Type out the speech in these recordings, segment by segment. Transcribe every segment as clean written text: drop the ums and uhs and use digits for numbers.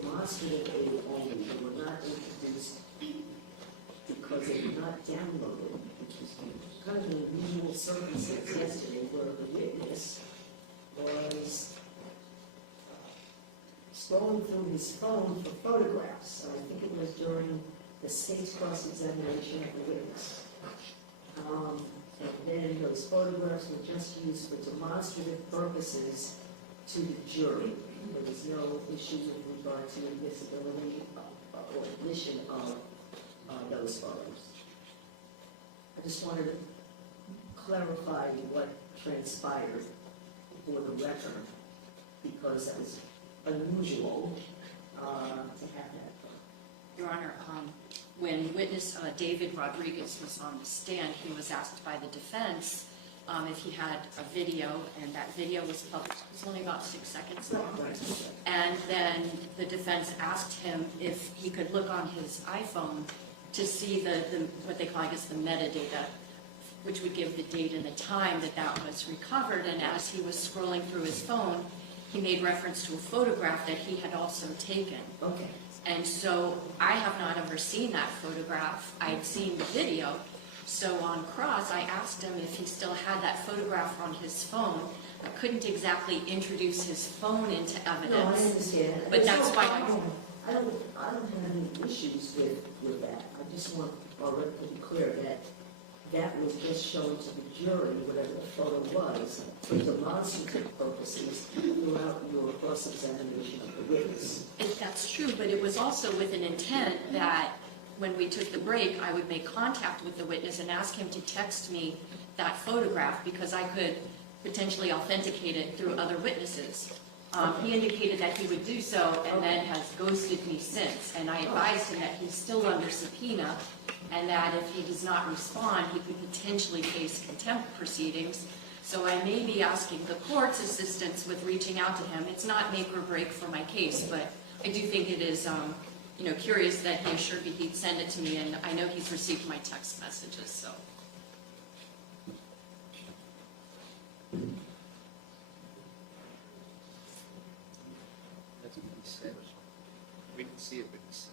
demonstrative aid only. They were not introduced because they were not downloaded, which was kind of an unusual circumstance yesterday where the witness was scrolling through his phone for photographs. I think it was during the state's cross-examination of the witness. And then those photographs were just used for demonstrative purposes to the jury. There was no issue with regard to admissibility or admission of those photos. I just wanted to clarify what transpired for the record, because that was unusual to have that. Your Honor, when witness David Rodriguez was on the stand, he was asked by the defense if he had a video, and that video was published. It was only about 6 seconds long. And then the defense asked him if he could look on his iPhone to see the what they call, I guess, the metadata, which would give the date and the time that that was recovered. And as he was scrolling through his phone, he made reference to a photograph that he had also taken. Okay. And so I have not ever seen that photograph. I'd seen the video. So on cross, I asked him if he still had that photograph on his phone. I couldn't exactly introduce his phone into evidence. No, I understand. But that's why I don't have any issues with that. I just want already to be clear that that was just shown to the jury, whatever the photo was, for demonstrative purposes throughout your cross-examination of the witness. That's true, but it was also with an intent that when we took the break, I would make contact with the witness and ask him to text me that photograph because I could potentially authenticate it through other witnesses. He indicated that he would do so and then has ghosted me since. And I advised him that he's still under subpoena and that if he does not respond, he could potentially face contempt proceedings. So I may be asking the court's assistance with reaching out to him. It's not make or break for my case, but I do think it is curious that he assured me he'd send it to me, and I know he's received my text messages, so. That's what he said. We can see it, but he said.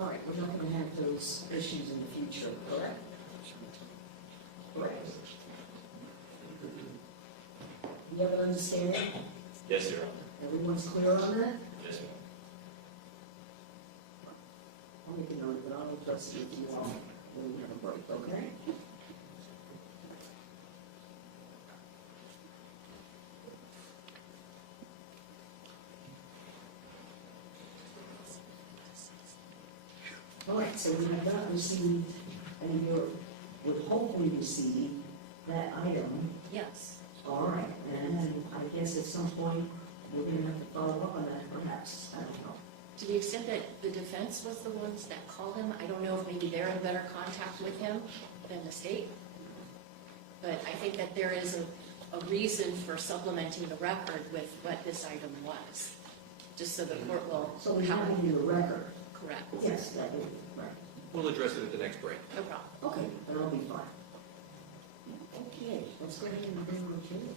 All right, we're not going to have those issues in the future, correct? Correct. You have an understanding? Yes, Your Honor. Everyone's clear on that? Yes, ma'am. I'll make a note, but I'll address it with you all when we have a break, okay? All right, so we have not received, and you would hopefully receive that item. Yes. All right, and I guess at some point, we're going to have to follow up on that, perhaps. I don't know. To the extent that the defense was the ones that called him, I don't know if maybe they're in better contact with him than the state. But I think that there is a reason for supplementing the record with what this item was, just so the court will. So we have it in the record. Correct. Yes, that would, right. We'll address it at the next break. No problem. Okay, then I'll be fine. Okay, let's go ahead and bring her to you.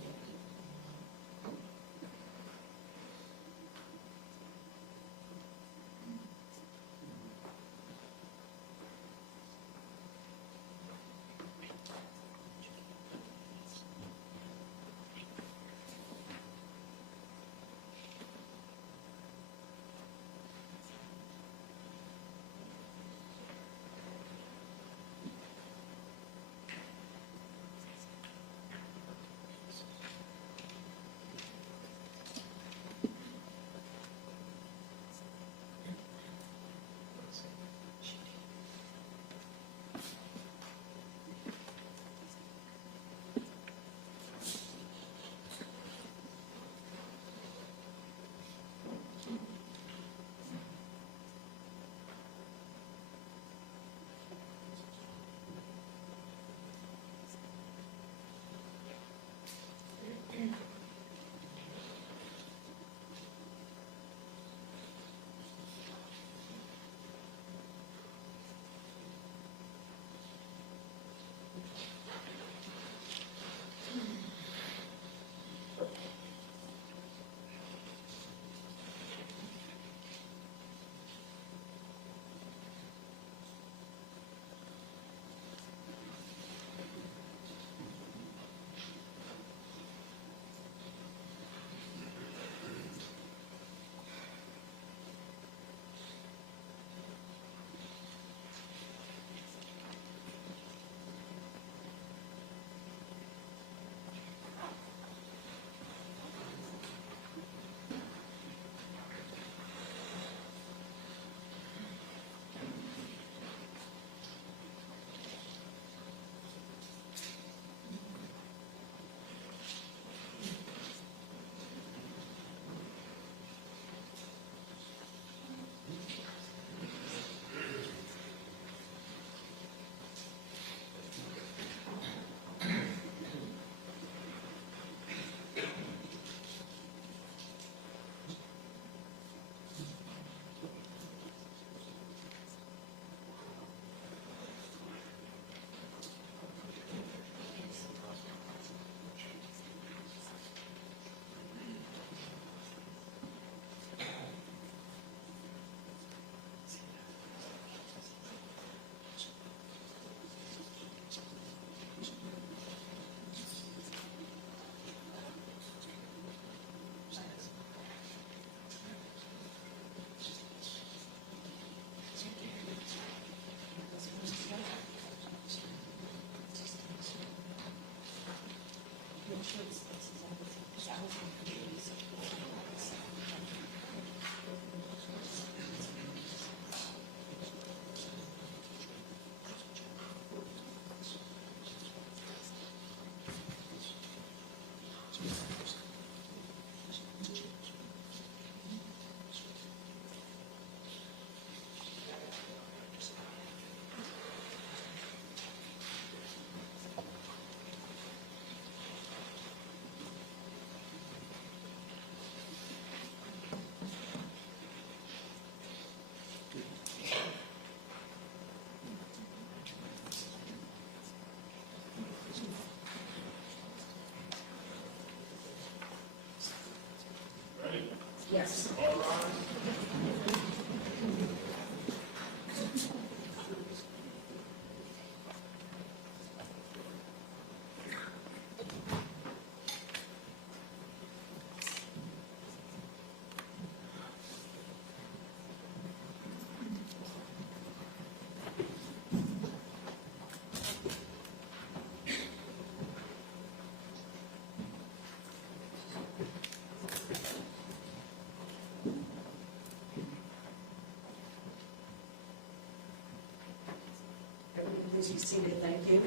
Please be seated, thank you.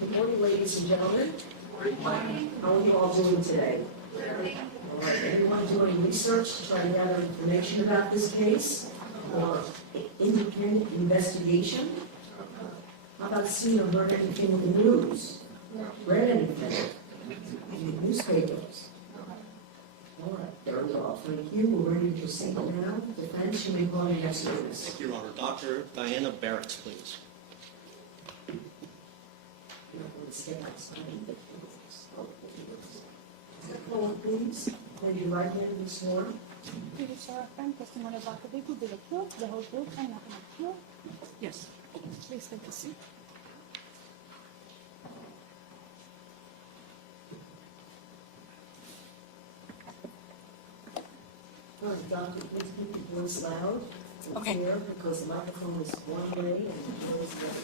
Good morning, ladies and gentlemen. Good morning. How are you all doing today? All right, anyone doing research to try to gather information about this case? Or independent investigation? How about seeing or heard anything in the news? Read anything? In the newspapers? All right, very well, thank you. We're ready to proceed now. Defense, you may call your next witness. Thank you, Your Honor. Dr. Diana Barratt, please. You don't want to step outside. Step forward, please. Raise your right hand and sworn. Do you swear affirm testimony about the legal be the truth, the whole truth, and nothing but truth? Yes. Please take a seat. All right, Doctor, please keep your voice loud and Okay. clear because the microphone is one way and the voice is the other.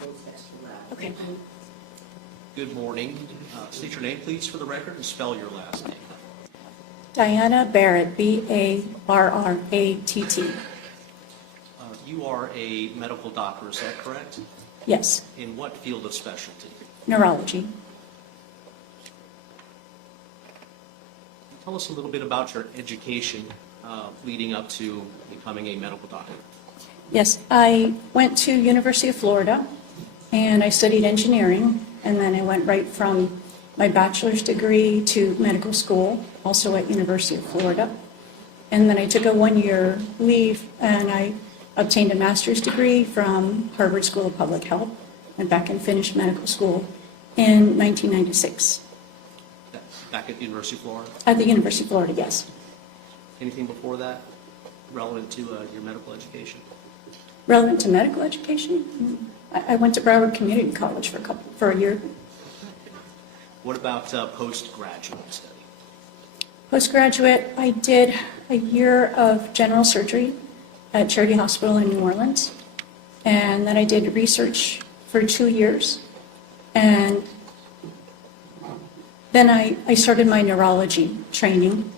Voice has to be loud. Okay. Good morning. State your name, please, for the record, and spell your last name. Diana Barratt, B-A-R-R-A-T-T. You are a medical doctor, is that correct? Yes, In what field of specialty? neurology. Tell us a little bit about your education leading up to becoming a medical doctor. Yes, I went to University of Florida, and I studied engineering, and then I went right from my bachelor's degree to medical school, also at University of Florida. And then I took a one-year leave, and I obtained a master's degree from Harvard School of Public Health, went back and finished medical school in 1996 Back at the University of Florida? at the University of Florida, yes. Anything before that relevant to your medical education? Relevant to medical education? I went to Broward Community College for a year. What about postgraduate study? Postgraduate, I did a year of general surgery at Charity Hospital in New Orleans, and then I did research for 2 years, and then I started my neurology training,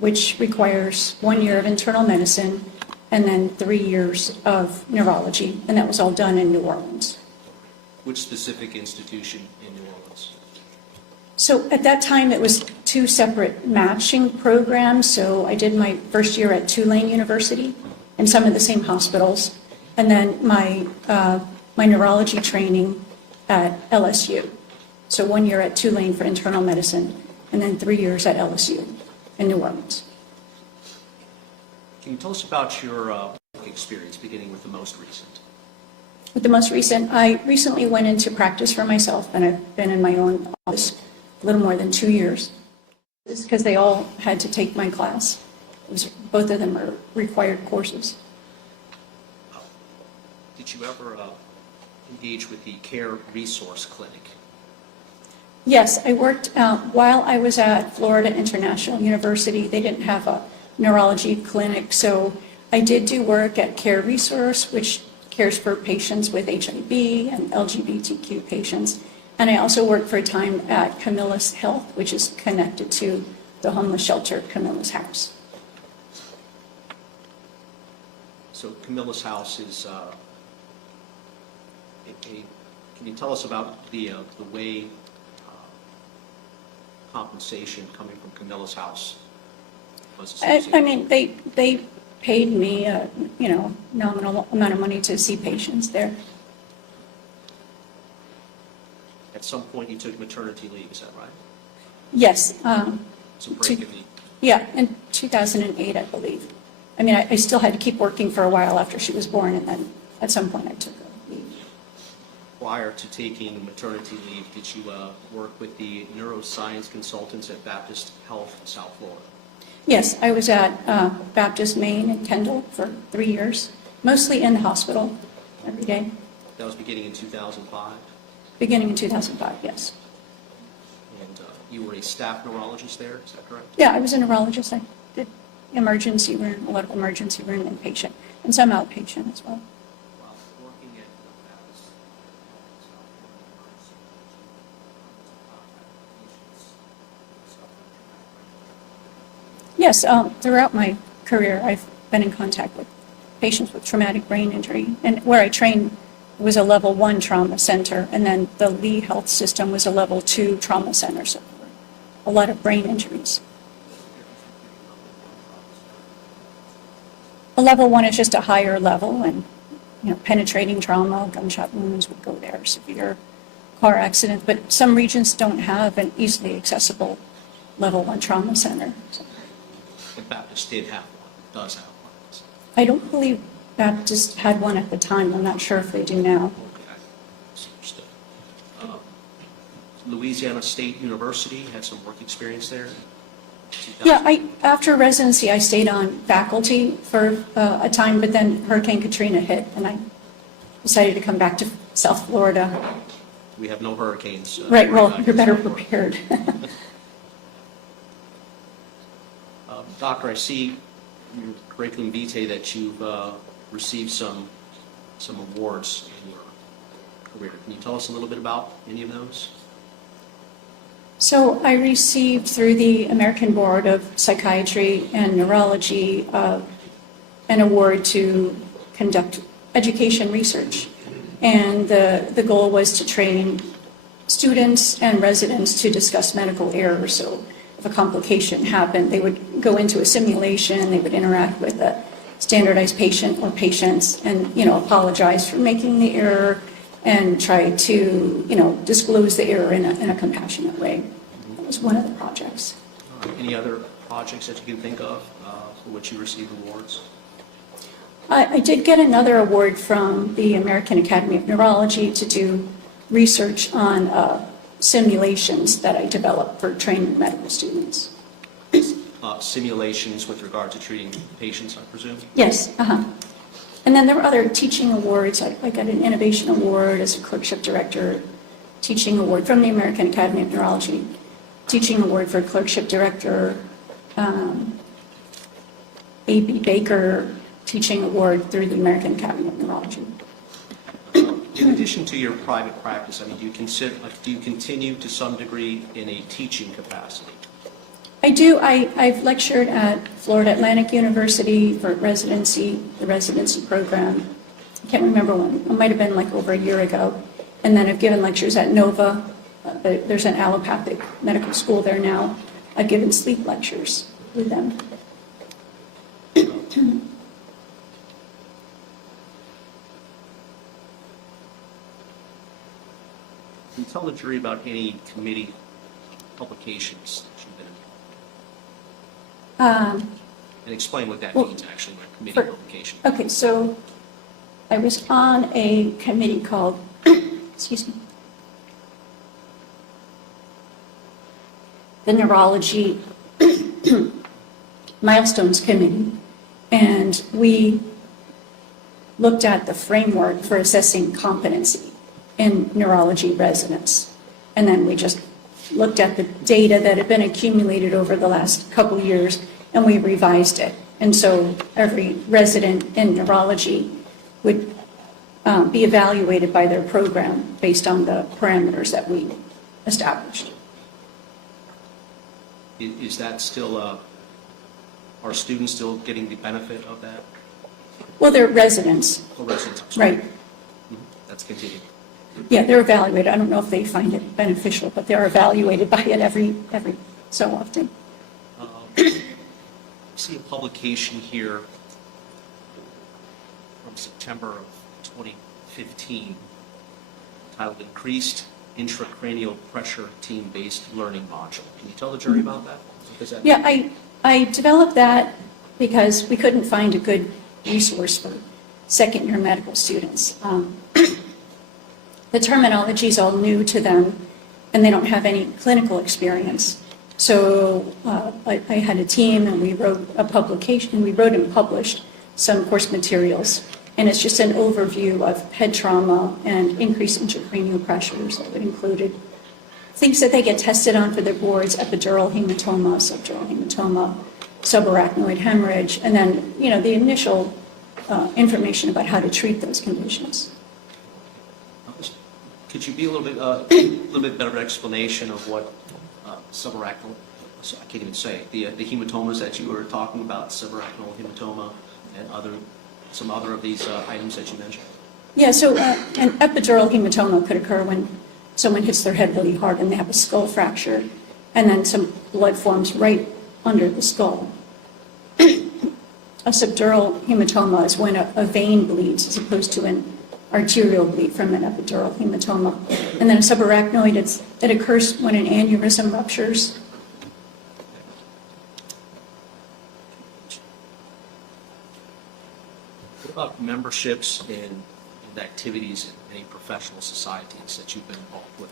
which requires 1 year of internal medicine and then 3 years of neurology, and that was all done in New Orleans. Which specific institution in New Orleans? So at that time, it was 2 separate matching programs. So I did my first year at Tulane University in some of the same hospitals, and then my neurology training at LSU. So 1 year at Tulane for internal medicine, and then 3 years at LSU in New Orleans. Can you tell us about your work experience, beginning with the most recent? With the most recent, I recently went into practice for myself, and I've been in my own office a little more than 2 years. It's because they all had to take my class. Both of them are required courses. Did you ever engage with the Care Resource Clinic? Yes, I worked while I was at Florida International University. They didn't have a neurology clinic, so I did do work at Care Resource, which cares for patients with HIV and LGBTQ patients. And I also worked for a time at Camillus Health, which is connected to the homeless shelter, Camillus House. So Camillus House is can you tell us about the way compensation coming from Camillus House was associated? I mean, they paid me a, nominal amount of money to see patients there. At some point you took maternity leave, is that right? Yes. So break in the, Yeah, in 2008, I believe. I mean, I still had to keep working for a while after she was born, and then at some point I took a leave. prior to taking maternity leave, did you work with the neuroscience consultants at Baptist Health in South Florida? Yes, I was at Baptist Maine in Kendall for 3 years, mostly in the hospital every day, That was beginning in 2005, beginning in 2005, yes. and you were a staff neurologist there, is that correct? Yeah, I was a neurologist. I did emergency room, a lot of emergency room inpatient, and some outpatient as well. While working at Baptist Health in South Florida, Yes, throughout my career, I've been in contact with patients with traumatic brain injury. And where I trained was a level 1 trauma center, and then the Lee Health System was a level 2 trauma center, so a lot of brain injuries. A level 1 is just a higher level, and penetrating trauma, gunshot wounds would go there, severe car accidents, but some regions don't have an easily accessible level 1 trauma center. So The Baptist did have one, does have one. I don't believe Baptist had one at the time. I'm not sure if they do now. Okay, that's understood. Louisiana State University had some work experience there? Yeah, after residency, I stayed on faculty for a time, but then Hurricane Katrina hit, and I decided to come back to South Florida. We have no hurricanes. Right, well, you're better prepared. Doctor, I see in your curriculum vitae that you've received some awards in your career. Can you tell us a little bit about any of those? So I received through the American Board of Psychiatry and Neurology an award to conduct education research. And the goal was to train students and residents to discuss medical errors. So if a complication happened, they would go into a simulation, they would interact with a standardized patient or patients and, apologize for making the error and try to, disclose the error in a compassionate way. That was one of the projects. Any other projects that you can think of for which you received awards? I did get another award from the American Academy of Neurology to do research on simulations that I developed for training medical students. Simulations with regard to treating patients, I presume? Yes, And then there were other teaching awards. I got an innovation award as a clerkship director, teaching award from the American Academy of Neurology, teaching award for clerkship director, A.B. Baker teaching award through the American Academy of Neurology. In addition to your private practice, do you continue to some degree in a teaching capacity? I do. I've lectured at Florida Atlantic University for the residency program. I can't remember when. It might have been like over a year ago. And then I've given lectures at Nova. There's an allopathic medical school there now. I've given sleep lectures with them. Can you tell the jury about any committee publications that you've been involved in? And explain what that means, actually, by committee publication. Okay, so I was on a committee called, excuse me, the Neurology Milestones Committee, and we looked at the framework for assessing competency in neurology residents. And then we just looked at the data that had been accumulated over the last couple years, and we revised it. And so every resident in neurology would be evaluated by their program based on the parameters that we established. Is that still, are students still getting the benefit of that? Well, they're residents, Oh, residents, I'm sorry. right? That's continued. Yeah, they're evaluated. I don't know if they find it beneficial, but they're evaluated by it every so often. I see a publication here from September of 2015 titled Increased Intracranial Pressure Team-Based Learning Module. Can you tell the jury about that? Yeah, I developed that because we couldn't find a good resource for second-year medical students. The terminology is all new to them, and they don't have any clinical experience. So I had a team, and we wrote a publication. We wrote and published some course materials, and it's just an overview of head trauma and increased intracranial pressures that would included things that they get tested on for their boards: epidural hematoma, subdural hematoma, subarachnoid hemorrhage, and then the initial information about how to treat those conditions. Could you be a little bit better explanation of what subarachnoid, I can't even say, the hematomas that you were talking about, subarachnoid hematoma and other some other of these items that you mentioned? Yeah, so an epidural hematoma could occur when someone hits their head really hard and they have a skull fracture, and then some blood forms right under the skull. A subdural hematoma is when a vein bleeds as opposed to an arterial bleed from an epidural hematoma. And then a subarachnoid, it occurs when an aneurysm ruptures. What about memberships in activities in any professional societies that you've been involved with?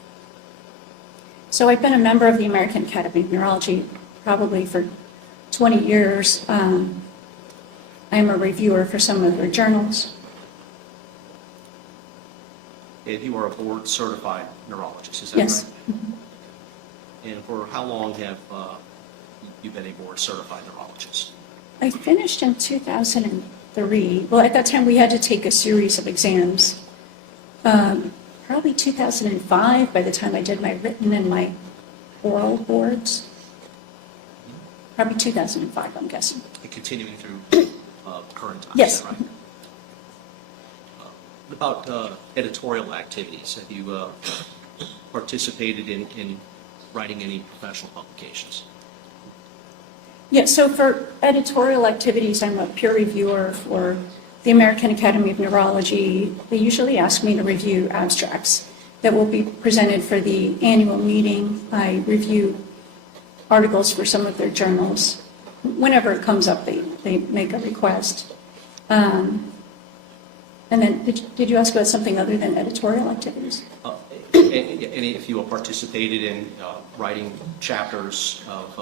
So I've been a member of the American Academy of Neurology probably for 20 years. I am a reviewer for some of their journals. And you are a board-certified neurologist, is that Yes. right? And for how long have you been a board-certified neurologist? I finished in 2003. Well, at that time, we had to take a series of exams. Probably 2005 by the time I did my written and my oral boards. Probably 2005, I'm guessing. And continuing through current times, Yes. is that right? What about editorial activities? Have you participated in writing any professional publications? Yeah, so for editorial activities, I'm a peer reviewer for the American Academy of Neurology. They usually ask me to review abstracts that will be presented for the annual meeting. I review articles for some of their journals. Whenever it comes up, they make a request. And then, did you ask about something other than editorial activities? Any, if you have participated in writing chapters of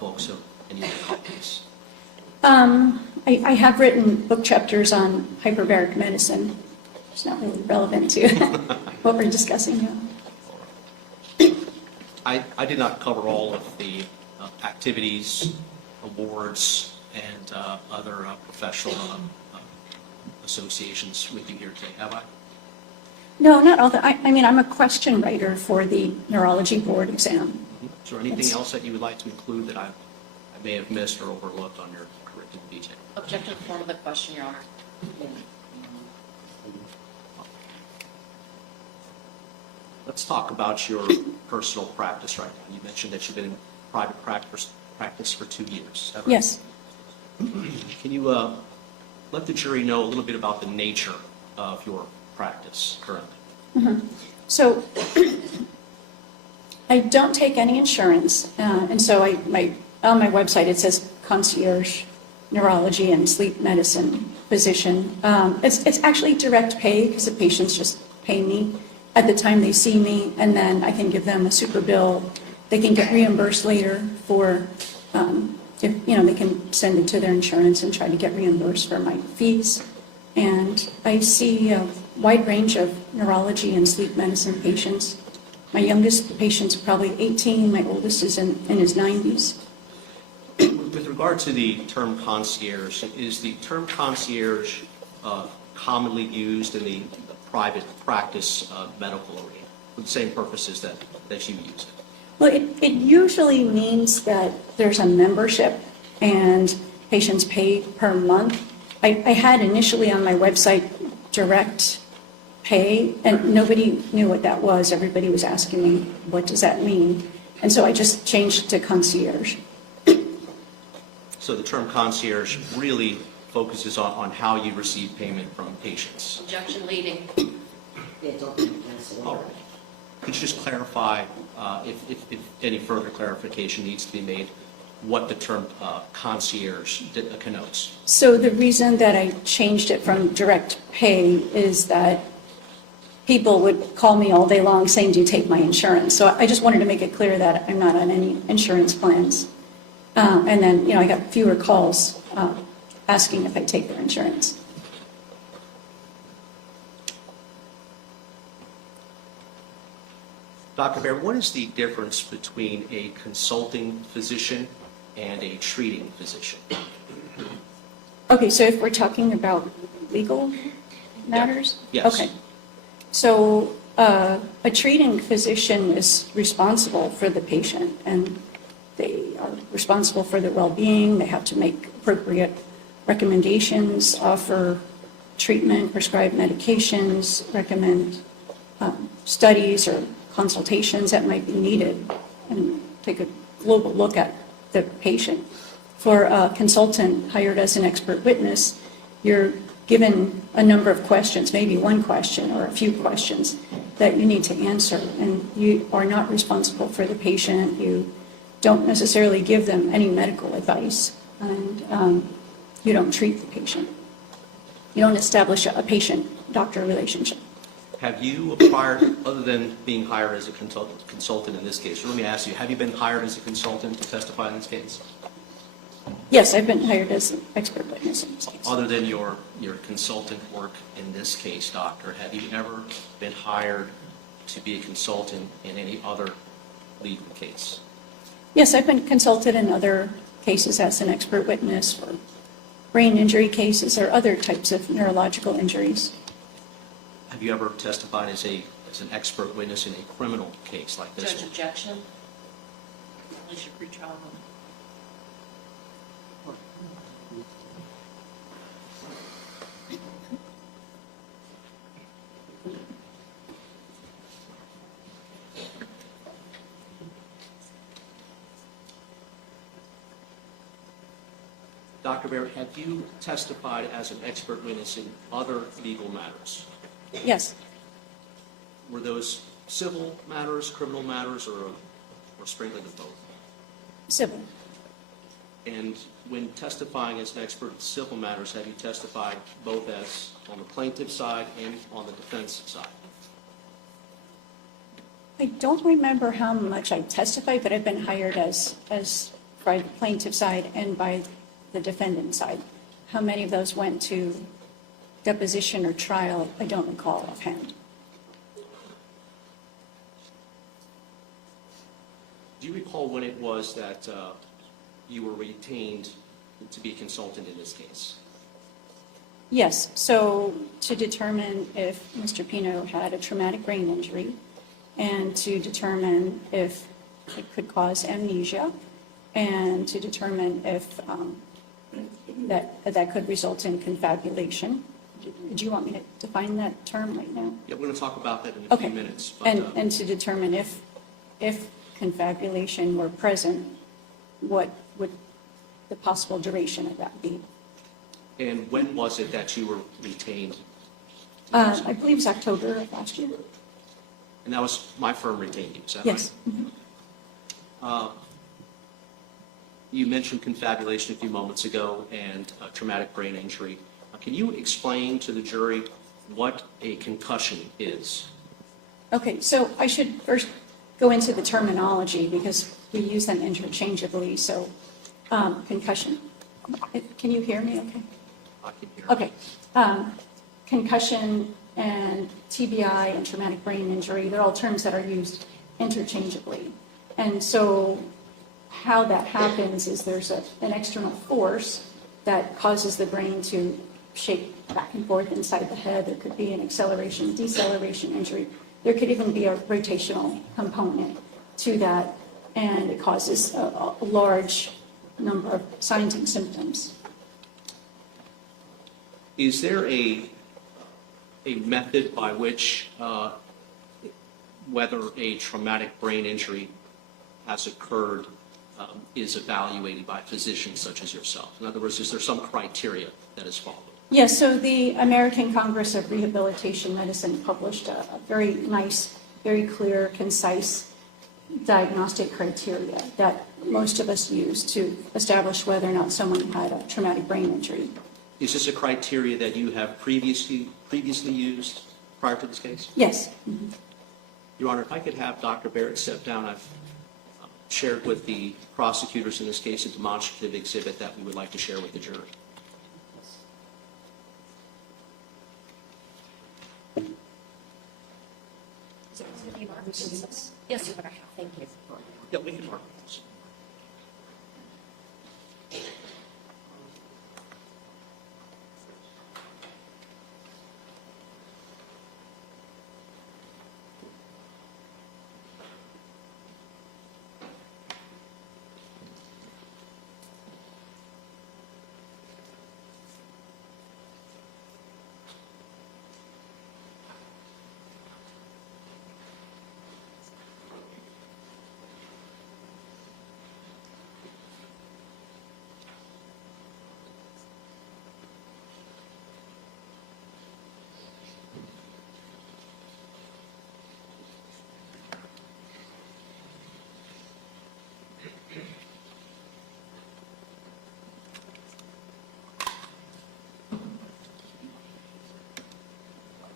books of any of the companies? I have written book chapters on hyperbaric medicine. It's not really relevant to what we're discussing now. I did not cover all of the activities, awards, and other professional associations with you here today, have I? No, not all that. I mean, I'm a question writer for the neurology board exam. Is there anything else that you would like to include that I may have missed or overlooked on your curriculum detail? Object to the form of the question, Your Honor. Let's talk about your personal practice right now. You mentioned that you've been in private practice for 2 years. Is that right? Yes. Can you let the jury know a little bit about the nature of your practice currently? So I don't take any insurance, and so on my website it says concierge neurology and sleep medicine physician. It's actually direct pay because the patients just pay me at the time they see me, and then I can give them a super bill. They can get reimbursed later for, if they can send it to their insurance and try to get reimbursed for my fees. And I see a wide range of neurology and sleep medicine patients. My youngest patient's probably 18, my oldest is in his 90s. With regard to the term concierge, is the term concierge commonly used in the private practice medical arena for the same purposes that you use it? Well, it usually means that there's a membership and patients pay per month. I had initially on my website direct pay, and nobody knew what that was. Everybody was asking me, what does that mean? And so I just changed to concierge. So the term concierge really focuses on how you receive payment from patients. Objection leading. Yeah, don't think that's All right. Could you just clarify, if any further clarification needs to be made, what the term concierge connotes? So the reason that I changed it from direct pay is that people would call me all day long saying, do you take my insurance? So I just wanted to make it clear that I'm not on any insurance plans. And then, I got fewer calls asking if I take their insurance. Dr. Barratt, what is the difference between a consulting physician and a treating physician? Okay, so if we're talking about legal matters? Yes. Okay. So a treating physician is responsible for the patient, and they are responsible for their well-being. They have to make appropriate recommendations, offer treatment, prescribe medications, recommend studies or consultations that might be needed, and take a global look at the patient. For a consultant hired as an expert witness, you're given a number of questions, maybe one question or a few questions that you need to answer, and you are not responsible for the patient. You don't necessarily give them any medical advice, and you don't treat the patient. You don't establish a patient-doctor relationship. Have you prior, other than being hired as a consultant in this case, or let me ask you, have you been hired as a consultant to testify in this case? Yes, I've been hired as an expert witness in this case. Other than your consultant work in this case, doctor, have you ever been hired to be a consultant in any other legal case? Yes, I've been consulted in other cases as an expert witness for brain injury cases or other types of neurological injuries. Have you ever testified as an expert witness in a criminal case like this Judge one? objection? Unless you're pretrial. Dr. Barratt, have you testified as an expert witness in other legal matters? Yes, Were those civil matters, criminal matters, or sprinkling of both? civil. And when testifying as an expert in civil matters, have you testified both as on the plaintiff side and on the defense side? I don't remember how much I testified, but I've been hired as by the plaintiff side and by the defendant side. How many of those went to deposition or trial, I don't recall offhand. Do you recall when it was that you were retained to be a consultant in this case? Yes, so to determine if Mr. Pino had a traumatic brain injury and to determine if it could cause amnesia and to determine if that could result in confabulation. Do you want me to define that term right now? Yeah, we're going to talk about that in a few minutes. But, And to determine if confabulation were present, what would the possible duration of that be? And when was it that you were retained? I believe it was October of last year. And that was my firm retained you, is that Yes. right? You mentioned confabulation a few moments ago and traumatic brain injury. Can you explain to the jury what a concussion is? Okay, so I should first go into the terminology because we use them interchangeably. So concussion. Can you hear me okay? I can hear. Okay. Concussion and TBI and traumatic brain injury, they're all terms that are used interchangeably. And so how that happens is there's an external force that causes the brain to shake back and forth inside the head. There could be an acceleration, deceleration injury. There could even be a rotational component to that, and it causes a large number of signs and symptoms. Is there a method by which whether a traumatic brain injury has occurred is evaluated by physicians such as yourself? In other words, is there some criteria that is followed? Yes, so the American Congress of Rehabilitation Medicine published a very nice, very clear, concise diagnostic criteria that most of us use to establish whether or not someone had a traumatic brain injury. Is this a criteria that you have previously used prior to this case? Yes. Your Honor, if I could have Dr. Barratt step down. I've shared with the prosecutors in this case a demonstrative exhibit that we would like to share with the jury. Yes, you are. Thank you. Yeah, we can mark this.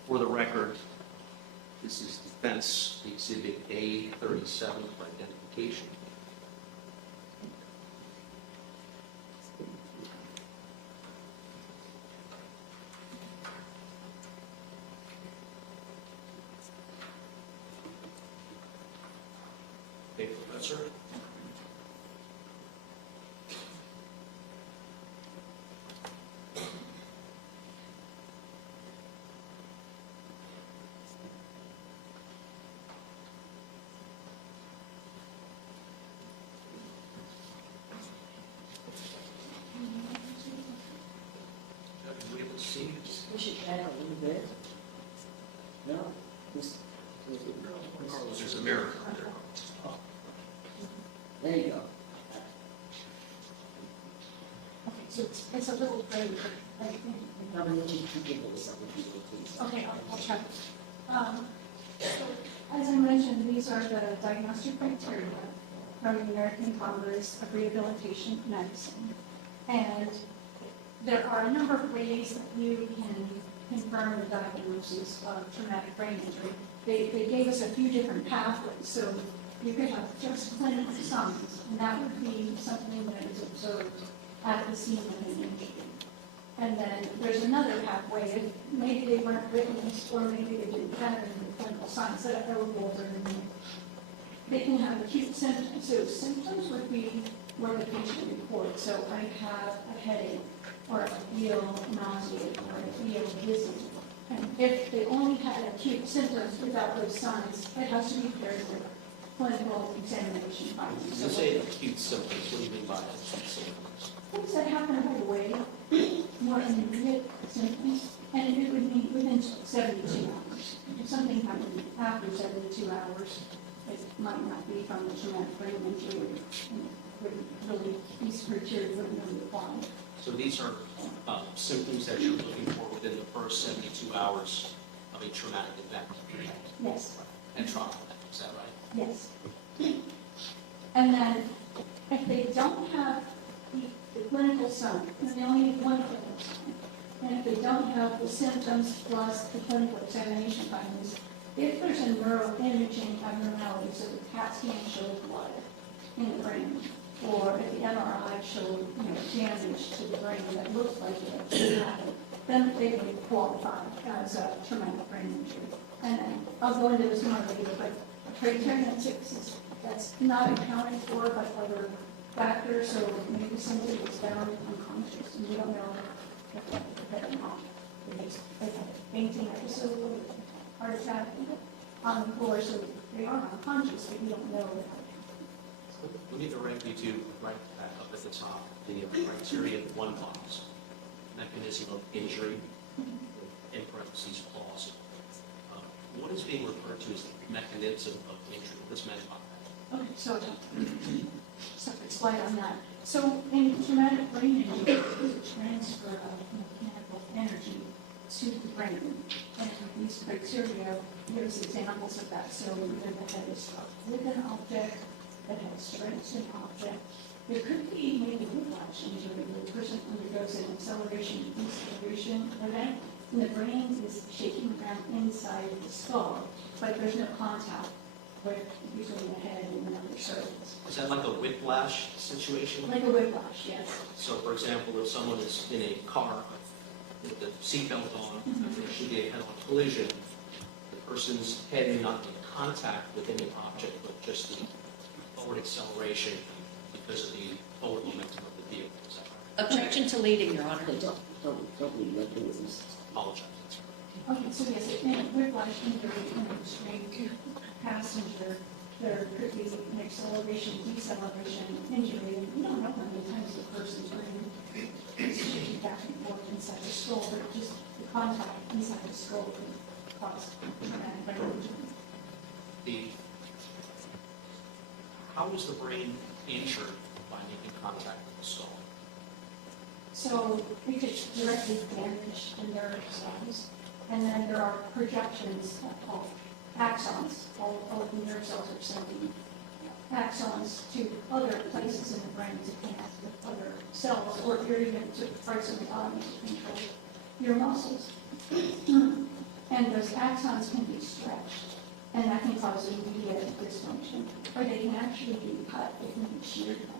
For the record, this is defense exhibit A37 for identification. Okay, Professor. Are you able to see? Just push it back a little bit. No, just, Carlos, there's a mirror. there you go. Okay, so it's a little gray, I think. Probably need to give it something, please. Okay, I'll check. So, as I mentioned, these are the diagnostic criteria from the American Congress of Rehabilitation Medicine. And there are a number of ways that you can confirm the diagnosis of traumatic brain injury. They gave us a few different pathways, so you could have just clinical signs, and that would be something that is observed at the scene of an injury. And then there's another pathway, if maybe they weren't witnessed, or maybe they didn't have any clinical signs that are eligible for the they can have acute symptoms. So symptoms would be where the patient reports, so I have a headache, or I feel nauseated, or I feel dizzy. And if they only had acute symptoms without those signs, it has to be paired with clinical examination findings. You say acute symptoms, what do you mean by acute symptoms? Things that happen right away, more immediate symptoms, and it would be within 72 hours. If something happened after 72 hours, it might not be from the traumatic brain injury, and it wouldn't really, these criteria wouldn't really apply. So these are symptoms that you're looking for within the first 72 hours of a traumatic event Yes, and trauma, is that right? yes. And then, if they don't have the clinical sign, then they only need one clinical sign. And if they don't have the symptoms plus the clinical examination findings, if there's a neuroimaging abnormality, so the CAT scan showed blood in the brain, or if the MRI showed damage to the brain that looked like it happened, then they would qualify as a traumatic brain injury. And then I'll go into this more later, but criterion 6 is that's not accounted for by other factors, so maybe somebody was found unconscious, and we don't know if that or not. They had a fainting episode, heart attack on the floor, so they are unconscious, but we don't know that. We need to direct you to right back up at the top, the criteria 1 box, mechanism of injury, in parentheses, cause. What is being referred to as the mechanism of injury? What's meant by that? Okay, so separate slide on that. So in traumatic brain injury, there's a transfer of mechanical energy to the brain. And these criteria give us examples of that. So either the head is struck with an object, the head strikes an object. There could be maybe whiplash injury where the person undergoes an acceleration and deceleration event, and the brain is shaking around inside the skull, but there's no contact with between the head and the other surface. Is that like a whiplash situation? Like a whiplash, yes. So, for example, if someone is in a car with the seatbelt on, and there should be a head-on collision, the person's head may not be in contact with any object, but just the forward acceleration because of the forward momentum of the vehicle. Is that right? Objection to leading, Your Honor. Okay, don't leave like this. Apologize. That's right. Okay, so yes, in a whiplash injury, in a restrained passenger, there could be an acceleration, deceleration injury, and we don't know how many times the person's brain is shaking back and forth inside the skull, but just the contact inside the skull can cause traumatic brain injury. How is the brain injured by making contact with the skull? So we could directly damage the nerve cells, and then there are projections called axons. All of the nerve cells are sending axons to other places in the brain to connect with other cells, or even to parts of the body to control your muscles. And and those axons can be stretched, and that can cause immediate dysfunction, or they can actually be cut, they can be sheared by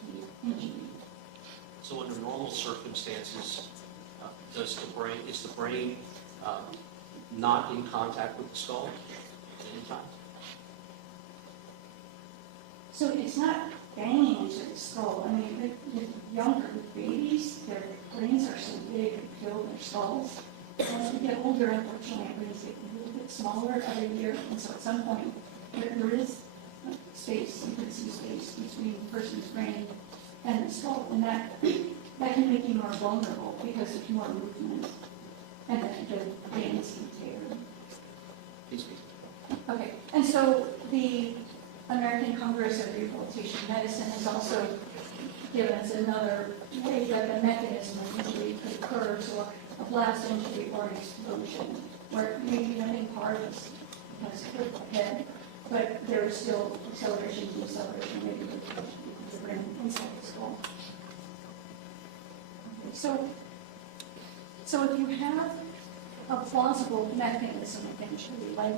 the injury. So under normal circumstances, is the brain not in contact with the skull at any time? So it's not banging into the skull. I mean, with younger babies, their brains are so big and fill their skulls. And as we get older, unfortunately, our brains get a little bit smaller every year. And so at some point, there is space, you can see space between the person's brain and the skull. And that can make you more vulnerable because there's more movement and the brains can tear. Please speak. Okay, and so the American Congress of Rehabilitation Medicine has also given us another way that the mechanism of injury could occur, so a blast injury or an explosion, where maybe the main part has hit the head, but there is still acceleration, deceleration, maybe the brain inside the skull. Okay, so if you have a plausible mechanism of injury, like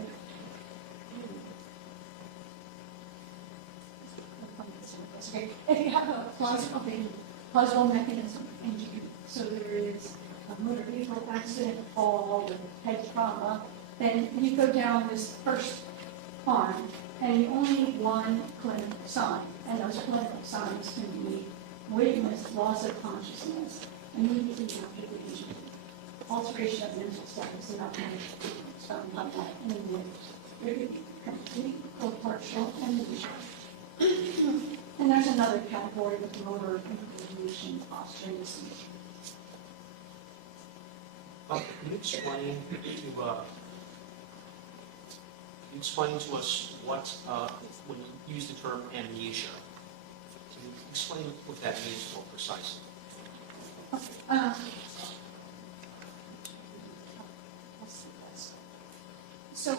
okay, if you have a plausible mechanism of injury, so there is a motor vehicle accident, fall, with head trauma, then you go down this first arm, and you only need one clinical sign, and those clinical signs can be weakness, loss of consciousness, immediately after the injury, alteration of mental status, and not something like that, and then there could be complete or partial amnesia. And there's another category with motor inclination, posture, and seizure. Can you explain to us what, when you use the term amnesia, can you explain what that means more precisely? So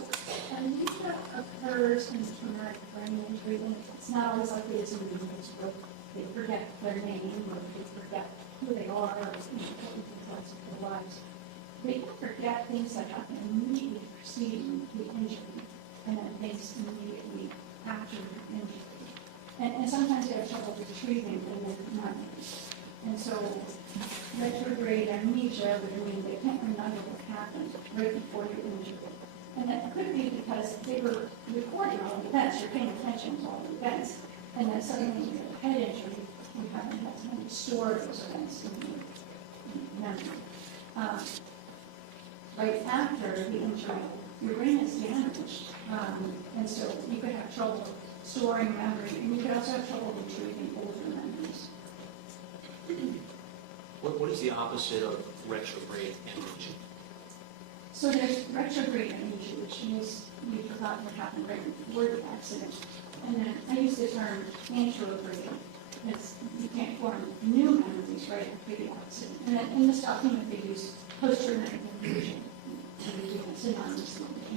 amnesia occurs in traumatic brain injury, and it's not always like it is in individuals. They forget their name, or they forget who they are, or details of their lives. They forget things that happen immediately preceding the injury, and then things immediately after the injury. And sometimes they have trouble retrieving their memories. And so retrograde amnesia would mean they can't remember what happened right before the injury. And that could be because they were recording all the events, you're paying attention to all the events, and then suddenly you get a head injury, you haven't had time to store those events in your memory. Right after the injury, your brain is damaged, and so you could have trouble storing memory, and you could also have trouble retrieving older memories. What is the opposite of retrograde amnesia? So there's retrograde amnesia, which means you've forgotten what happened right before the accident. And then I use the term anterograde, because you can't form new memories right after the accident. And then in this document, they use post-traumatic amnesia, and they do it synonymously with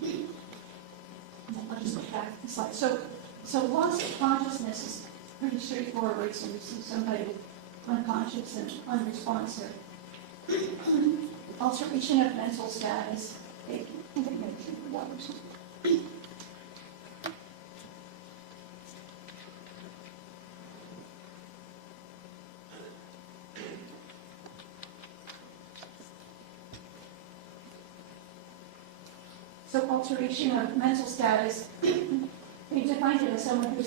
anterograde. I'll just look back the slide. So loss of consciousness is pretty straightforward. So you see somebody unconscious and unresponsive. Alteration of mental status. I think I'm going to drink water. So alteration of mental status, we define it as someone who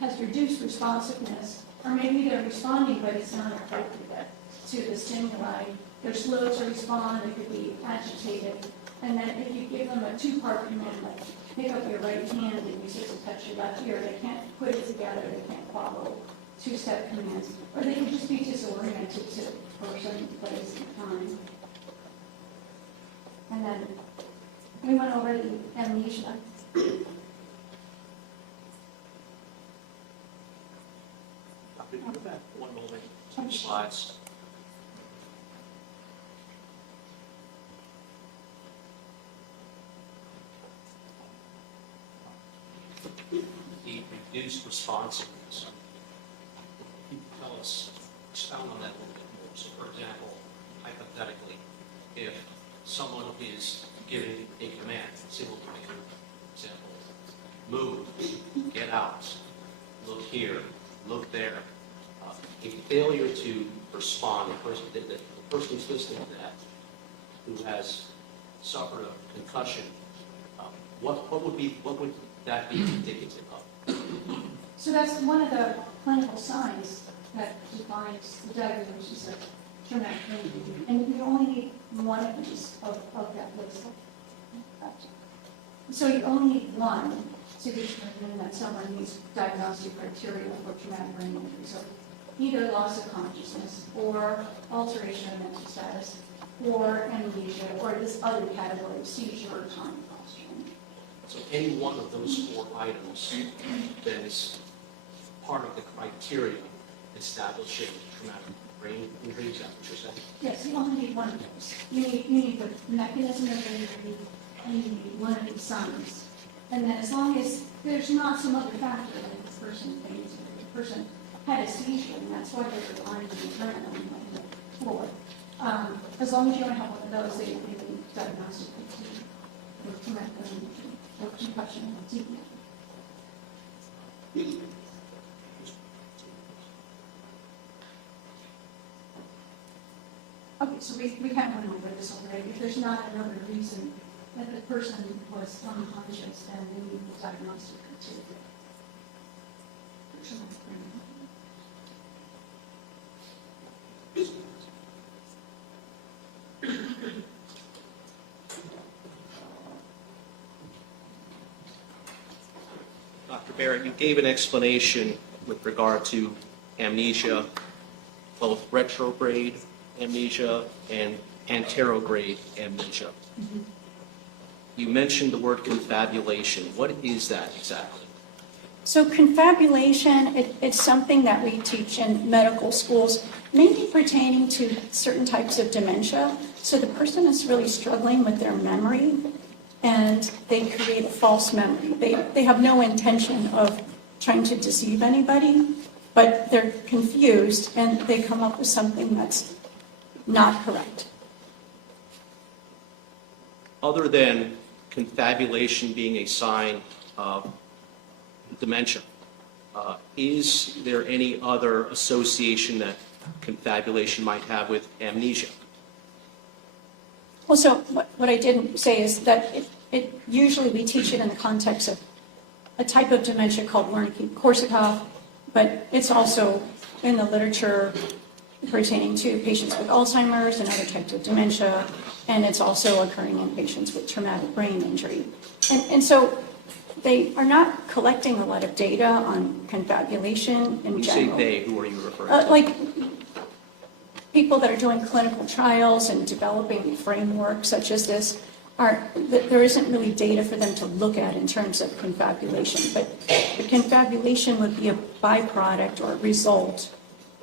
has reduced responsiveness, or maybe they're responding, but it's not appropriate to the stimuli. They're slow to respond, they could be agitated, and then if you give them a two-part command, like pick up your right hand and use it to touch your left ear, they can't put it together, they can't follow two-step commands, or they could just be disoriented to person, place, and time. And then we went over the amnesia. Go back one moment, two slides. The reduced responsiveness. Can you tell us, expound on that a little bit more? So, for example, hypothetically, here, look there. A failure to respond, the person who's listening to that, who has suffered a concussion, what would that be indicative of? So that's one of the clinical signs that defines the diagnosis of traumatic brain injury. And you only need one of these of that list. So you only need one to determine that someone meets diagnostic criteria for traumatic brain injury. So either loss of consciousness, or alteration of mental status, or amnesia, or this other category, seizure or time posturing. So any one of those 4 items that is part of the criteria establishing traumatic brain injury, is that what you're saying? Yes, you only need one of those. You need the mechanism of injury, and you need one of these signs. And then as long as there's not some other factor that this person thinks, the person had a seizure, and that's why they're relying on the adrenaline on the floor. As long as you don't have one of those, they need diagnostic criteria for traumatic brain injury or concussion or TBI. Okay, so we kind of went over this already. If there's not another reason that the person was unconscious, then we need the diagnostic criteria. Dr. Barratt, you gave an explanation with regard to amnesia, both retrograde amnesia and anterograde amnesia. Mm-hmm. You mentioned the word confabulation. What is that exactly? So confabulation, it's something that we teach in medical schools, mainly pertaining to certain types of dementia. So the person is really struggling with their memory, and they create a false memory. They have no intention of trying to deceive anybody, but they're confused, and they come up with something that's not correct. Other than confabulation being a sign of dementia, is there any other association that confabulation might have with amnesia? Well, so what I didn't say is that it usually we teach it in the context of a type of dementia called Wernicke-Korsakoff, but it's also in the literature pertaining to patients with Alzheimer's and other types of dementia, and it's also occurring in patients with traumatic brain injury. And so they are not collecting a lot of data on confabulation in When you general. say they, who are you referring to? Like people that are doing clinical trials and developing frameworks such as this, there isn't really data for them to look at in terms of confabulation. But the confabulation would be a byproduct or a result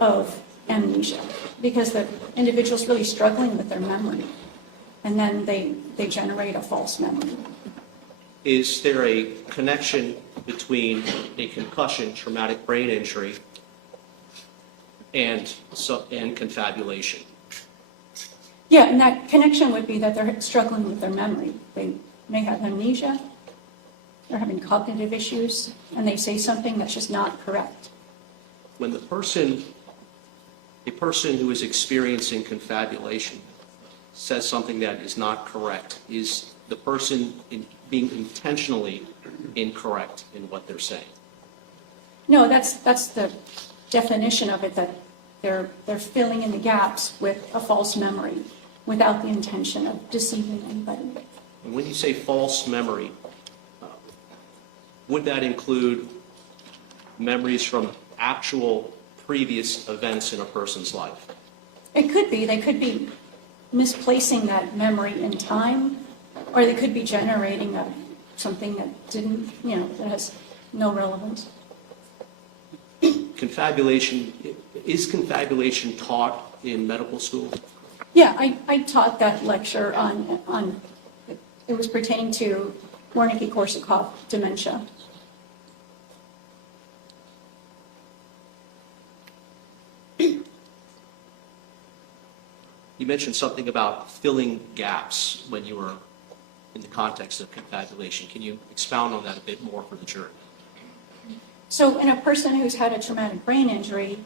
of amnesia, because the individual's really struggling with their memory, and then they generate a false memory. Is there a connection between a concussion, traumatic brain injury, and confabulation? Yeah, and that connection would be that they're struggling with their memory. They may have amnesia, they're having cognitive issues, and they say something that's just not correct. When a person who is experiencing confabulation says something that is not correct, is the person being intentionally incorrect in what they're saying? No, that's the definition of it, that they're filling in the gaps with a false memory without the intention of deceiving anybody. And when you say false memory, would that include memories from actual previous events in a person's life? It could be. They could be misplacing that memory in time, or they could be generating something that didn't, that has no relevance. Confabulation, is confabulation taught in medical school? Yeah, I taught that lecture on it was pertaining to Wernicke-Korsakoff dementia. You mentioned something about filling gaps when you were in the context of confabulation. Can you expound on that a bit more for the jury? So in a person who's had a traumatic brain injury,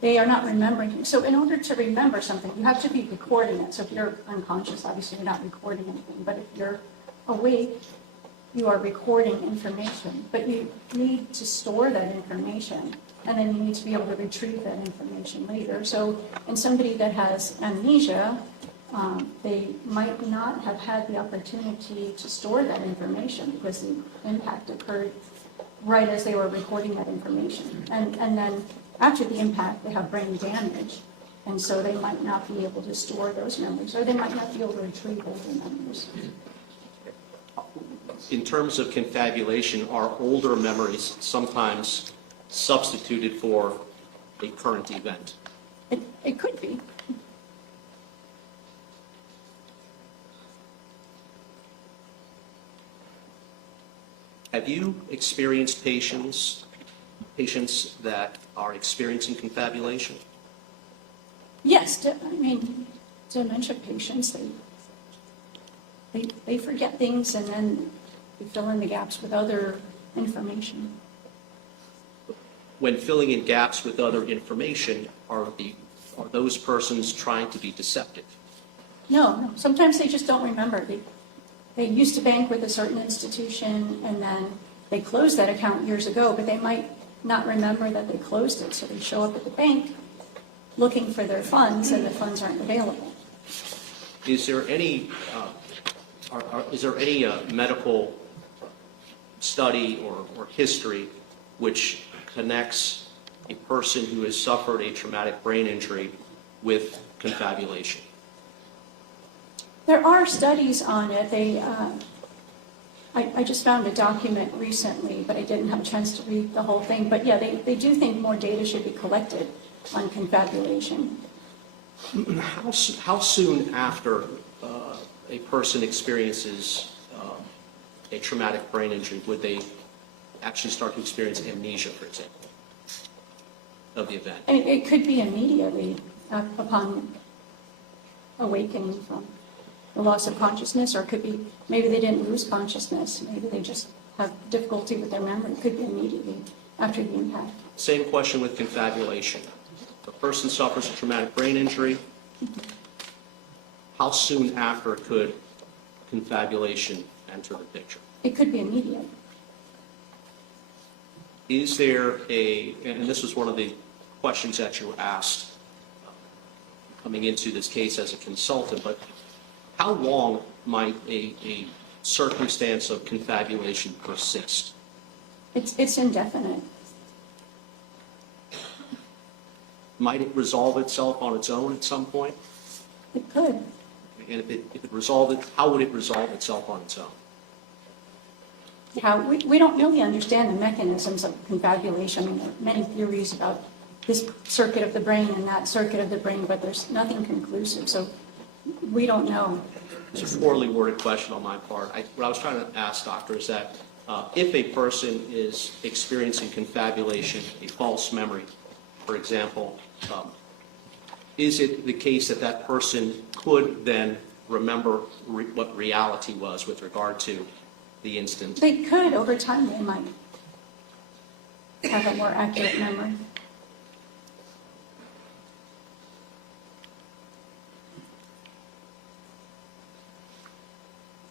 they are not remembering. So in order to remember something, you have to be recording it. So if you're unconscious, obviously you're not recording anything. But if you're awake, you are recording information. But you need to store that information, and then you need to be able to retrieve that information later. So in somebody that has amnesia, they might not have had the opportunity to store that information because the impact occurred right as they were recording that information. And then after the impact, they have brain damage, and so they might not be able to store those memories, or they might not be able to retrieve those memories. In terms of confabulation, are older memories sometimes substituted for a current event? It could be. Have you experienced patients that are experiencing confabulation? Yes, I mean, dementia patients, they forget things and then they fill in the gaps with other information. When filling in gaps with other information, are those persons trying to be deceptive? No, sometimes they just don't remember. They used to bank with a certain institution and then they closed that account years ago, but they might not remember that they closed it. So they show up at the bank looking for their funds and the funds aren't available. Is there any medical study or history which connects a person who has suffered a traumatic brain injury with confabulation? There are studies on it. I just found a document recently, but I didn't have a chance to read the whole thing. But yeah, they do think more data should be collected on confabulation. How soon after a person experiences a traumatic brain injury would they actually start to experience amnesia, for example, of the event? And it could be immediately upon awakening from the loss of consciousness, or it could be maybe they didn't lose consciousness, maybe they just have difficulty with their memory. It could be immediately after the impact. Same question with confabulation. If a person suffers a traumatic brain injury, how soon after could confabulation enter the picture? It could be immediate. Is there and this was one of the questions that you were asked coming into this case as a consultant, but how long might a circumstance of confabulation persist? It's indefinite. Might it resolve itself on its own at some point? It could. And if it resolved it, how would it resolve itself on its own? We don't really understand the mechanisms of confabulation. I mean, there are many theories about this circuit of the brain and that circuit of the brain, but there's nothing conclusive, so we don't know. It's a poorly worded question on my part. What I was trying to ask, doctor, is that if a person is experiencing confabulation, a false memory, for example, is it the case that that person could then remember what reality was with regard to the incident? They could, over time, they might have a more accurate memory.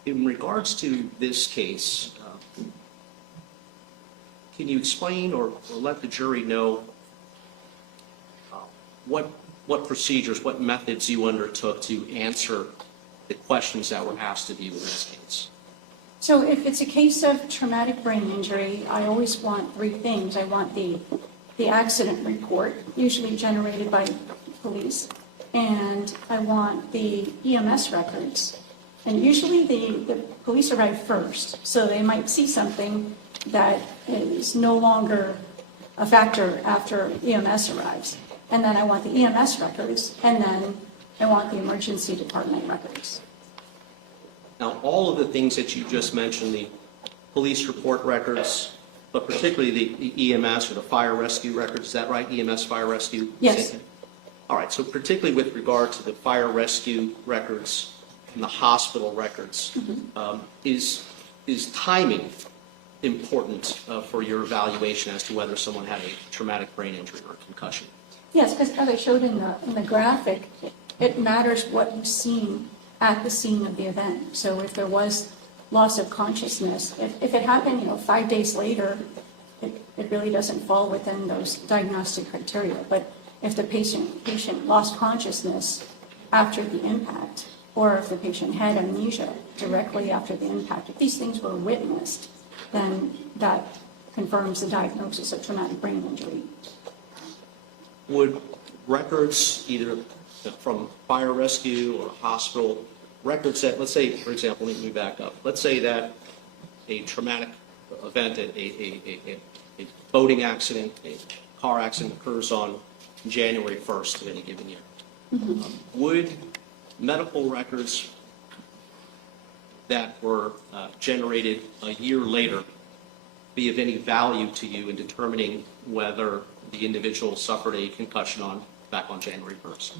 In regards to this case, can you explain or let the jury know what procedures, what methods you undertook to answer the questions that were asked of you in this case? So if it's a case of traumatic brain injury, I always want three things. I want the accident report, usually generated by police, and I want the EMS records. And usually the police arrive first, so they might see something that is no longer a factor after EMS arrives. And then I want the EMS records, and then I want the emergency department records. Now, all of the things that you just mentioned, the police report records, but particularly the EMS or the fire rescue records, is that right? EMS fire rescue? Yes. All right, so particularly with regard to the fire rescue records and the hospital records, is timing important for your evaluation as to whether someone had a traumatic brain injury or concussion? Yes, because as I showed in the graphic, it matters what you've seen at the scene of the event. So if there was loss of consciousness, if it happened, 5 days later, it really doesn't fall within those diagnostic criteria. But if the patient lost consciousness after the impact, or if the patient had amnesia directly after the impact, if these things were witnessed, then that confirms the diagnosis of traumatic brain injury. Would records either from fire rescue or hospital, records that, let's say, for example, let me back up. Let's say that a traumatic event, a boating accident, a car accident occurs on January 1st of any given year. Would medical records that were generated a year later be of any value to you in determining whether the individual suffered a concussion back on January 1st?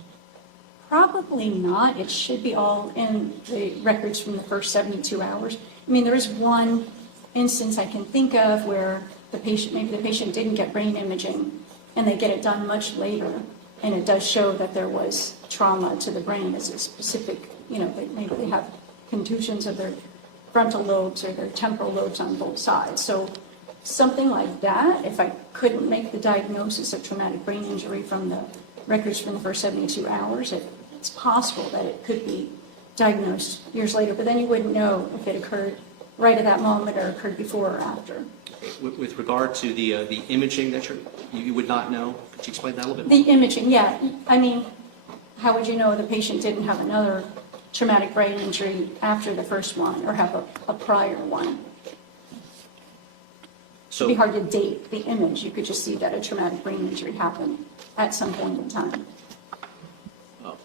Probably not. It should be all in the records from the first 72 hours. I mean, there is one instance I can think of where maybe the patient didn't get brain imaging and they get it done much later, and it does show that there was trauma to the brain as a specific, maybe they have contusions of their frontal lobes or their temporal lobes on both sides. So something like that, if I couldn't make the diagnosis of traumatic brain injury from the records from the first 72 hours, it's possible that it could be diagnosed years later, but then you wouldn't know if it occurred right at that moment or occurred before or after. With regard to the imaging that you would not know, could you explain that a little bit The more? imaging, yeah. I mean, how would you know the patient didn't have another traumatic brain injury after the first one or have a prior one? It'd be hard to date the image. You could just see that a traumatic brain injury happened at some point in time. Oh.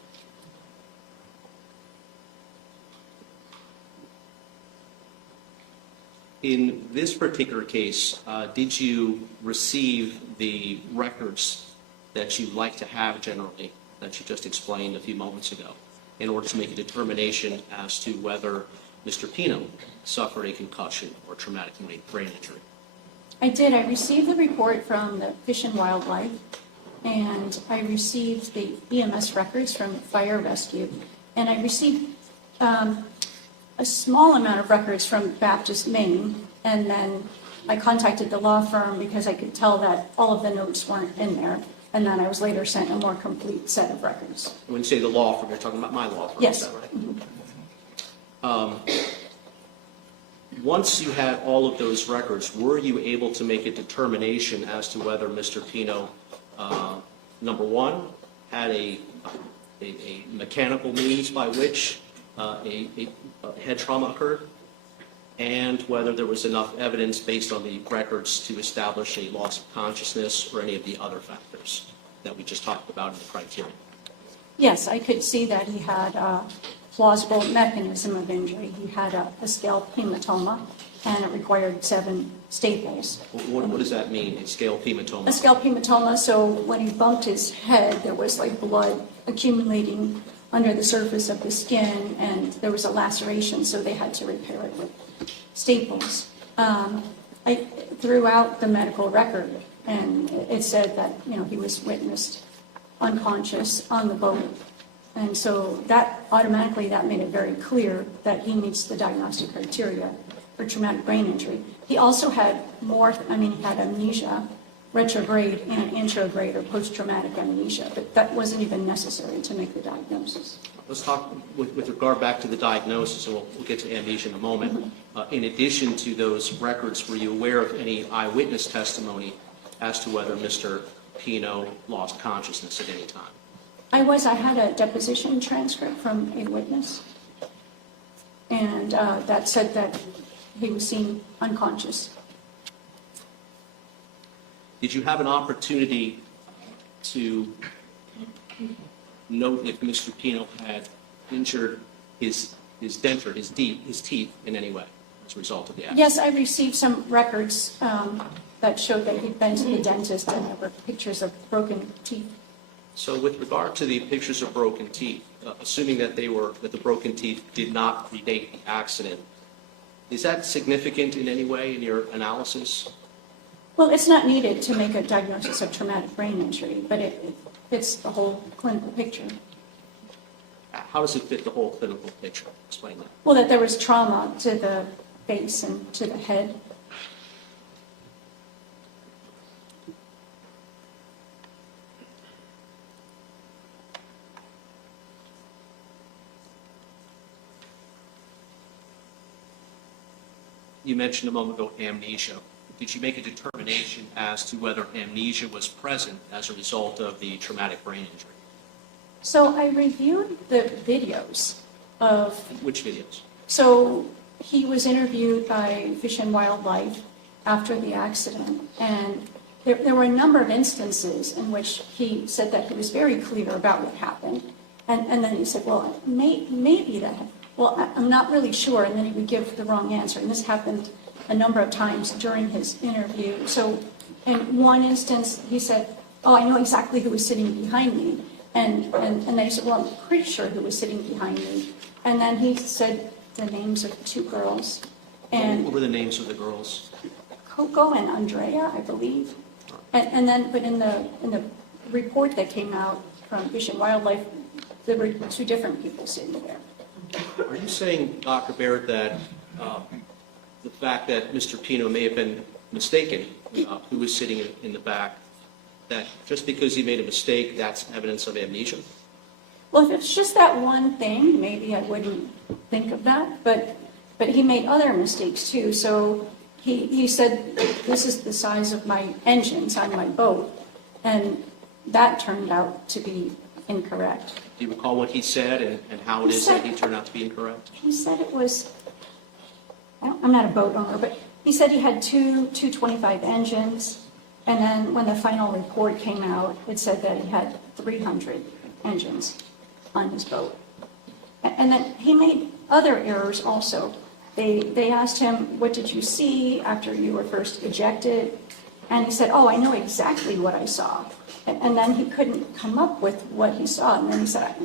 In this particular case, did you receive the records that you'd like to have generally, that you just explained a few moments ago, in order to make a determination as to whether Mr. Pino suffered a concussion or traumatic brain injury? I did. I received the report from the Fish and Wildlife, and I received the EMS records from Fire Rescue, and I received a small amount of records from Baptist, Maine, and then I contacted the law firm because I could tell that all of the notes weren't in there, and then I was later sent a more complete set of records. When you say the law firm, you're talking about my law firm, Yes. is that right? Once you had all of those records, were you able to make a determination as to whether Mr. Pino, number one, had a mechanical means by which a head trauma occurred, and whether there was enough evidence based on the records to establish a loss of consciousness or any of the other factors that we just talked about in the criteria? Yes, I could see that he had a plausible mechanism of injury. He had a scalp hematoma, and it required 7 staples. What does that mean, a scalp hematoma? A scalp hematoma, so when he bumped his head, there was like blood accumulating under the surface of the skin, and there was a laceration, so they had to repair it with staples. I threw out the medical record, and it said that, he was witnessed unconscious on the boat. And so that automatically, that made it very clear that he meets the diagnostic criteria for traumatic brain injury. He also had he had amnesia, retrograde and anterograde or post-traumatic amnesia, but that wasn't even necessary to make the diagnosis. Let's talk with regard back to the diagnosis, and we'll get to amnesia in a moment. In addition to those records, were you aware of any eyewitness testimony as to whether Mr. Pino lost consciousness at any time? I had a deposition transcript from a witness, and that said that he was seen unconscious. Did you have an opportunity to note if Mr. Pino had injured his denture, his teeth in any way as a result of the accident? Yes, I received some records that showed that he'd been to the dentist, and there were pictures of broken teeth. So with regard to the pictures of broken teeth, assuming that the broken teeth did not predate the accident, Is that significant in any way in your analysis? Well, it's not needed to make a diagnosis of traumatic brain injury, but it fits the whole clinical picture. How does it fit the whole clinical picture? Explain that. Well, that there was trauma to the face and to the head. You mentioned a moment ago amnesia. Did you make a determination as to whether amnesia was present as a result of the traumatic brain injury? So I reviewed the videos of, Which videos? so he was interviewed by Fish and Wildlife after the accident, and there were a number of instances in which he said that he was very clear about what happened. And then he said, well, maybe that, well, I'm not really sure, and then he would give the wrong answer. And this happened a number of times during his interview. So in one instance, he said, oh, I know exactly who was sitting behind me. And then he said, well, I'm pretty sure who was sitting behind me. And then he said the names of two girls. And What were the names of the girls? Coco and Andrea, I believe. And then, but in the report that came out from Fish and Wildlife, there were two different people sitting there. Are you saying, Dr. Barratt, that the fact that Mr. Pino may have been mistaken, who was sitting in the back, that just because he made a mistake, that's evidence of amnesia? Well, if it's just that one thing, maybe I wouldn't think of that, but he made other mistakes too. So he said, this is the size of my engines on my boat, and that turned out to be incorrect. Do you recall what he said and how it is that he turned out to be incorrect? He said it was, I'm not a boat owner, but he said he had two 225 engines, and then when the final report came out, it said that he had 300 engines on his boat. And then he made other errors also. They asked him, what did you see after you were first ejected? And he said, oh, I know exactly what I saw. And then he couldn't come up with what he saw. And then he said,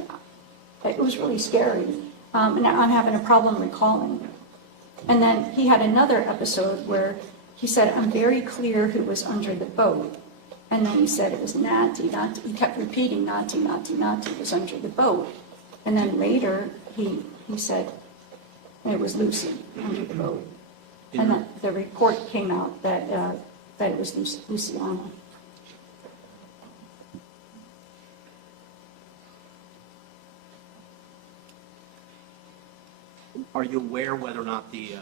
it was really scary. And I'm having a problem recalling. And then he had another episode where he said, I'm very clear who was under the boat. And then he said it was Natty. He kept repeating Natty was under the boat. And then later he said it was Lucy under the boat. And then the report came out that it was Luciana. Are you aware whether or not the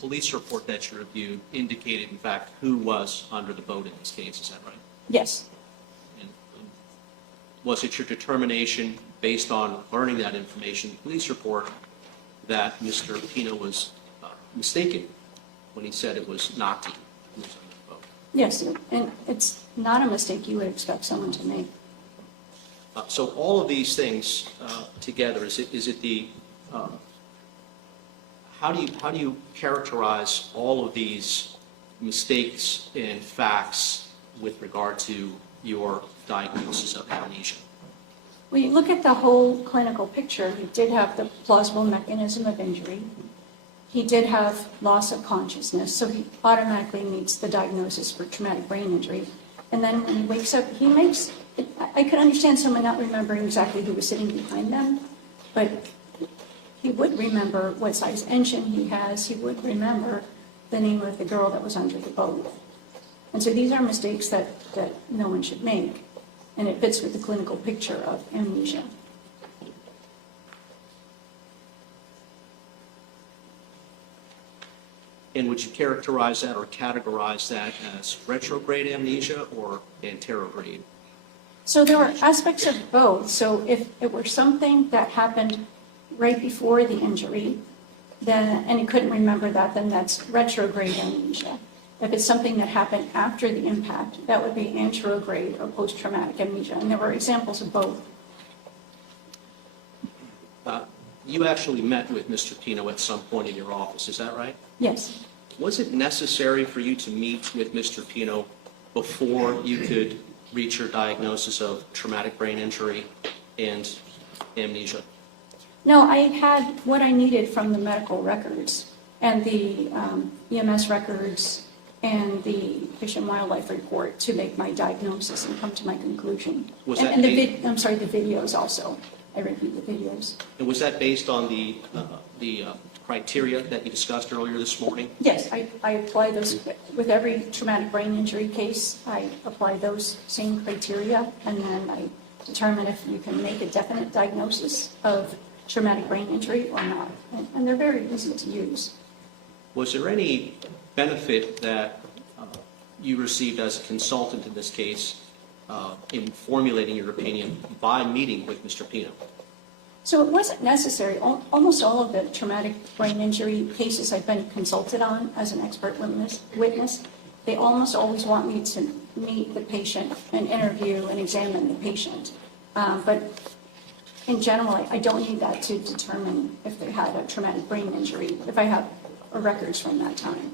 police report that you reviewed indicated, in fact, who was under the boat in this case? Is that right? Yes. And, was it your determination, based on learning that information, the police report, that Mr. Pino was mistaken when he said it was Nati who was under the boat? Yes, and it's not a mistake you would expect someone to make. So all of these things together, is it the how do you characterize all of these mistakes and facts with regard to your diagnosis of amnesia? When you look at the whole clinical picture, he did have the plausible mechanism of injury. He did have loss of consciousness, so he automatically meets the diagnosis for traumatic brain injury. And then when he wakes up, he makes, I could understand someone not remembering exactly who was sitting behind them, but he would remember what size engine he has. He would remember the name of the girl that was under the boat. And so these are mistakes that no one should make, and it fits with the clinical picture of amnesia. And would you characterize that or categorize that as retrograde amnesia or anterograde? So there were aspects of both. So if it were something that happened right before the injury, then, and you couldn't remember that, then that's retrograde amnesia. If it's something that happened after the impact, that would be anterograde or post-traumatic amnesia. And there were examples of both. You actually met with Mr. Pino at some point in your office, is that right? Yes. Was it necessary for you to meet with Mr. Pino before you could reach your diagnosis of traumatic brain injury and amnesia? No, I had what I needed from the medical records and the EMS records and the Fish and Wildlife report to make my diagnosis and come to my conclusion. Was And- that and based- I'm sorry, the videos also. I reviewed the videos. And was that based on the criteria that you discussed earlier this morning? Yes, I apply those, with every traumatic brain injury case, I apply those same criteria, and then I determine if you can make a definite diagnosis of traumatic brain injury or not. And they're very easy to use. Was there any benefit that you received as a consultant in this case in formulating your opinion by meeting with Mr. Pino? So it wasn't necessary. Almost all of the traumatic brain injury cases I've been consulted on as an expert witness, they almost always want me to meet the patient and interview and examine the patient. But in general, I don't need that to determine if they had a traumatic brain injury, if I have records from that time.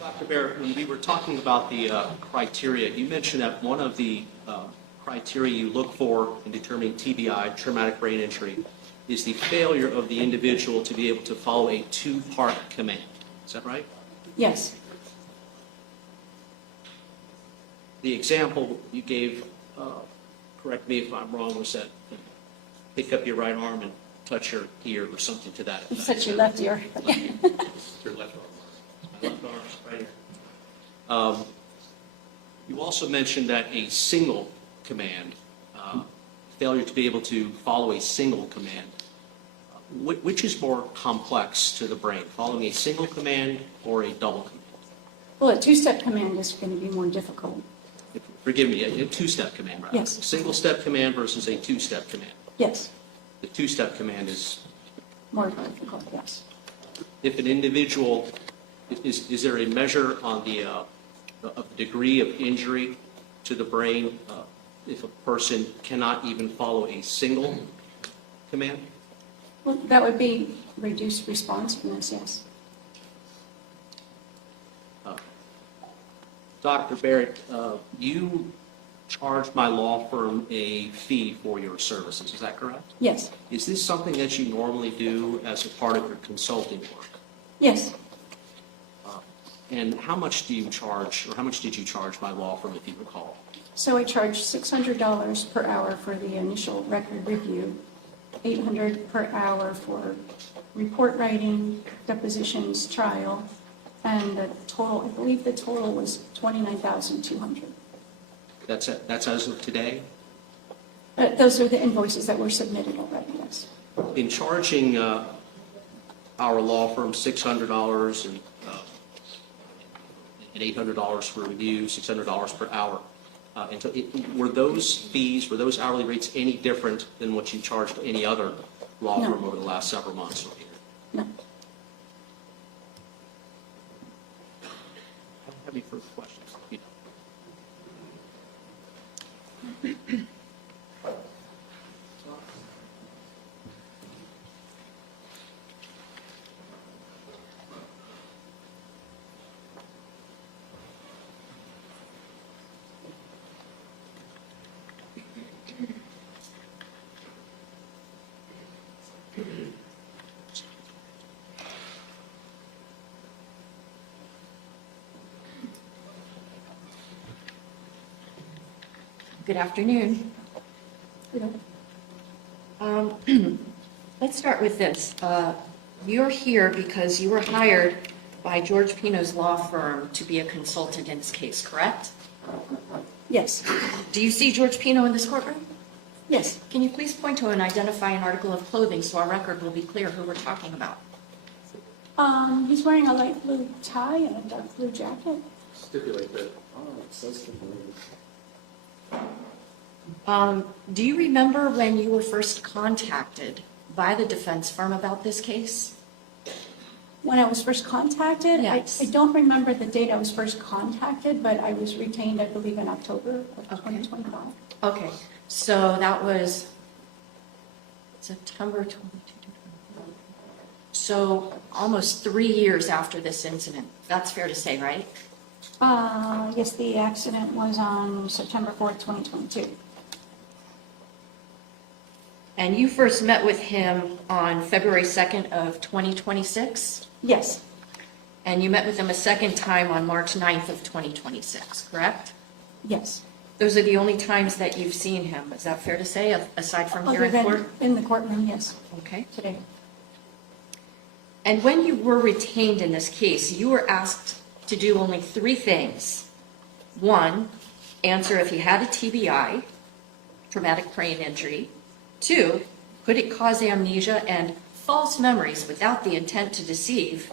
Dr. Barratt, when we were talking about the criteria, you mentioned that one of the criteria you look for in determining TBI, traumatic brain injury, is the failure of the individual to be able to follow a two-part command. Is that right? Yes. The example you gave, correct me if I'm wrong, was that pick up your right arm and touch your ear or something to that effect. Such your left ear. Your left arm. My left arm's right here. You also mentioned that a single command, failure to be able to follow a single command, which is more complex to the brain, following a single command or a double command? Well, a two-step command is going to be more difficult. Forgive me, a two-step command, rather. Yes. A single-step command versus a two-step command. Yes, The two-step command is, more difficult, yes. if an individual, is there a measure on the of the degree of injury to the brain if a person cannot even follow a single command? Well, that would be reduced responsiveness, yes. Dr. Barratt, you charged my law firm a fee for your services, is that correct? Yes, Is this something that you normally do as a part of your consulting work? yes. And how much do you charge, or how much did you charge my law firm, if you recall? So I charge $600 per hour for the initial record review, $800 per hour for report writing, depositions, trial, and the total, I believe the total was $29,200. That's as of today? Those are the invoices that were submitted already, yes. In charging our law firm $600 and $800 for review, $600 per hour, and so were those fees, were those hourly rates any different than what you charged any other law No. firm over the last several months or year? No. I don't have any further questions. Good afternoon. Let's start with this. You're here because you were hired by George Pino's law firm to be a consultant in this case, correct? Yes, Do you see George Pino in this courtroom? yes. Can you please point to and identify an article of clothing so our record will be clear who we're talking about? He's wearing a light blue tie and a dark blue jacket. Stipulate that. Oh, it says stipulated. Do you remember when you were first contacted by the defense firm about this case? When I was first contacted, Yes. I don't remember the date I was first contacted, but I was retained, I believe, in October of Okay. 2025. Okay, so that was September 22. So almost 3 years after this incident. That's fair to say, right? Yes, the accident was on September 4th, 2022. And you first met with him on February 2nd of 2026? Yes, And you met with him a second time on March 9th of 2026, correct? yes. Those are the only times that you've seen him. Is that fair to say, aside from here Other in than court? in the courtroom, yes, Okay. today. And when you were retained in this case, you were asked to do only 3 things. 1, answer if he had a TBI, traumatic brain injury. 2, could it cause amnesia and false memories without the intent to deceive?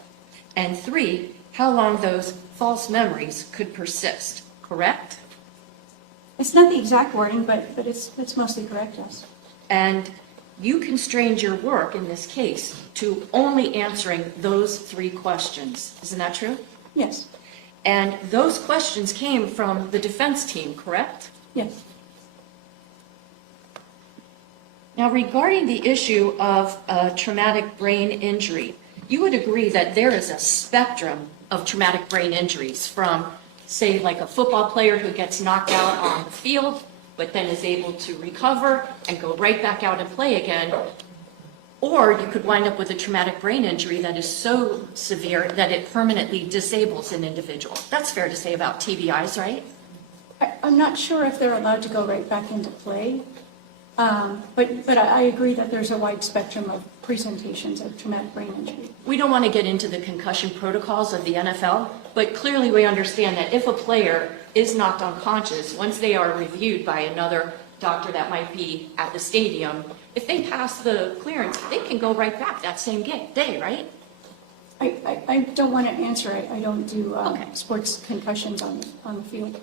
And 3, how long those false memories could persist, correct? It's not the exact wording, but it's mostly correct, yes. And you constrained your work in this case to only answering those 3 questions. Isn't that true? Yes, And those questions came from the defense team, correct? yes. Now, regarding the issue of a traumatic brain injury, you would agree that there is a spectrum of traumatic brain injuries from, say, like a football player who gets knocked out on the field, but then is able to recover and go right back out and play again. Or you could wind up with a traumatic brain injury that is so severe that it permanently disables an individual. That's fair to say about TBIs, right? I'm not sure if they're allowed to go right back into play, but I agree that there's a wide spectrum of presentations of traumatic brain injury. We don't want to get into the concussion protocols of the NFL, but clearly we understand that if a player is knocked unconscious, once they are reviewed by another doctor that might be at the stadium, if they pass the clearance, they can go right back that same day, right? I don't want to answer it. I don't do Okay. sports concussions on the field.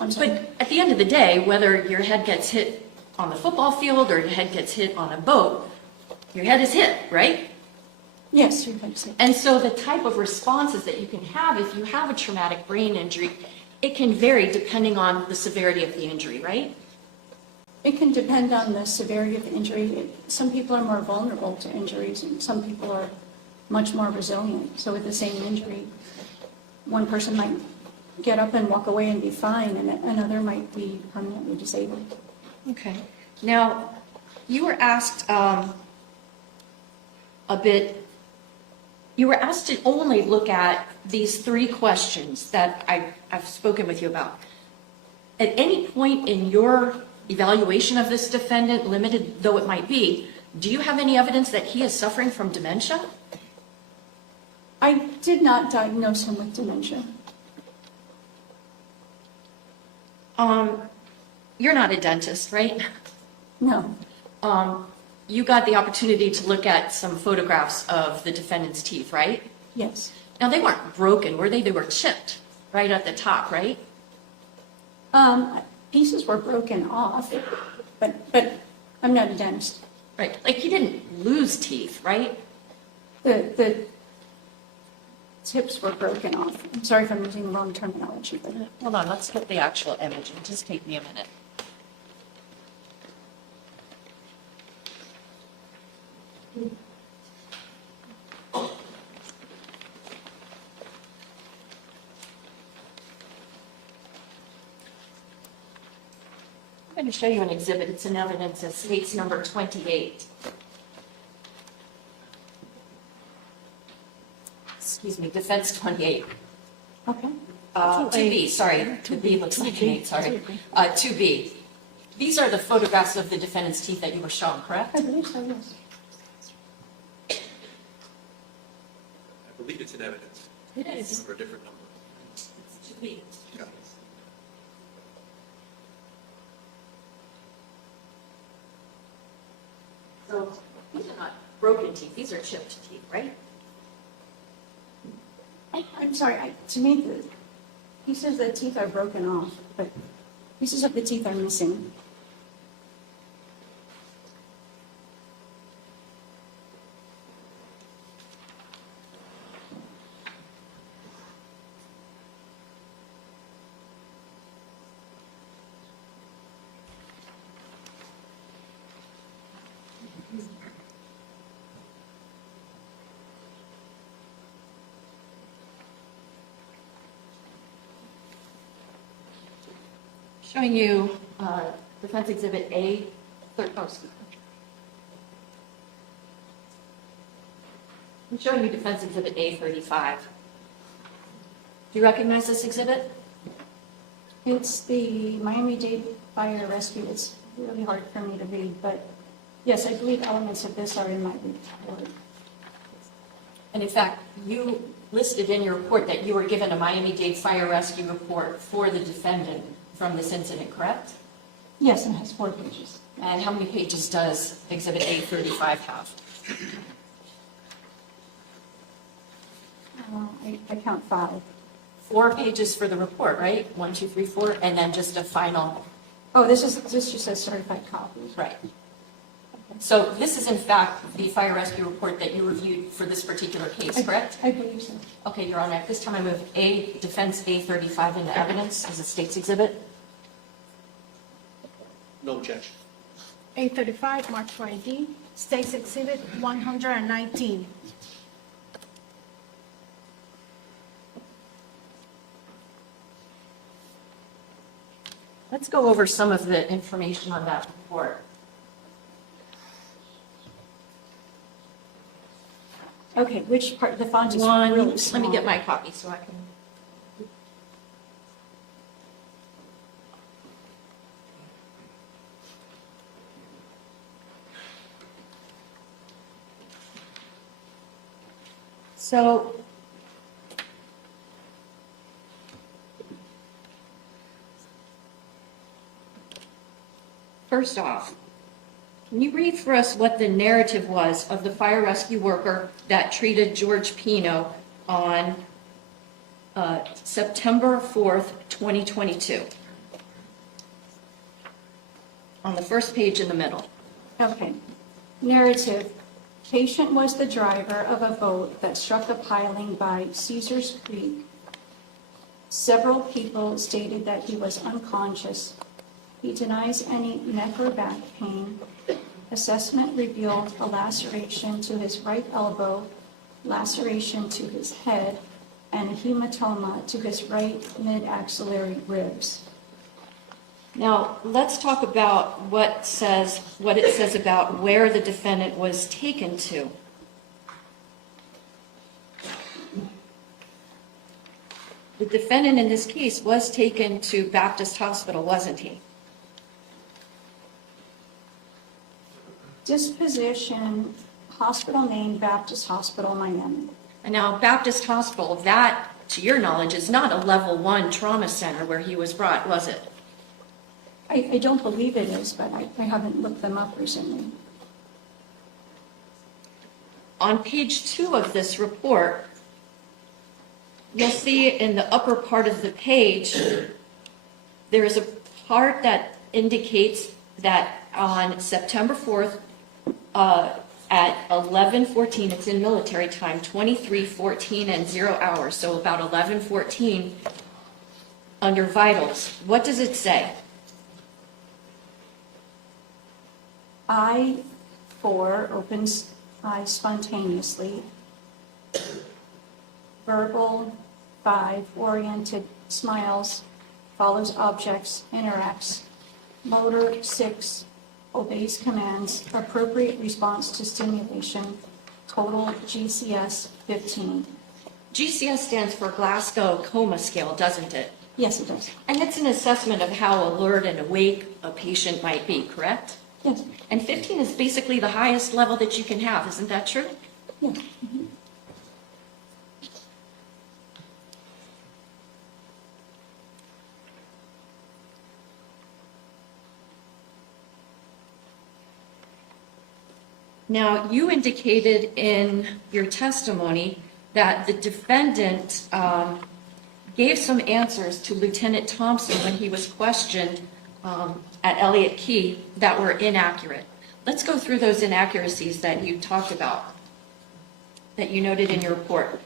I'm sorry. But at the end of the day, whether your head gets hit on the football field or your head gets hit on a boat, your head is hit, right? Yes, you're right. And so the type of responses that you can have if you have a traumatic brain injury, it can vary depending on the severity of the injury, right? It can depend on the severity of the injury. Some people are more vulnerable to injuries, and some people are much more resilient. So with the same injury, one person might get up and walk away and be fine, and another might be permanently disabled. Okay. Now, you were asked you were asked to only look at these 3 questions that I've spoken with you about. At any point in your evaluation of this defendant, limited though it might be, do you have any evidence that he is suffering from dementia? I did not diagnose him with dementia. You're not a dentist, right? No. You got the opportunity to look at some photographs of the defendant's teeth, right? Yes. Now, they weren't broken, were they? They were chipped right at the top, right? Pieces were broken off, but I'm not a dentist. Right. Like, he didn't lose teeth, right? The tips were broken off. I'm sorry if I'm using the wrong terminology, but Hold on, let's get the actual image. It'll just take me a minute. I'm going to show you an exhibit. It's an evidence of states number 28. Excuse me, defense 28. okay. 2B, sorry. 2B looks like an 8, sorry. 2B. These are the photographs of the defendant's teeth that you were shown, correct? I believe so, yes. I believe it's in evidence It is. for a different number. 2B. Yeah. So these are not broken teeth, these are chipped teeth, right? I'm sorry, to me, the pieces of the teeth are broken off, but pieces of the teeth are missing. Showing you Defense Exhibit A, I'm showing you Defense Exhibit A35. Do you recognize this exhibit? It's the Miami-Dade Fire Rescue. It's really hard for me to read, but yes, I believe elements of this are in my report. And in fact, you listed in your report that you were given a Miami-Dade Fire Rescue report for the defendant from this incident, correct? Yes, and it has 4 pages. And how many pages does Exhibit A35 have? I count 5. 4 pages for the report, right? 1, 2, 3, 4, and then just a final. Oh, this just says certified copy. Right. So this is in fact the fire rescue report that you reviewed for this particular case, correct? I believe so. Okay, Your Honor, at this time I move Defense A35 into evidence as a state's exhibit. No objection. A35, marked for ID, State's Exhibit 119. Let's go over some of the information on that report. Okay, which part, the font is One, really small. let me get my copy so I can. So, first off, can you read for us what the narrative was of the fire rescue worker that treated George Pino on September 4th, 2022? On the first page in the middle. Okay. Narrative. Patient was the driver of a boat that struck a piling by Caesars Creek. Several people stated that he was unconscious. He denies any neck or back pain. Assessment revealed a laceration to his right elbow, laceration to his head, and a hematoma to his right mid-axillary ribs. Now, let's talk about what it says about where the defendant was taken to. The defendant in this case was taken to Baptist Hospital, wasn't he? Disposition, hospital name, Baptist Hospital, Miami. And now, Baptist Hospital, that, to your knowledge, is not a level 1 trauma center where he was brought, was it? I don't believe it is, but I haven't looked them up recently. On page 2 of this report, you'll see in the upper part of the page, there is a part that indicates that on September 4th, at 11:14, it's in military time, 23:14 and 0 hours, so about 11:14, under vitals. What does it say? I-4 opens eye spontaneously. Verbal 5, oriented, smiles, follows objects, interacts. Motor 6, obeys commands, appropriate response to stimulation. Total GCS 15. GCS stands for Glasgow Coma Scale, doesn't it? Yes, it does. And it's an assessment of how alert and awake a patient might be, correct? Yes. And 15 is basically the highest level that you can have, isn't that true? Yes. Now, you indicated in your testimony that the defendant gave some answers to Lieutenant Thompson when he was questioned at Elliott Key that were inaccurate. Let's go through those inaccuracies that you talked about, that you noted in your report.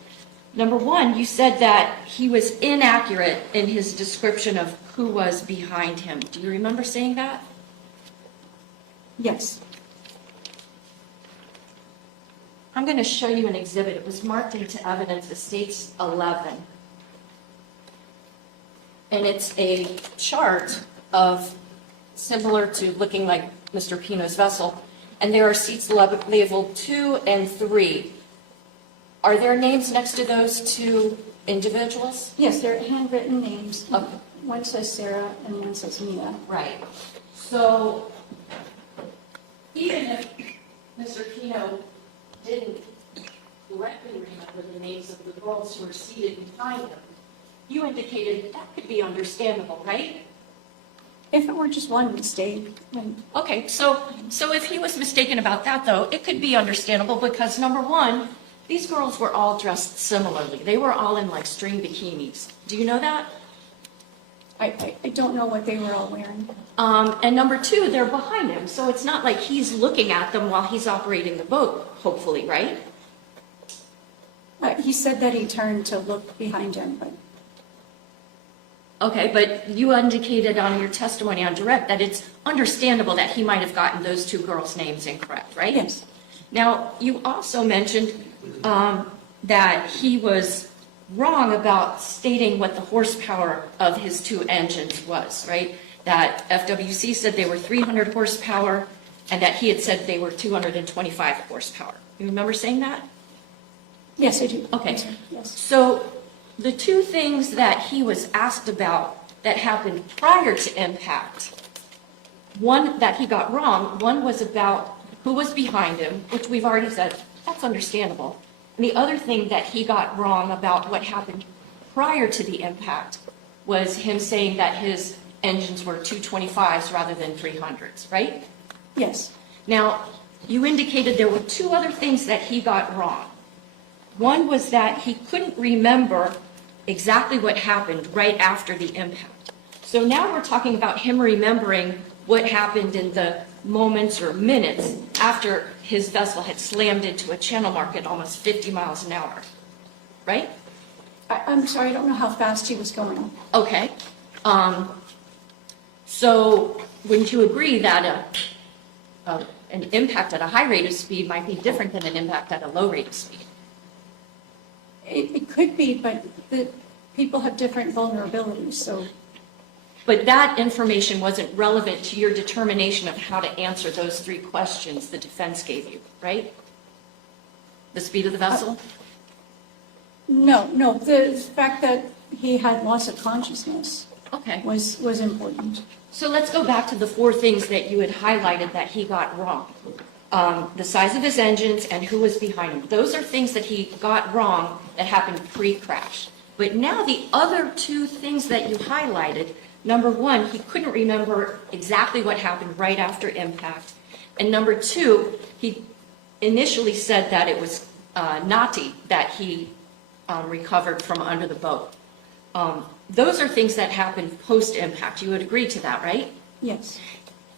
Number one, you said that he was inaccurate in his description of who was behind him. Do you remember saying that? Yes. I'm going to show you an exhibit. It was marked into evidence, Estates 11. And it's a chart of, similar to looking like Mr. Pino's vessel, and there are seats labeled 2 and 3. Are there names next to those two individuals? Yes, they're handwritten names. Okay. One says Sarah and one says Mia. Right. So even if Mr. Pino didn't correctly remember the names of the girls who were seated behind him, you indicated that could be understandable, right? If it were just one mistake, then Okay, so if he was mistaken about that, though, it could be understandable because, number one, these girls were all dressed similarly. They were all in, like, string bikinis. Do you know that? I don't know what they were all wearing. And number two, they're behind him, so it's not like he's looking at them while he's operating the boat, hopefully, right? He said that he turned to look behind him, but Okay, but you indicated on your testimony on direct that it's understandable that he might have gotten those two girls' names incorrect, right? yes. Now, you also mentioned that he was wrong about stating what the horsepower of his two engines was, right? That FWC said they were 300 horsepower and that he had said they were 225 horsepower. You remember saying that? Yes, I do. Okay. Yes, sir. Yes. So the two things that he was asked about that happened prior to impact, one that he got wrong, one was about who was behind him, which we've already said, that's understandable. And the other thing that he got wrong about what happened prior to the impact was him saying that his engines were 225s rather than 300s, right? Yes. Now, you indicated there were two other things that he got wrong. One was that he couldn't remember exactly what happened right after the impact. So now we're talking about him remembering what happened in the moments or minutes after his vessel had slammed into a channel mark at almost 50 miles an hour, right? I'm sorry, I don't know how fast he was going. Okay. So wouldn't you agree that an impact at a high rate of speed might be different than an impact at a low rate of speed? It could be, but the people have different vulnerabilities, so But that information wasn't relevant to your determination of how to answer those three questions the defense gave you, right? The speed of the vessel? no. The fact that he had loss of consciousness Okay. was important. So let's go back to the four things that you had highlighted that he got wrong. The size of his engines and who was behind him. Those are things that he got wrong that happened pre-crash. But now the other two things that you highlighted, number one, he couldn't remember exactly what happened right after impact. And number two, he initially said that it was nati that he recovered from under the boat. Those are things that happened post-impact. You would agree to that, right? Yes.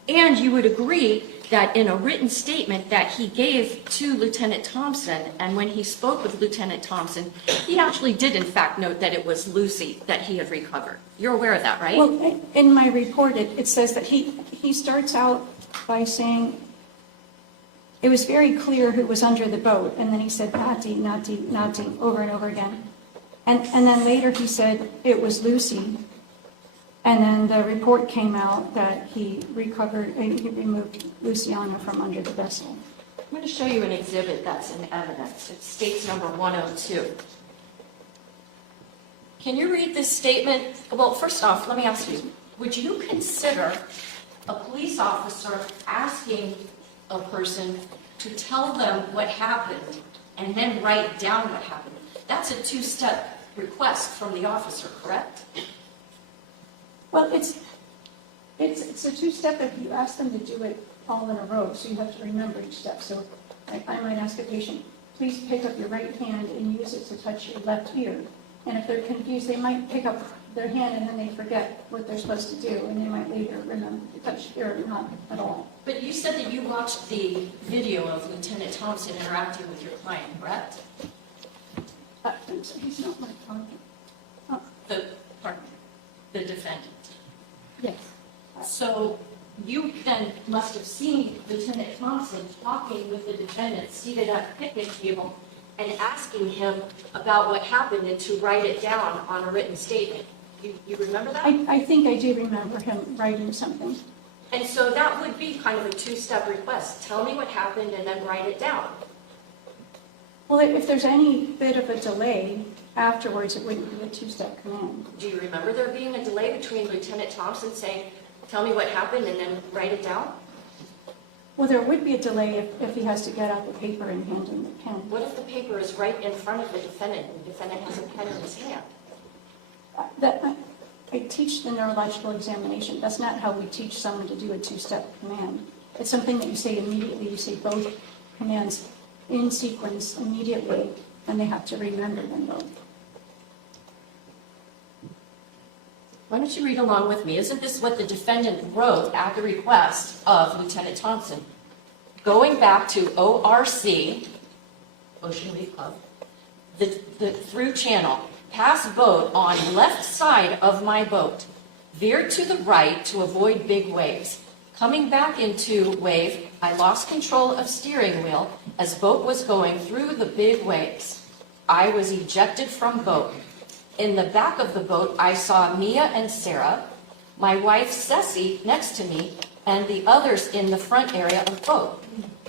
And you would agree that in a written statement that he gave to Lieutenant Thompson, and when he spoke with Lieutenant Thompson, he actually did in fact note that it was Lucy that he had recovered. You're aware of that, right? Well, in my report, it says that he starts out by saying it was very clear who was under the boat, and then he said nati, nati, nati, over and over again. And then later he said it was Lucy. And then the report came out that he removed Luciana from under the vessel. I'm going to show you an exhibit that's in evidence. It's states number 102. Can you read this statement? Well, first off, let me ask you, would you consider a police officer asking a person to tell them what happened and then write down what happened? That's a two-step request from the officer, correct? Well, it's a two-step if you ask them to do it all in a row, so you have to remember each step. So I might ask a patient, please pick up your right hand and use it to touch your left ear. And if they're confused, they might pick up their hand and then they forget what they're supposed to do, and they might later remember to touch the ear or not at all. But you said that you watched the video of Lieutenant Thompson interacting with your client, correct? He's not my client. Pardon me, the defendant. Yes. So you then must have seen Lieutenant Thompson talking with the defendant seated at the picnic table and asking him about what happened and to write it down on a written statement. You remember that? I think I do remember him writing something. And so that would be kind of a two-step request. Tell me what happened and then write it down. Well, if there's any bit of a delay afterwards, it wouldn't be a two-step command. Do you remember there being a delay between Lieutenant Thompson saying, tell me what happened and then write it down? Well, there would be a delay if he has to get out the paper and hand him the pen. What if the paper is right in front of the defendant and the defendant has a pen in his hand? I teach the neurological examination. That's not how we teach someone to do a two-step command. It's something that you say immediately. You say both commands in sequence immediately, and they have to remember them both. Why don't you read along with me? Isn't this what the defendant wrote at the request of Lieutenant Thompson? Going back to ORC, Ocean Reef Club, the through channel, pass boat on left side of my boat, veer to the right to avoid big waves. Coming back into wave, I lost control of steering wheel as boat was going through the big waves. I was ejected from boat. In the back of the boat, I saw Mia and Sarah, my wife Ceci next to me, and the others in the front area of boat.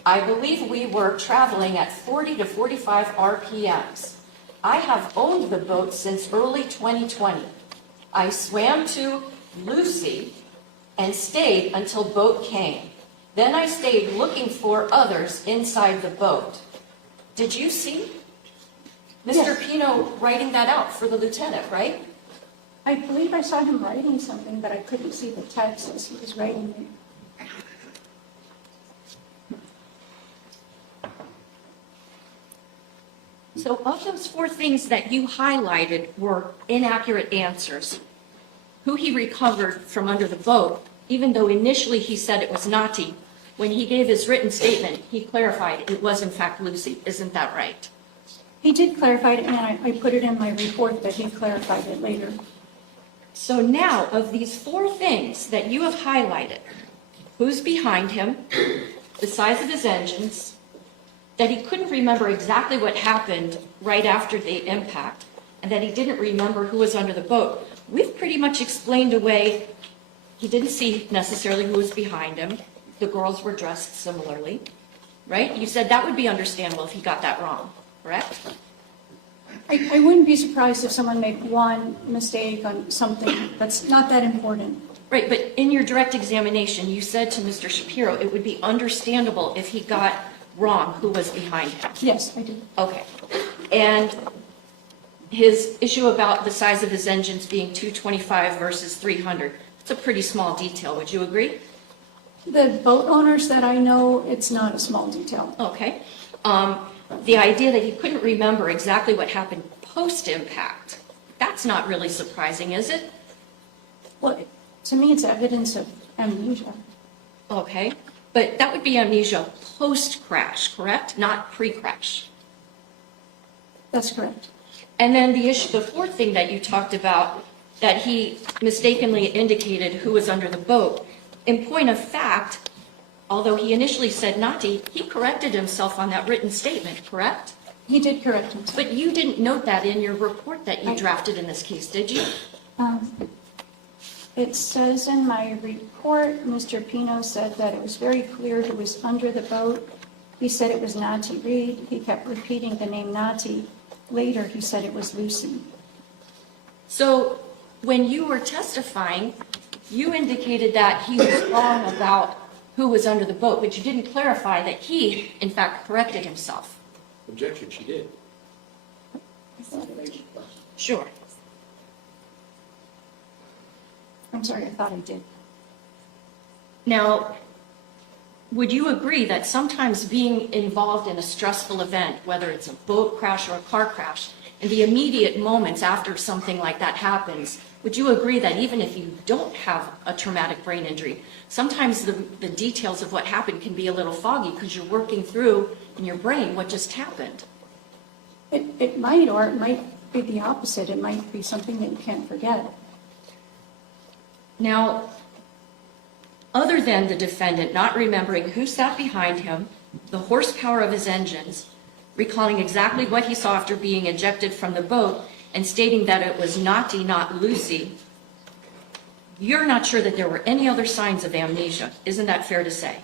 I believe we were traveling at 40 to 45 RPMs. I have owned the boat since early 2020. I swam to Lucy and stayed until boat came. Then I stayed looking for others inside the boat. Did you see Mr. Pino writing that out for the lieutenant, right? I believe I saw him writing something, but I couldn't see the text as he was writing it. So of those four things that you highlighted were inaccurate answers. Who he recovered from under the boat, even though initially he said it was Nati, when he gave his written statement, he clarified it was in fact Lucy. Isn't that right? He did clarify it, and I put it in my report that he clarified it later. So now, of these four things that you have highlighted, who's behind him, the size of his engines, that he couldn't remember exactly what happened right after the impact, and that he didn't remember who was under the boat, we've pretty much explained away. He didn't see necessarily who was behind him. The girls were dressed similarly, right? You said that would be understandable if he got that wrong, correct? I wouldn't be surprised if someone made one mistake on something that's not that important. Right, but in your direct examination, you said to Mr. Shapiro it would be understandable if he got wrong who was behind him. Yes, I did. Okay. And his issue about the size of his engines being 225 versus 300, it's a pretty small detail. Would you agree? The boat owners that I know, it's not a small detail. Okay. The idea that he couldn't remember exactly what happened post-impact, that's not really surprising, is it? Well, to me, it's evidence of amnesia. Okay. But that would be amnesia post-crash, correct? Not pre-crash. That's correct. And then the fourth thing that you talked about, that he mistakenly indicated who was under the boat. In point of fact, although he initially said Nati, he corrected himself on that written statement, correct? He did correct himself. But you didn't note that in your report that you drafted in this case, did you? It says in my report, Mr. Pino said that it was very clear who was under the boat. He said it was Nati Reed. He kept repeating the name Nati. Later, he said it was Lucy. So when you were testifying, you indicated that he was wrong about who was under the boat, but you didn't clarify that he, in fact, corrected himself. Objection, she did. Sure. I'm sorry, I thought I did. Now, would you agree that sometimes being involved in a stressful event, whether it's a boat crash or a car crash, in the immediate moments after something like that happens, would you agree that even if you don't have a traumatic brain injury, sometimes the details of what happened can be a little foggy because you're working through in your brain what just happened? It might, or it might be the opposite. It might be something that you can't forget. Now, other than the defendant not remembering who sat behind him, the horsepower of his engines, recalling exactly what he saw after being ejected from the boat, and stating that it was Nati, not Lucy, you're not sure that there were any other signs of amnesia. Isn't that fair to say?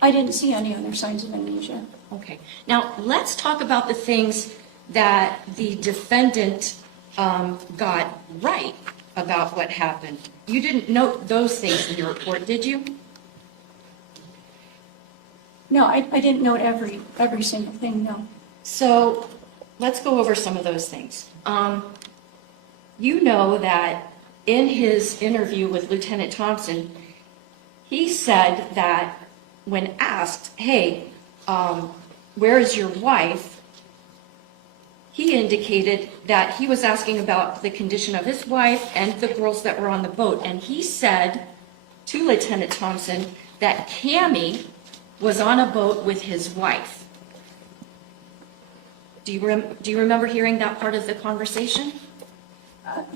I didn't see any other signs of amnesia. Okay. Now, let's talk about the things that the defendant got right about what happened. You didn't note those things in your report, did you? No, I didn't note every single thing, no. So let's go over some of those things. You know that in his interview with Lieutenant Thompson, he said that when asked, hey, where is your wife? He indicated that he was asking about the condition of his wife and the girls that were on the boat. And he said to Lieutenant Thompson that Cammie was on a boat with his wife. Do you remember hearing that part of the conversation?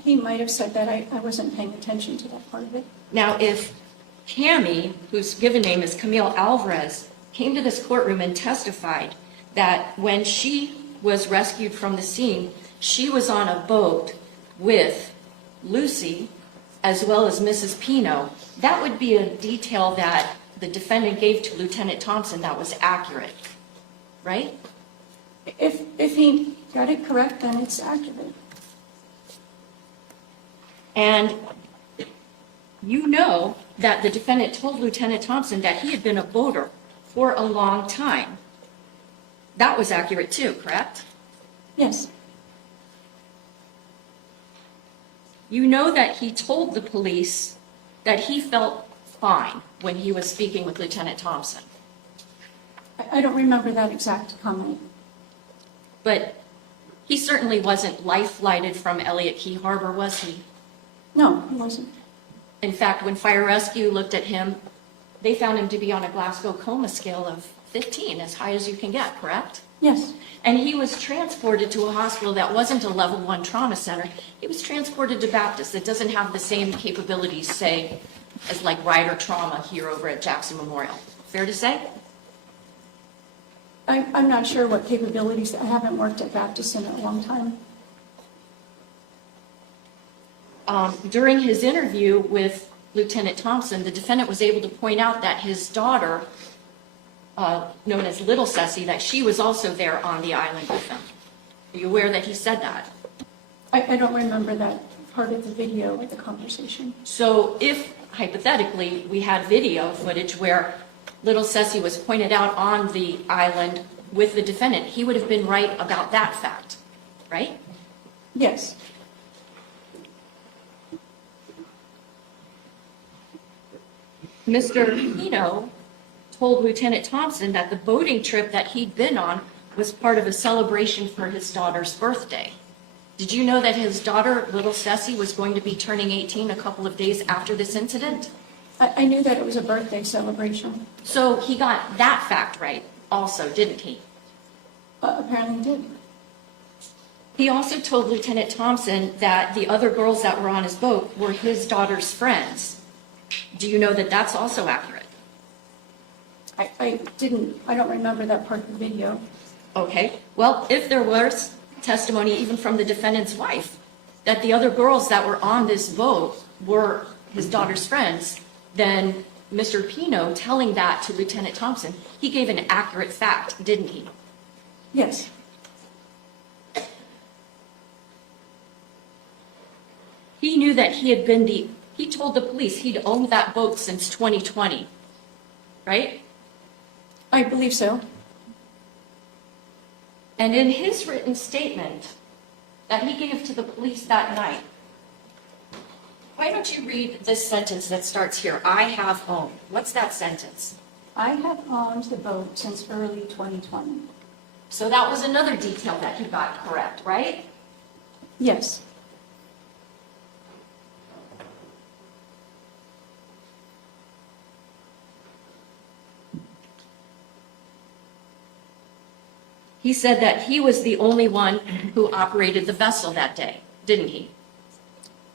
He might have said that. I wasn't paying attention to that part of it. Now, if Cammie, whose given name is Camille Alvarez, came to this courtroom and testified that when she was rescued from the scene, she was on a boat with Lucy as well as Mrs. Pino, that would be a detail that the defendant gave to Lieutenant Thompson that was accurate, right? If he got it correct, then it's accurate. And you know that the defendant told Lieutenant Thompson that he had been a boater for a long time. That was accurate too, correct? Yes. You know that he told the police that he felt fine when he was speaking with Lieutenant Thompson. I don't remember that exact comment. But he certainly wasn't life-flighted from Elliott Key Harbor, was he? No, he wasn't. In fact, when fire rescue looked at him, they found him to be on a Glasgow coma scale of 15, as high as you can get, correct? Yes. And he was transported to a hospital that wasn't a level 1 trauma center. He was transported to Baptist that doesn't have the same capabilities, say, as like rider trauma here over at Jackson Memorial. Fair to say? I'm not sure what capabilities. I haven't worked at Baptist in a long time. During his interview with Lieutenant Thompson, the defendant was able to point out that his daughter, known as Little Ceci, that she was also there on the island with them. Are you aware that he said that? I don't remember that part of the video of the conversation. So if, hypothetically, we had video footage where Little Ceci was pointed out on the island with the defendant, he would have been right about that fact, right? Yes. Mr. Pino told Lieutenant Thompson that the boating trip that he'd been on was part of a celebration for his daughter's birthday. Did you know that his daughter, Little Ceci, was going to be turning 18 a couple of days after this incident? I knew that it was a birthday celebration. So he got that fact right also, didn't he? Apparently he did. He also told Lieutenant Thompson that the other girls that were on his boat were his daughter's friends. Do you know that that's also accurate? I don't remember that part of the video. Okay, well, if there was testimony even from the defendant's wife that the other girls that were on this boat were his daughter's friends, then Mr. Pino telling that to Lieutenant Thompson, he gave an accurate fact, didn't he? Yes. He knew that he told the police he'd owned that boat since 2020, right? I believe so. And in his written statement that he gave to the police that night, why don't you read this sentence that starts here, I have owned. What's that sentence? I have owned the boat since early 2020. So that was another detail that you got correct, right? Yes. He said that he was the only one who operated the vessel that day, didn't he?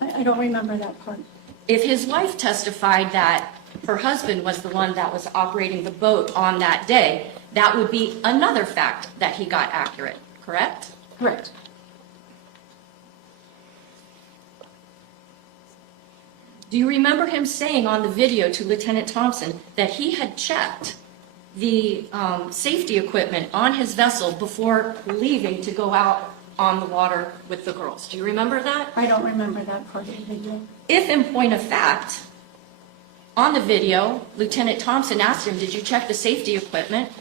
I don't remember that part. If his wife testified that her husband was the one that was operating the boat on that day, that would be another fact that he got accurate, correct? Correct. Do you remember him saying on the video to Lieutenant Thompson that he had checked the safety equipment on his vessel before leaving to go out on the water with the girls? Do you remember that? I don't remember that part of the video. If in point of fact, on the video, Lieutenant Thompson asked him, did you check the safety equipment?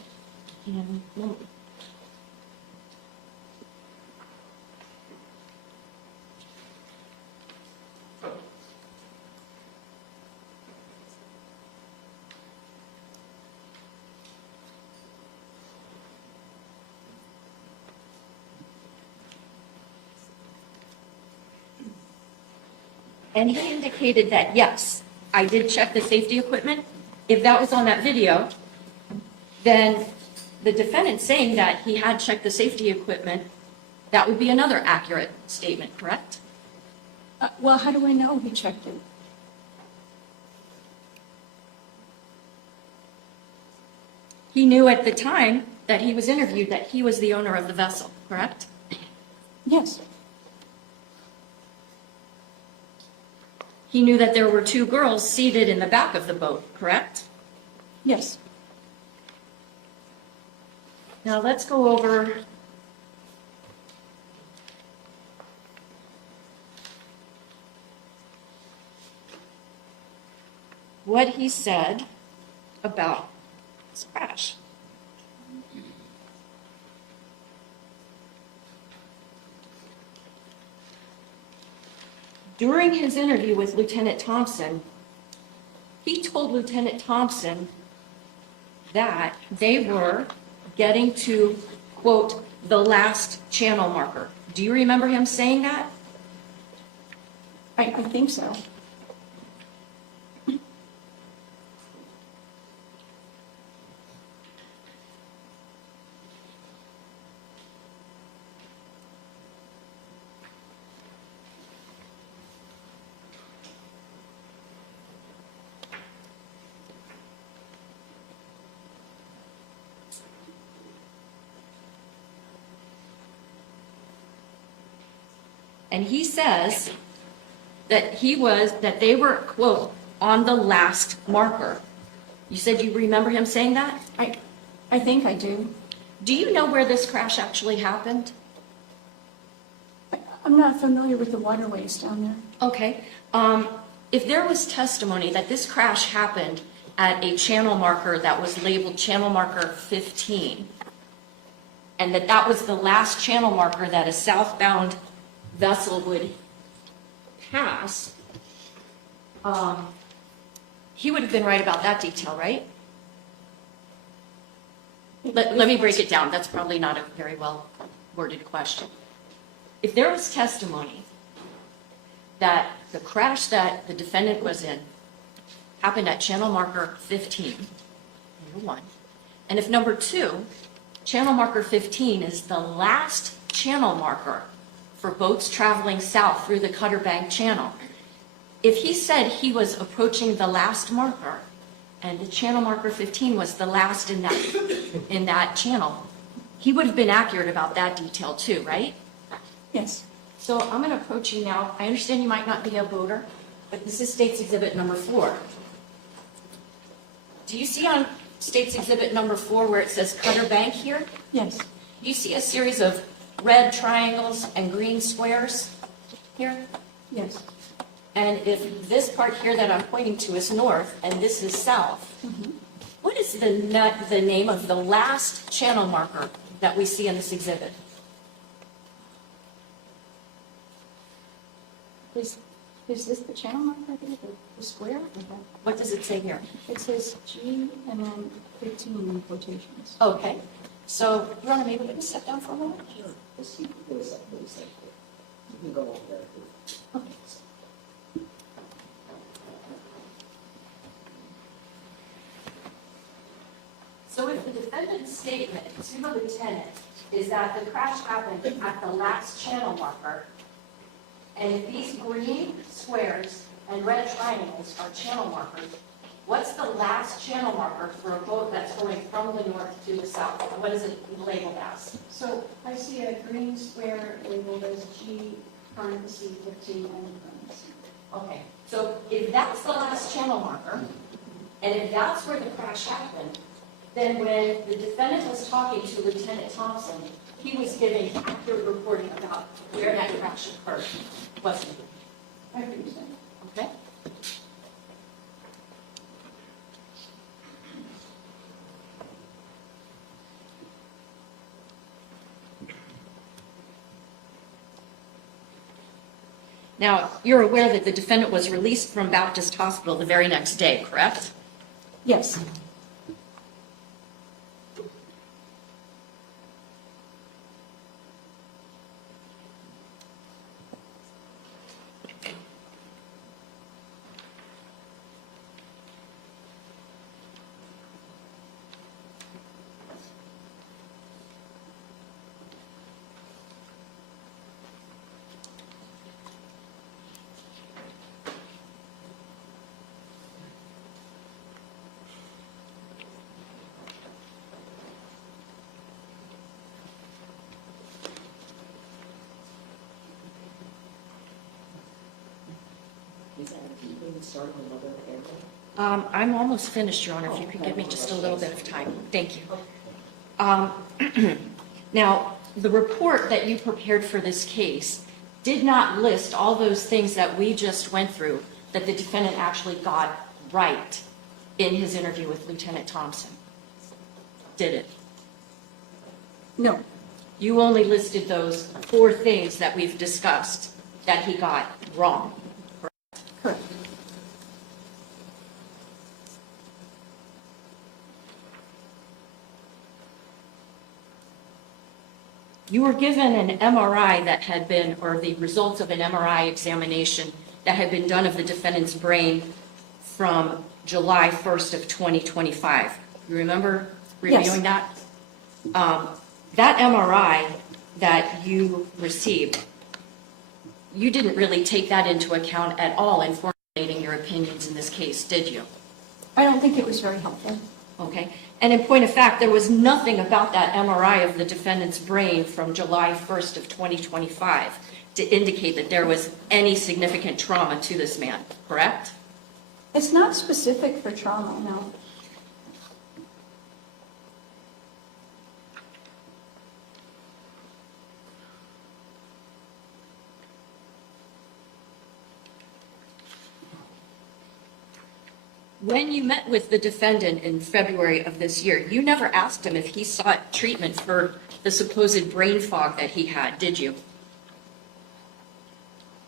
And he indicated that, yes, I did check the safety equipment. If that was on that video, then the defendant saying that he had checked the safety equipment, that would be another accurate statement, correct? Well, how do I know he checked it? He knew at the time that he was interviewed that he was the owner of the vessel, correct? Yes. He knew that there were two girls seated in the back of the boat, correct? Yes. Now let's go over what he said about this crash. During his interview with Lieutenant Thompson, he told Lieutenant Thompson that they were getting to, quote, the last channel marker. Do you remember him saying that? I think so. And he says that they were, quote, on the last marker. You said you remember him saying that? I think I do. Do you know where this crash actually happened? I'm not familiar with the waterways down there. Okay. If there was testimony that this crash happened at a channel marker that was labeled channel marker 15, and that was the last channel marker that a southbound vessel would pass, he would have been right about that detail, right? Let me break it down. That's probably not a very well worded question. If there was testimony that the crash that the defendant was in happened at channel marker 15, number one, and if number two, channel marker 15 is the last channel marker for boats traveling south through the Cutter Bank Channel. If he said he was approaching the last marker and the channel marker 15 was the last in that channel, he would have been accurate about that detail too, right? Yes. So I'm going to approach you now. I understand you might not be a boater, but this is State's Exhibit number 4. Do you see on State's Exhibit number 4 where it says Cutter Bank here? Yes. Do you see a series of red triangles and green squares here? Yes. And if this part here that I'm pointing to is north and this is south, what is the name of the last channel marker that we see in this exhibit? Is Is this the channel marker here, the square? What does it say here? It says G and then 15 in quotations. Okay, so you want to maybe let me sit down for a moment? Sure. Let's see, there's that, you can go over there. Okay. So if the defendant's statement to the lieutenant is that the crash happened at the last channel marker, and if these green squares and red triangles are channel markers, what's the last channel marker for a boat that's going from the north to the south? What is it labeled as? So I see a green square labeled as G parentheses 15 and parentheses. Okay, so if that's the last channel marker, and if that's where the crash happened, then when the defendant was talking to Lieutenant Thompson, he was giving accurate reporting about where that crash occurred, wasn't he? I think so. Okay? Now, you're aware that the defendant was released from Baptist Hospital the very next day, correct? Yes. Is that keeping starting another area? I'm almost finished, Your Honor, if you could give me just a little bit of time. Thank you. Now, the report that you prepared for this case did not list all those things that we just went through that the defendant actually got right in his interview with Lieutenant Thompson. Did it? No. You only listed those 4 things that we've discussed that he got wrong. Correct. You were given an MRI that had been, or the results of an MRI examination that had been done of the defendant's brain from July 1st of 2025. You remember reviewing that? That MRI that you received, you didn't really take that into account at all in formulating your opinions in this case, did you? I don't think it was very helpful. Okay. And in point of fact, there was nothing about that MRI of the defendant's brain from July 1st of 2025 to indicate that there was any significant trauma to this man, correct? It's not specific for trauma, no. When you met with the defendant in February of this year, you never asked him if he sought treatment for the supposed brain fog that he had, did you?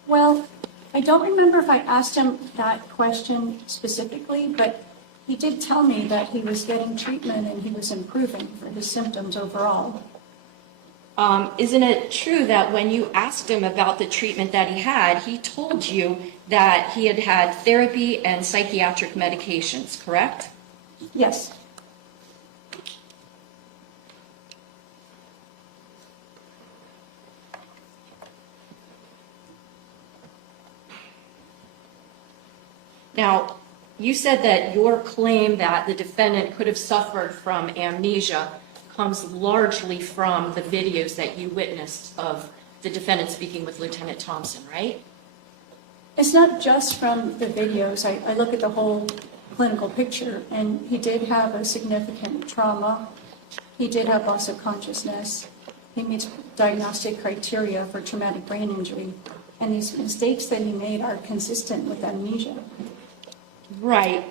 Well, I don't remember if I asked him that question specifically, but he did tell me that he was getting treatment and he was improving for his symptoms overall. Isn't it true that when you asked him about the treatment that he had, he told you that he had had therapy and psychiatric medications, correct? Yes. Now, you said that your claim that the defendant could have suffered from amnesia comes largely from the videos that you witnessed of the defendant speaking with Lieutenant Thompson, right? It's not just from the videos. I look at the whole clinical picture, and he did have a significant trauma. He did have loss of consciousness. He meets diagnostic criteria for traumatic brain injury. And these mistakes that he made are consistent with amnesia. Right.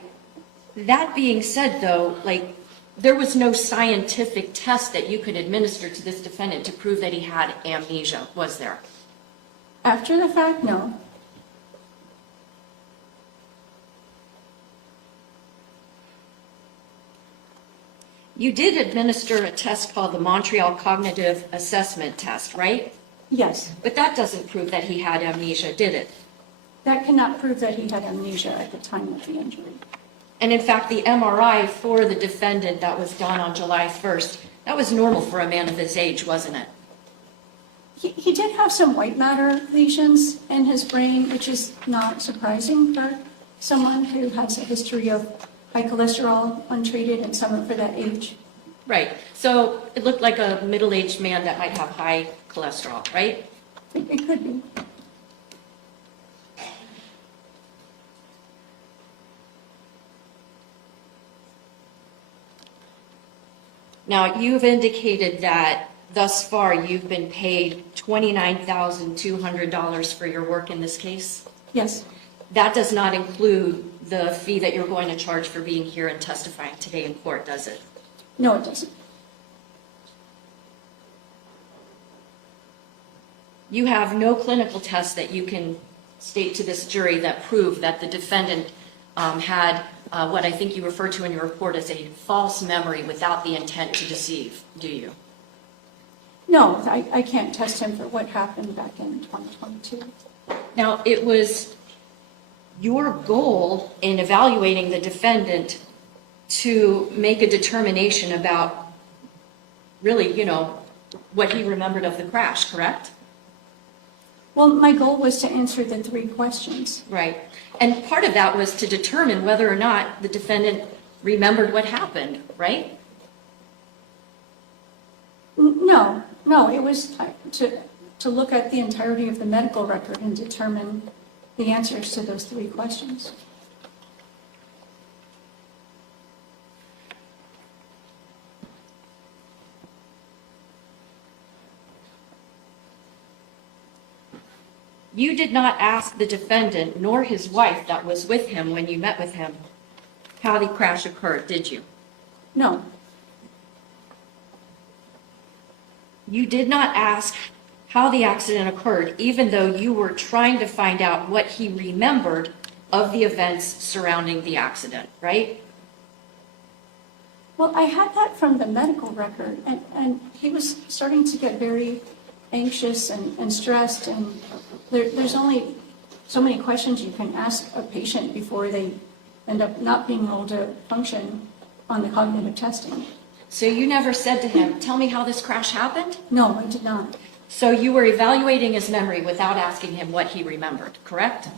That being said, though, there was no scientific test that you could administer to this defendant to prove that he had amnesia, was there? After the fact, no. You did administer a test called the Montreal Cognitive Assessment Test, right? Yes, But that doesn't prove that he had amnesia, did it? that cannot prove that he had amnesia at the time of the injury. And in fact, the MRI for the defendant that was done on July 1st, that was normal for a man of his age, wasn't it? He did have some white matter lesions in his brain, which is not surprising for someone who has a history of high cholesterol untreated and someone for that age. Right. So it looked like a middle-aged man that might have high cholesterol, right? It could be. Now, you've indicated that thus far you've been paid $29,200 for your work in this case. Yes, That does not include the fee that you're going to charge for being here and testifying today in court, does it? no, it doesn't. You have no clinical tests that you can state to this jury that prove that the defendant had what I think you referred to in your report as a false memory without the intent to deceive, do you? No, I can't test him for what happened back in 2022. Now, it was your goal in evaluating the defendant to make a determination about really, what he remembered of the crash, correct? Well, my goal was to answer the 3 questions. Right. And part of that was to determine whether or not the defendant remembered what happened, right? No, it was to look at the entirety of the medical record and determine the answers to those 3 questions. You did not ask the defendant nor his wife that was with him when you met with him how the crash occurred, did you? No, You did not ask how the accident occurred, even though you were trying to find out what he remembered of the events surrounding the accident, right? well, I had that from the medical record, and he was starting to get very anxious and stressed, and there's only so many questions you can ask a patient before they end up not being able to function on the cognitive testing. So you never said to him, tell me how this crash happened? No, I did not. So you were evaluating his memory without asking him what he remembered, correct?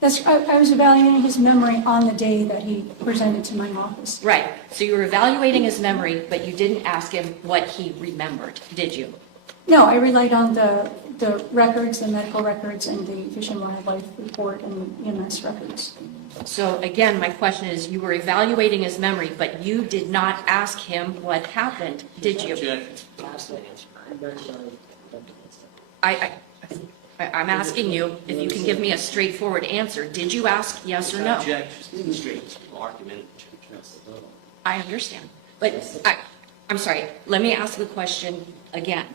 I was evaluating his memory on the day that he presented to my office. Right. So you were evaluating his memory, but you didn't ask him what he remembered, did you? No, I relied on the records, the medical records, and the Fish and Wildlife report and the EMS records. So again, my question is, you were evaluating his memory, but you did not ask him what happened, did you? I'm asking you if you can give me a straightforward answer. Did you ask yes or no? I understand. But I'm sorry, let me ask the question again.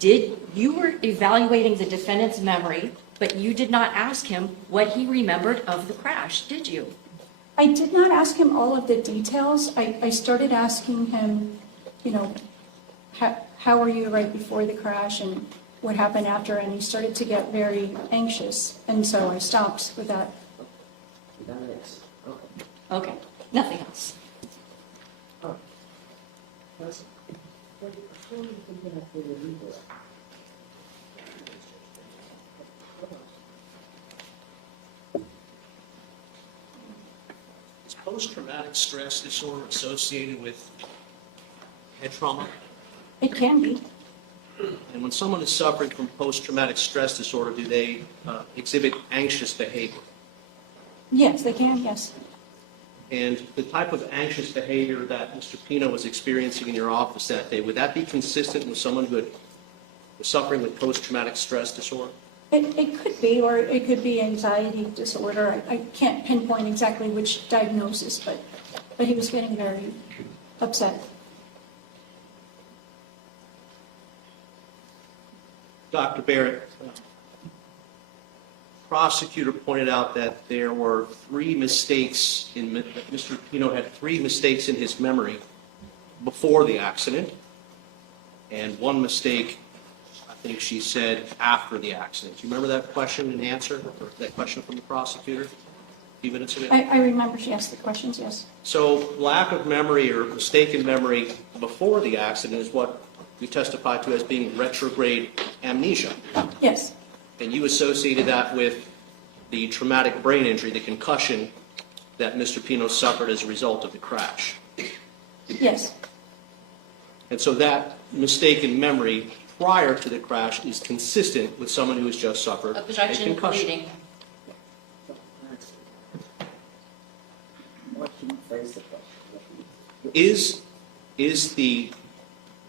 You were evaluating the defendant's memory, but you did not ask him what he remembered of the crash, did you? I did not ask him all of the details. I started asking him, how were you right before the crash and what happened after, and he started to get very anxious, and so I stopped with that. Okay, nothing else. Is post-traumatic stress disorder associated with head trauma? It can be. And when someone is suffering from post-traumatic stress disorder, do they exhibit anxious behavior? Yes, they can, yes. And the type of anxious behavior that Mr. Pino was experiencing in your office that day, would that be consistent with someone who was suffering with post-traumatic stress disorder? It could be, or it could be anxiety disorder. I can't pinpoint exactly which diagnosis, but he was getting very upset. Dr. Barratt, prosecutor pointed out that there were 3 mistakes that Mr. Pino had 3 mistakes in his memory before the accident, and 1 mistake, I think she said, after the accident. Do you remember that question and answer, or that question from the prosecutor a few minutes ago? I remember she asked the questions, yes. So lack of memory or mistaken memory before the accident is what we testified to as being retrograde amnesia. Yes, And you associated that with the traumatic brain injury, the concussion that Mr. Pino suffered as a result of the crash. yes, And so that mistaken memory prior to the crash is consistent with someone who has just suffered a Objection, concussion. pleading. Is the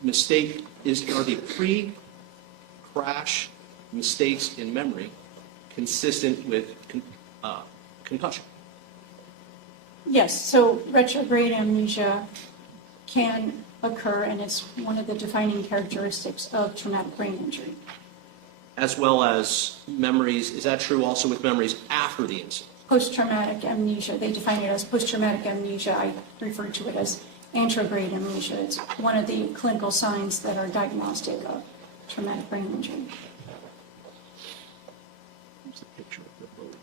mistake, are the pre-crash mistakes in memory consistent with concussion? yes. So retrograde amnesia can occur, and it's one of the defining characteristics of traumatic brain injury. As well as memories, is that true also with memories after the incident? Post-traumatic amnesia, they define it as post-traumatic amnesia. I refer to it as anterograde amnesia. It's one of the clinical signs that are diagnostic of traumatic brain injury. Here's a picture of the boat.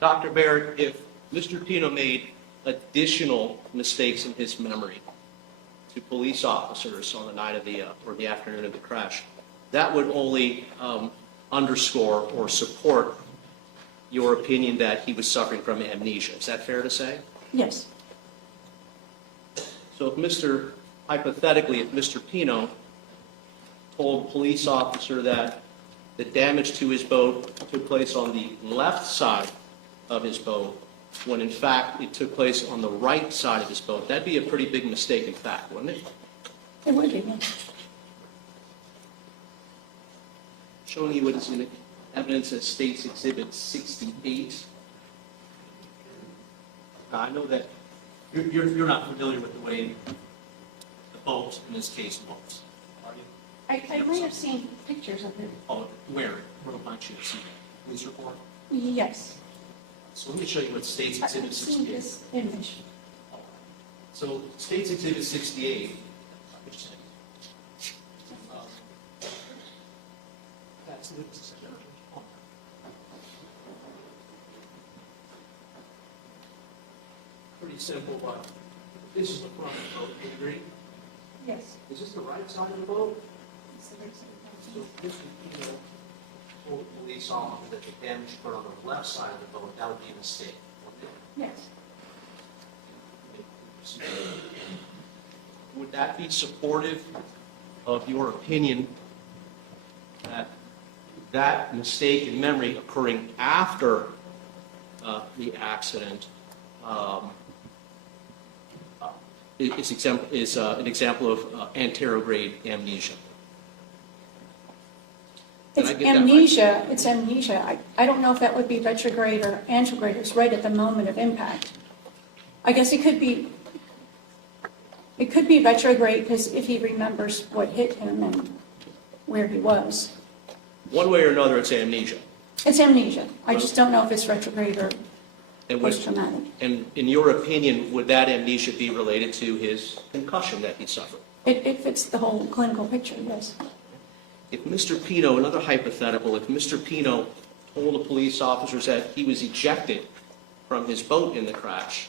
Dr. Barratt, if Mr. Pino made additional mistakes in his memory to police officers on the night of the or the afternoon of the crash, that would only underscore or support your opinion that he was suffering from amnesia. Is that fair to say? Yes, So hypothetically, if Mr. Pino told a police officer that the damage to his boat took place on the left side of his boat, when in fact it took place on the right side of his boat, that'd be a pretty big mistake in fact, wouldn't it? it would be. Yes. Showing you what is in evidence as State's Exhibit 68. Now, I know that you're not familiar with the way the boat in this case moves, are you? I might have seen pictures of it. Oh, where might you have seen it? Police report? Yes, So let me show you what State's I've Exhibit seen 68. this image. So State's Exhibit 68. That's pretty simple, but this is the front of the boat. Do you agree? Yes. Is this the right side of the boat? So this would be the police officer that the damage occurred on the left side of the boat. That would be a mistake. Yes. Would that be supportive of your opinion that that mistake in memory occurring after the accident is an example of anterograde amnesia? Did It's I get that right? amnesia. It's amnesia. I don't know if that would be retrograde or anterograde. It's right at the moment of impact. I guess it could be retrograde because if he remembers what hit him and where he was. One way or another, it's amnesia. It's amnesia. I just don't know if it's retrograde or And, post-traumatic. and in your opinion, would that amnesia be related to his concussion that he suffered? It fits the whole clinical picture, yes. If Mr. Pino, another hypothetical, if Mr. Pino told the police officers that he was ejected from his boat in the crash,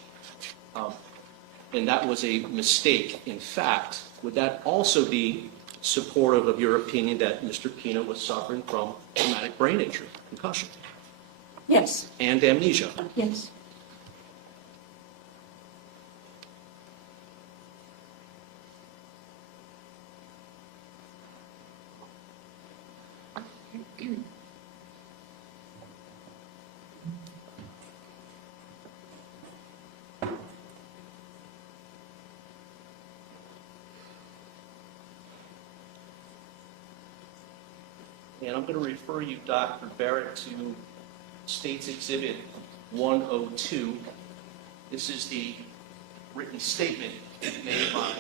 and that was a mistake, in fact, would that also be supportive of your opinion that Mr. Pino was suffering from traumatic brain injury, concussion, Yes, and amnesia? yes. And I'm going to refer you, Dr. Barratt, to State's Exhibit 102. This is the written statement made by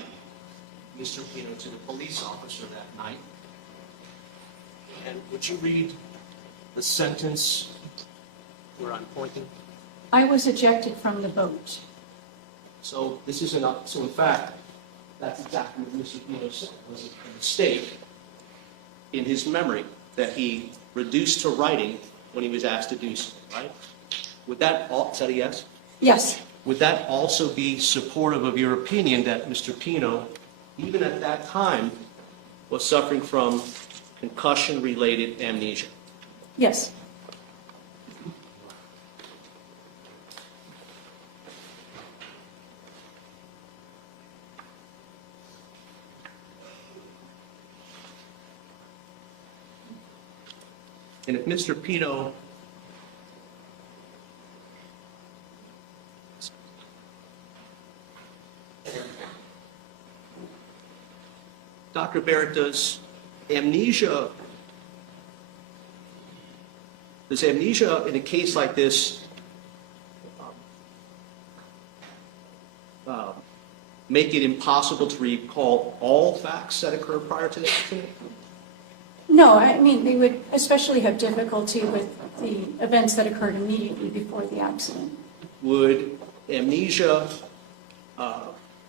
Mr. Pino to the police officer that night. And would you read the sentence where I'm pointing? I was ejected from the boat. So this isn't up, so in fact, that's exactly what Mr. Pino said, was a mistake in his memory that he reduced to writing when he was asked to do so, right? Would that, is that a yes? Yes, Would that also be supportive of your opinion that Mr. Pino, even at that time, was suffering from concussion-related amnesia? yes. And if Mr. Pino Dr. Barratt, does amnesia in a case like this make it impossible to recall all facts that occurred prior to the accident? No, I mean, they would especially have difficulty with the events that occurred immediately before the accident. Would amnesia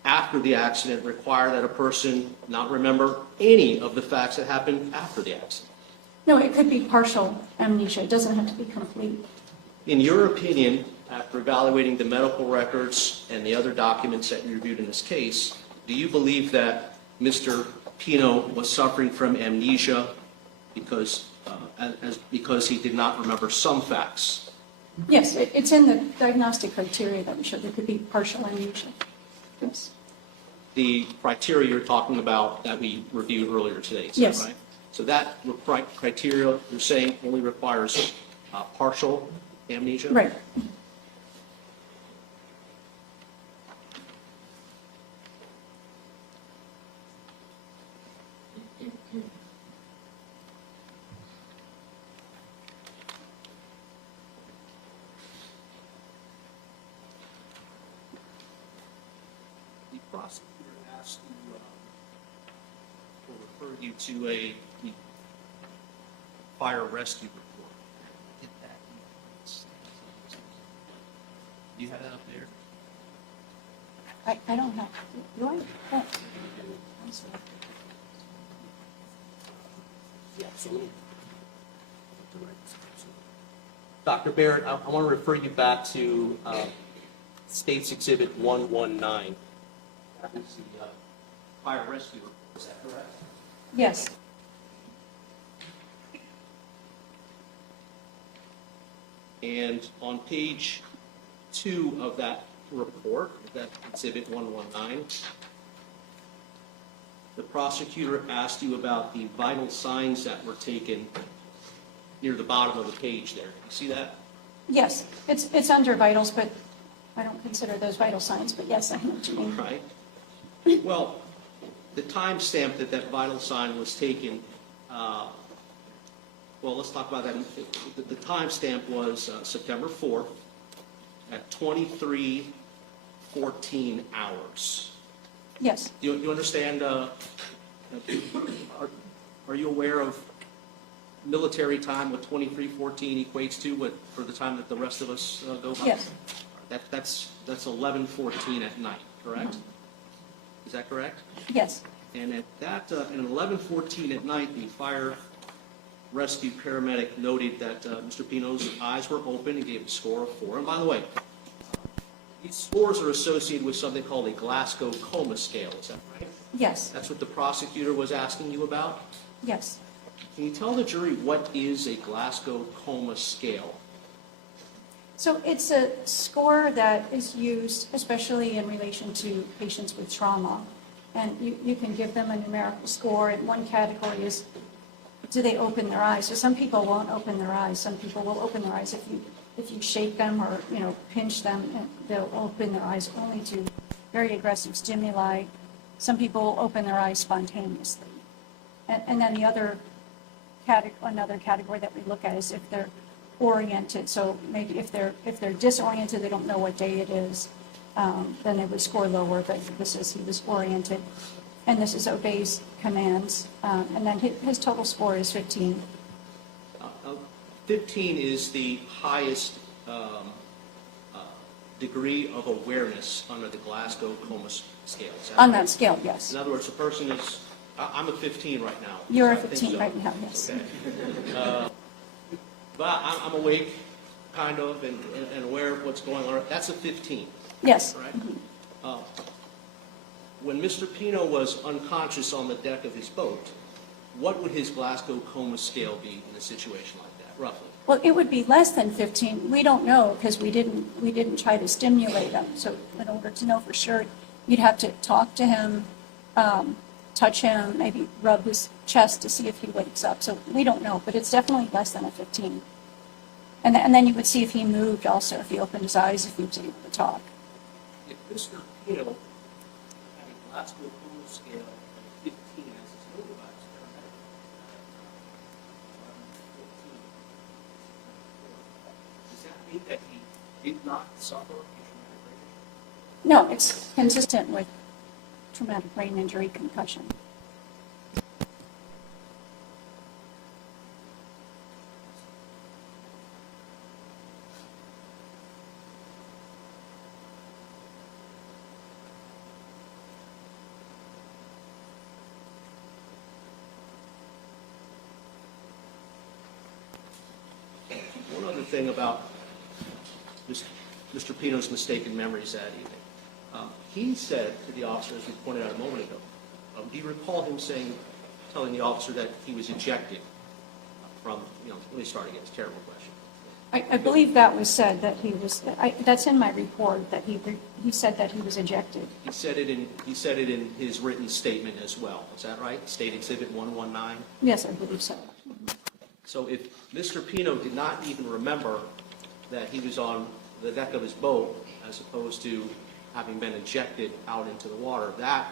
after the accident require that a person not remember any of the facts that happened after the accident? No, it could be partial amnesia. It doesn't have to be complete. In your opinion, after evaluating the medical records and the other documents that you reviewed in this case, do you believe that Mr. Pino was suffering from amnesia because he did not remember some facts? Yes, it's in the diagnostic criteria that we showed. There could be partial amnesia. Yes. The criteria you're talking about that we reviewed earlier today, is Yes. that right? So that criteria, you're saying, only requires partial amnesia? Right. The prosecutor asked to refer you to a fire rescue report. Get that. Do you have that up there? I don't have. Do I? Oh. I'm sorry. Dr. Barratt, I want to refer you back to State's Exhibit 119. That was the fire rescue report. Is that correct? Yes. And on page 2 of that report, that Exhibit 119, the prosecutor asked you about the vital signs that were taken near the bottom of the page there. You see that? Yes. It's under vitals, but I don't consider those vital signs. But yes, I know what you mean. Right. Well, the timestamp that vital sign was taken, well, let's talk about that. The timestamp was September 4th at 23:14 hours. Yes. You understand, are you aware of military time, what 23:14 equates to, for the time that the rest of us go by? Yes. That's 11:14 at night, correct? Is that correct? Yes. And at 11:14 at night, the fire rescue paramedic noted that Mr. Pino's eyes were open and gave a score of 4. And by the way, these scores are associated with something called a Glasgow Coma Scale, is that right? Yes. That's what the prosecutor was asking you about? Yes. Can you tell the jury what is a Glasgow Coma Scale? So it's a score that is used especially in relation to patients with trauma. And you can give them a numerical score, and one category is, do they open their eyes? So some people won't open their eyes. Some people will open their eyes if you shake them or, pinch them, and they'll open their eyes only to very aggressive stimuli. Some people will open their eyes spontaneously. And then another category that we look at is if they're oriented. So maybe if they're disoriented, they don't know what day it is, then they would score lower. But this is he was oriented. and this is obeys commands. And then his total score is 15. 15 is the highest degree of awareness under the Glasgow Coma scale. Is that On right? that scale, yes. In other words, the person is, I'm a 15 right now. You're a I think 15 so. right now, yes. Okay. But I'm awake, kind of, and aware of what's going on. That's a 15, Yes. right? When Mr. Pino was unconscious on the deck of his boat, what would his Glasgow Coma scale be in a situation like that, roughly? Well, it would be less than 15. We don't know because we didn't try to stimulate him. So in order to know for sure, you'd have to talk to him, touch him, maybe rub his chest to see if he wakes up. So we don't know, but it's definitely less than a 15. And then you would see if he moved also, if he opened his eyes, if he was able to talk. If Mr. Pino had a Glasgow Coma scale of 15 as his supervisor, does that mean that he did not suffer a traumatic brain injury? No, it's consistent with traumatic brain injury, concussion. One other thing about Mr. Pino's mistaken memories that evening. He said to the officer, as we pointed out a moment ago, do you recall him telling the officer that he was ejected from, let me start again, it's a terrible question. I believe that was said, that he was, that's in my report, that he said that he was ejected. He said it in his written statement as well. Is that right? State Exhibit 119? Yes, I believe so. So if Mr. Pino did not even remember that he was on the deck of his boat as opposed to having been ejected out into the water, that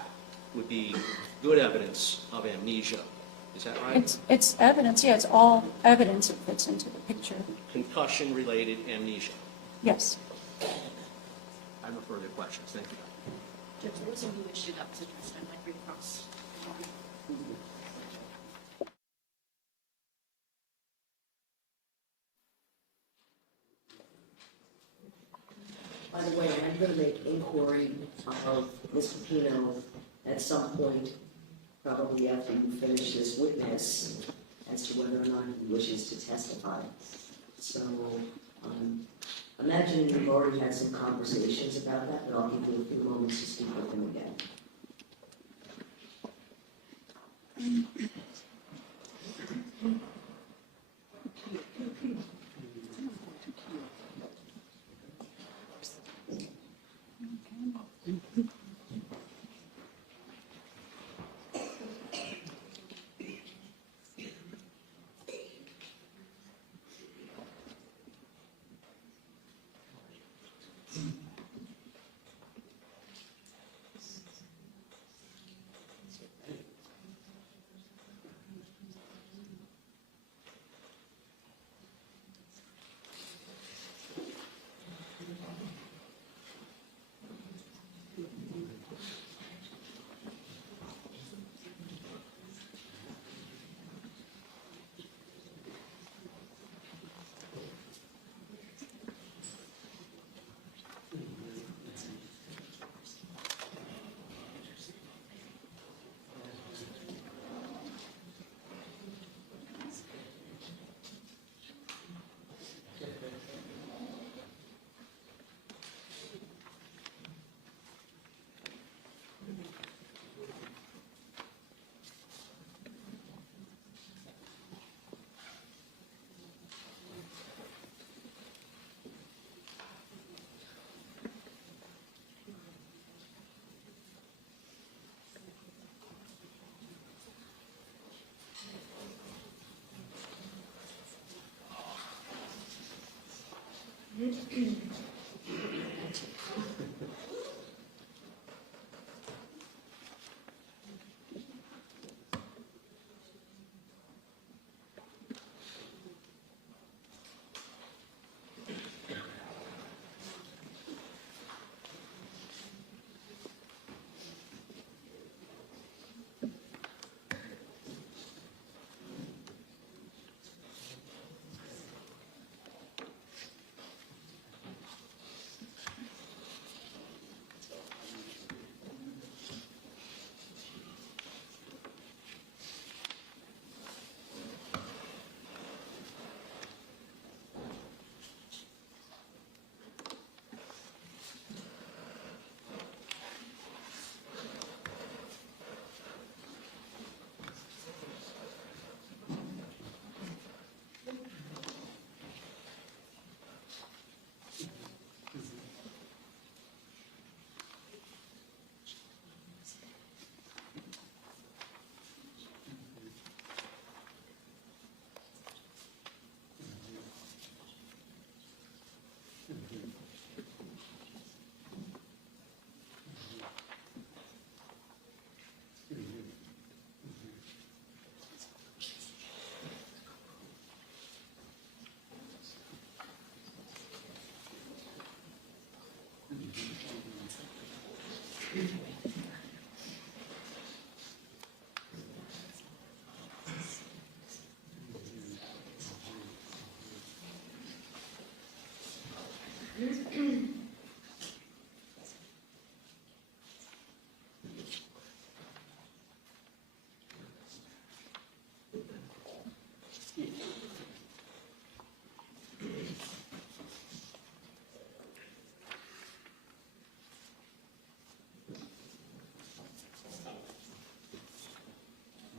would be good evidence of amnesia. Is that right? It's evidence, yeah, it's all evidence that fits into the picture. Concussion-related amnesia. Yes. I have no further questions. Thank you. Judge, there was a new issue that was addressed on my brief cross. By the way, I'm going to make inquiry of Mr. Pino at some point, probably after you finish this witness, as to whether or not he wishes to testify. So, imagine you've already had some conversations about that, but I'll give you a few moments to speak with him again.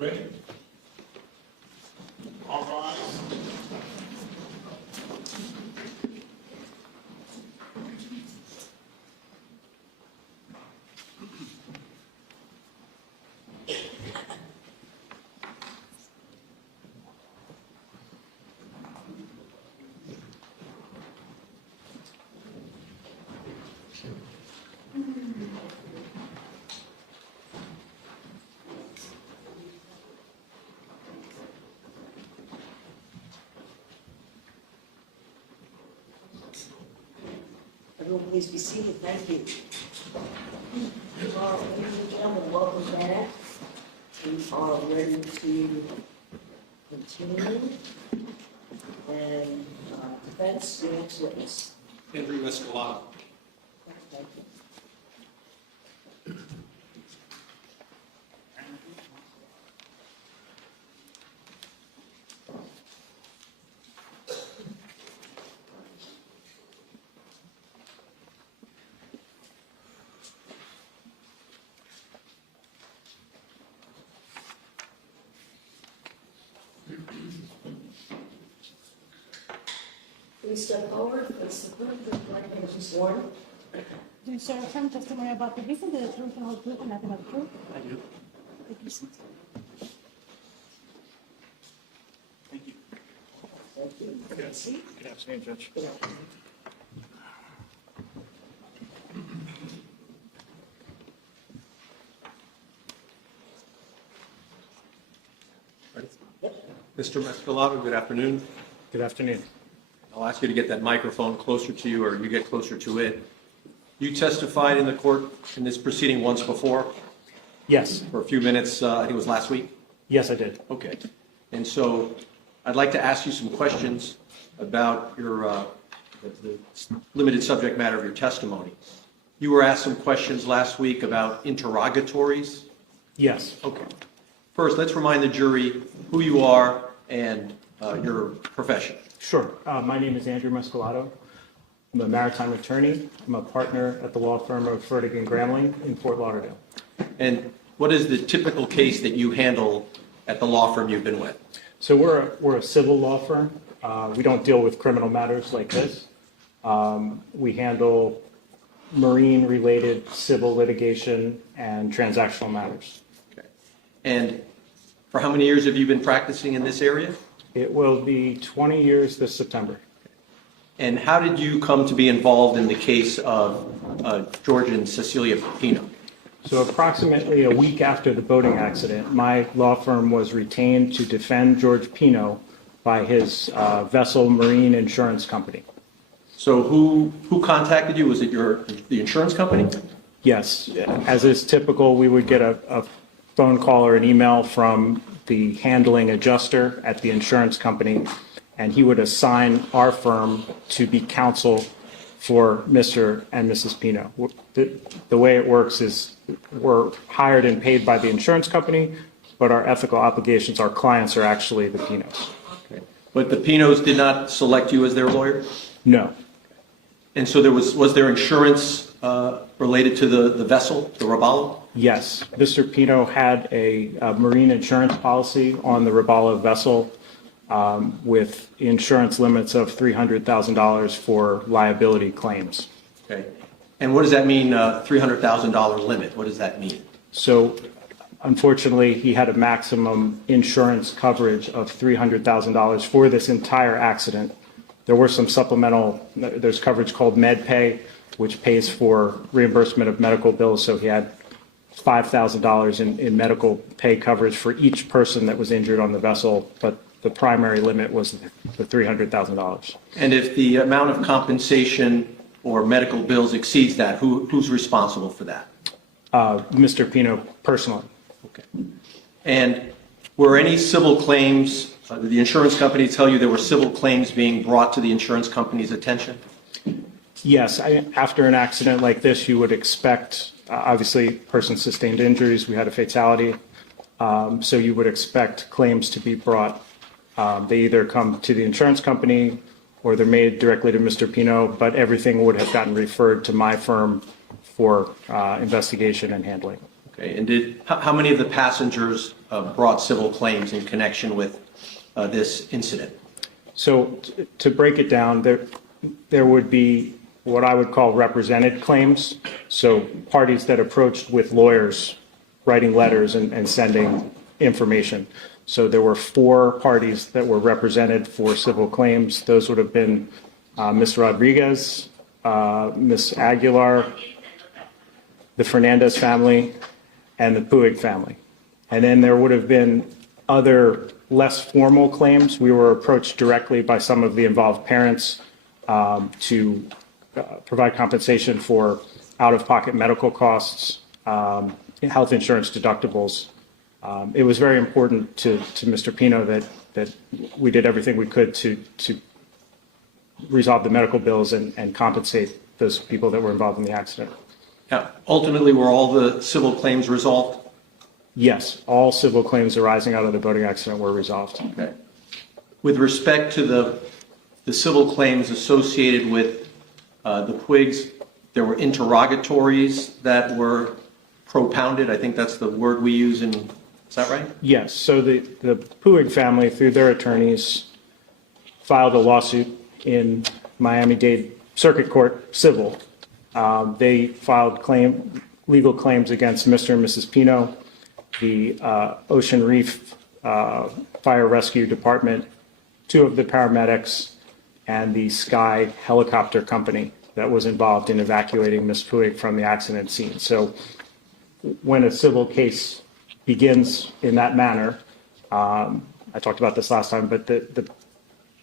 Ready? All rise. Everyone, please be seated. Thank you. Well, ladies and gentlemen, welcome back. We are ready to continue. And defense, the next witness. Andrew Mescolotto. Thank you. Please step forward, face the clerk, the flag is sworn. Do you swear affirm testimony about the case and the truth and whole truth and nothing but the truth? I do. Thank you. Thank you. Thank you. Have a seat. Good afternoon, Judge. Good afternoon. Mr. Mescolotto, good afternoon. Good afternoon. I'll ask you to get that microphone closer to you, or you get closer to it. You testified in the court in this proceeding once before, Yes. for a few minutes, I think it was last week? Yes, I did. Okay. And so I'd like to ask you some questions about your, the limited subject matter of your testimony. You were asked some questions last week about interrogatories. Yes. Okay. First, let's remind the jury who you are and your profession. Sure. My name is Andrew Mescolotto. I'm a maritime attorney. I'm a partner at the law firm of Fertig and Gramling in Fort Lauderdale. And what is the typical case that you handle at the law firm you've been with? So we're a civil law firm. We don't deal with criminal matters like this. We handle marine-related civil litigation and transactional matters. Okay. And for how many years have you been practicing in this area? It will be 20 years this September. And how did you come to be involved in the case of George and Cecilia Pino? So approximately a week after the boating accident, my law firm was retained to defend George Pino by his vessel marine insurance company. So who contacted you? Was it the insurance company? Yes, as is typical, we would get a phone call or an email from the handling adjuster at the insurance company, and he would assign our firm to be counsel for Mr. and Mrs. Pino. The way it works is we're hired and paid by the insurance company, but our ethical obligations, our clients are actually the Pinos. Okay. But the Pinos did not select you as their lawyer? No. And so was there insurance related to the vessel, the Robalo? Yes, Mr. Pino had a marine insurance policy on the Robalo vessel with insurance limits of $300,000 for liability claims. Okay. And what does that mean, $300,000 limit? What does that mean? So unfortunately, he had a maximum insurance coverage of $300,000 for this entire accident. There were some supplemental, there's coverage called MedPay, which pays for reimbursement of medical bills. So he had $5,000 in medical pay coverage for each person that was injured on the vessel, but the primary limit was the $300,000. And if the amount of compensation or medical bills exceeds that, who's responsible for that? Mr. Pino personally. Okay. And were any civil claims, did the insurance company tell you there were civil claims being brought to the insurance company's attention? Yes, after an accident like this, you would expect, obviously, person sustained injuries, we had a fatality, so you would expect claims to be brought. They either come to the insurance company or they're made directly to Mr. Pino, but everything would have gotten referred to my firm for investigation and handling. Okay, and how many of the passengers brought civil claims in connection with this incident? So to break it down, there would be what I would call represented claims. So parties that approached with lawyers, writing letters and sending information. So there were 4 parties that were represented for civil claims. Those would have been Ms. Rodriguez, Ms. Aguilar, the Fernandez family, and the Puig family. And then there would have been other less formal claims. We were approached directly by some of the involved parents to provide compensation for out-of-pocket medical costs, health insurance deductibles. It was very important to Mr. Pino that we did everything we could to resolve the medical bills and compensate those people that were involved in the accident. Now, ultimately, were all the civil claims resolved? Yes, all civil claims arising out of the boating accident were resolved. Okay. With respect to the civil claims associated with the Puigs, there were interrogatories that were propounded. I think that's the word we use in, is that right? Yes, so the Puig family, through their attorneys, filed a lawsuit in Miami-Dade Circuit Court, civil. They filed legal claims against Mr. and Mrs. Pino, the Ocean Reef Fire Rescue Department, 2 of the paramedics, and the Sky Helicopter Company that was involved in evacuating Ms. Puig from the accident scene. So when a civil case begins in that manner, I talked about this last time, but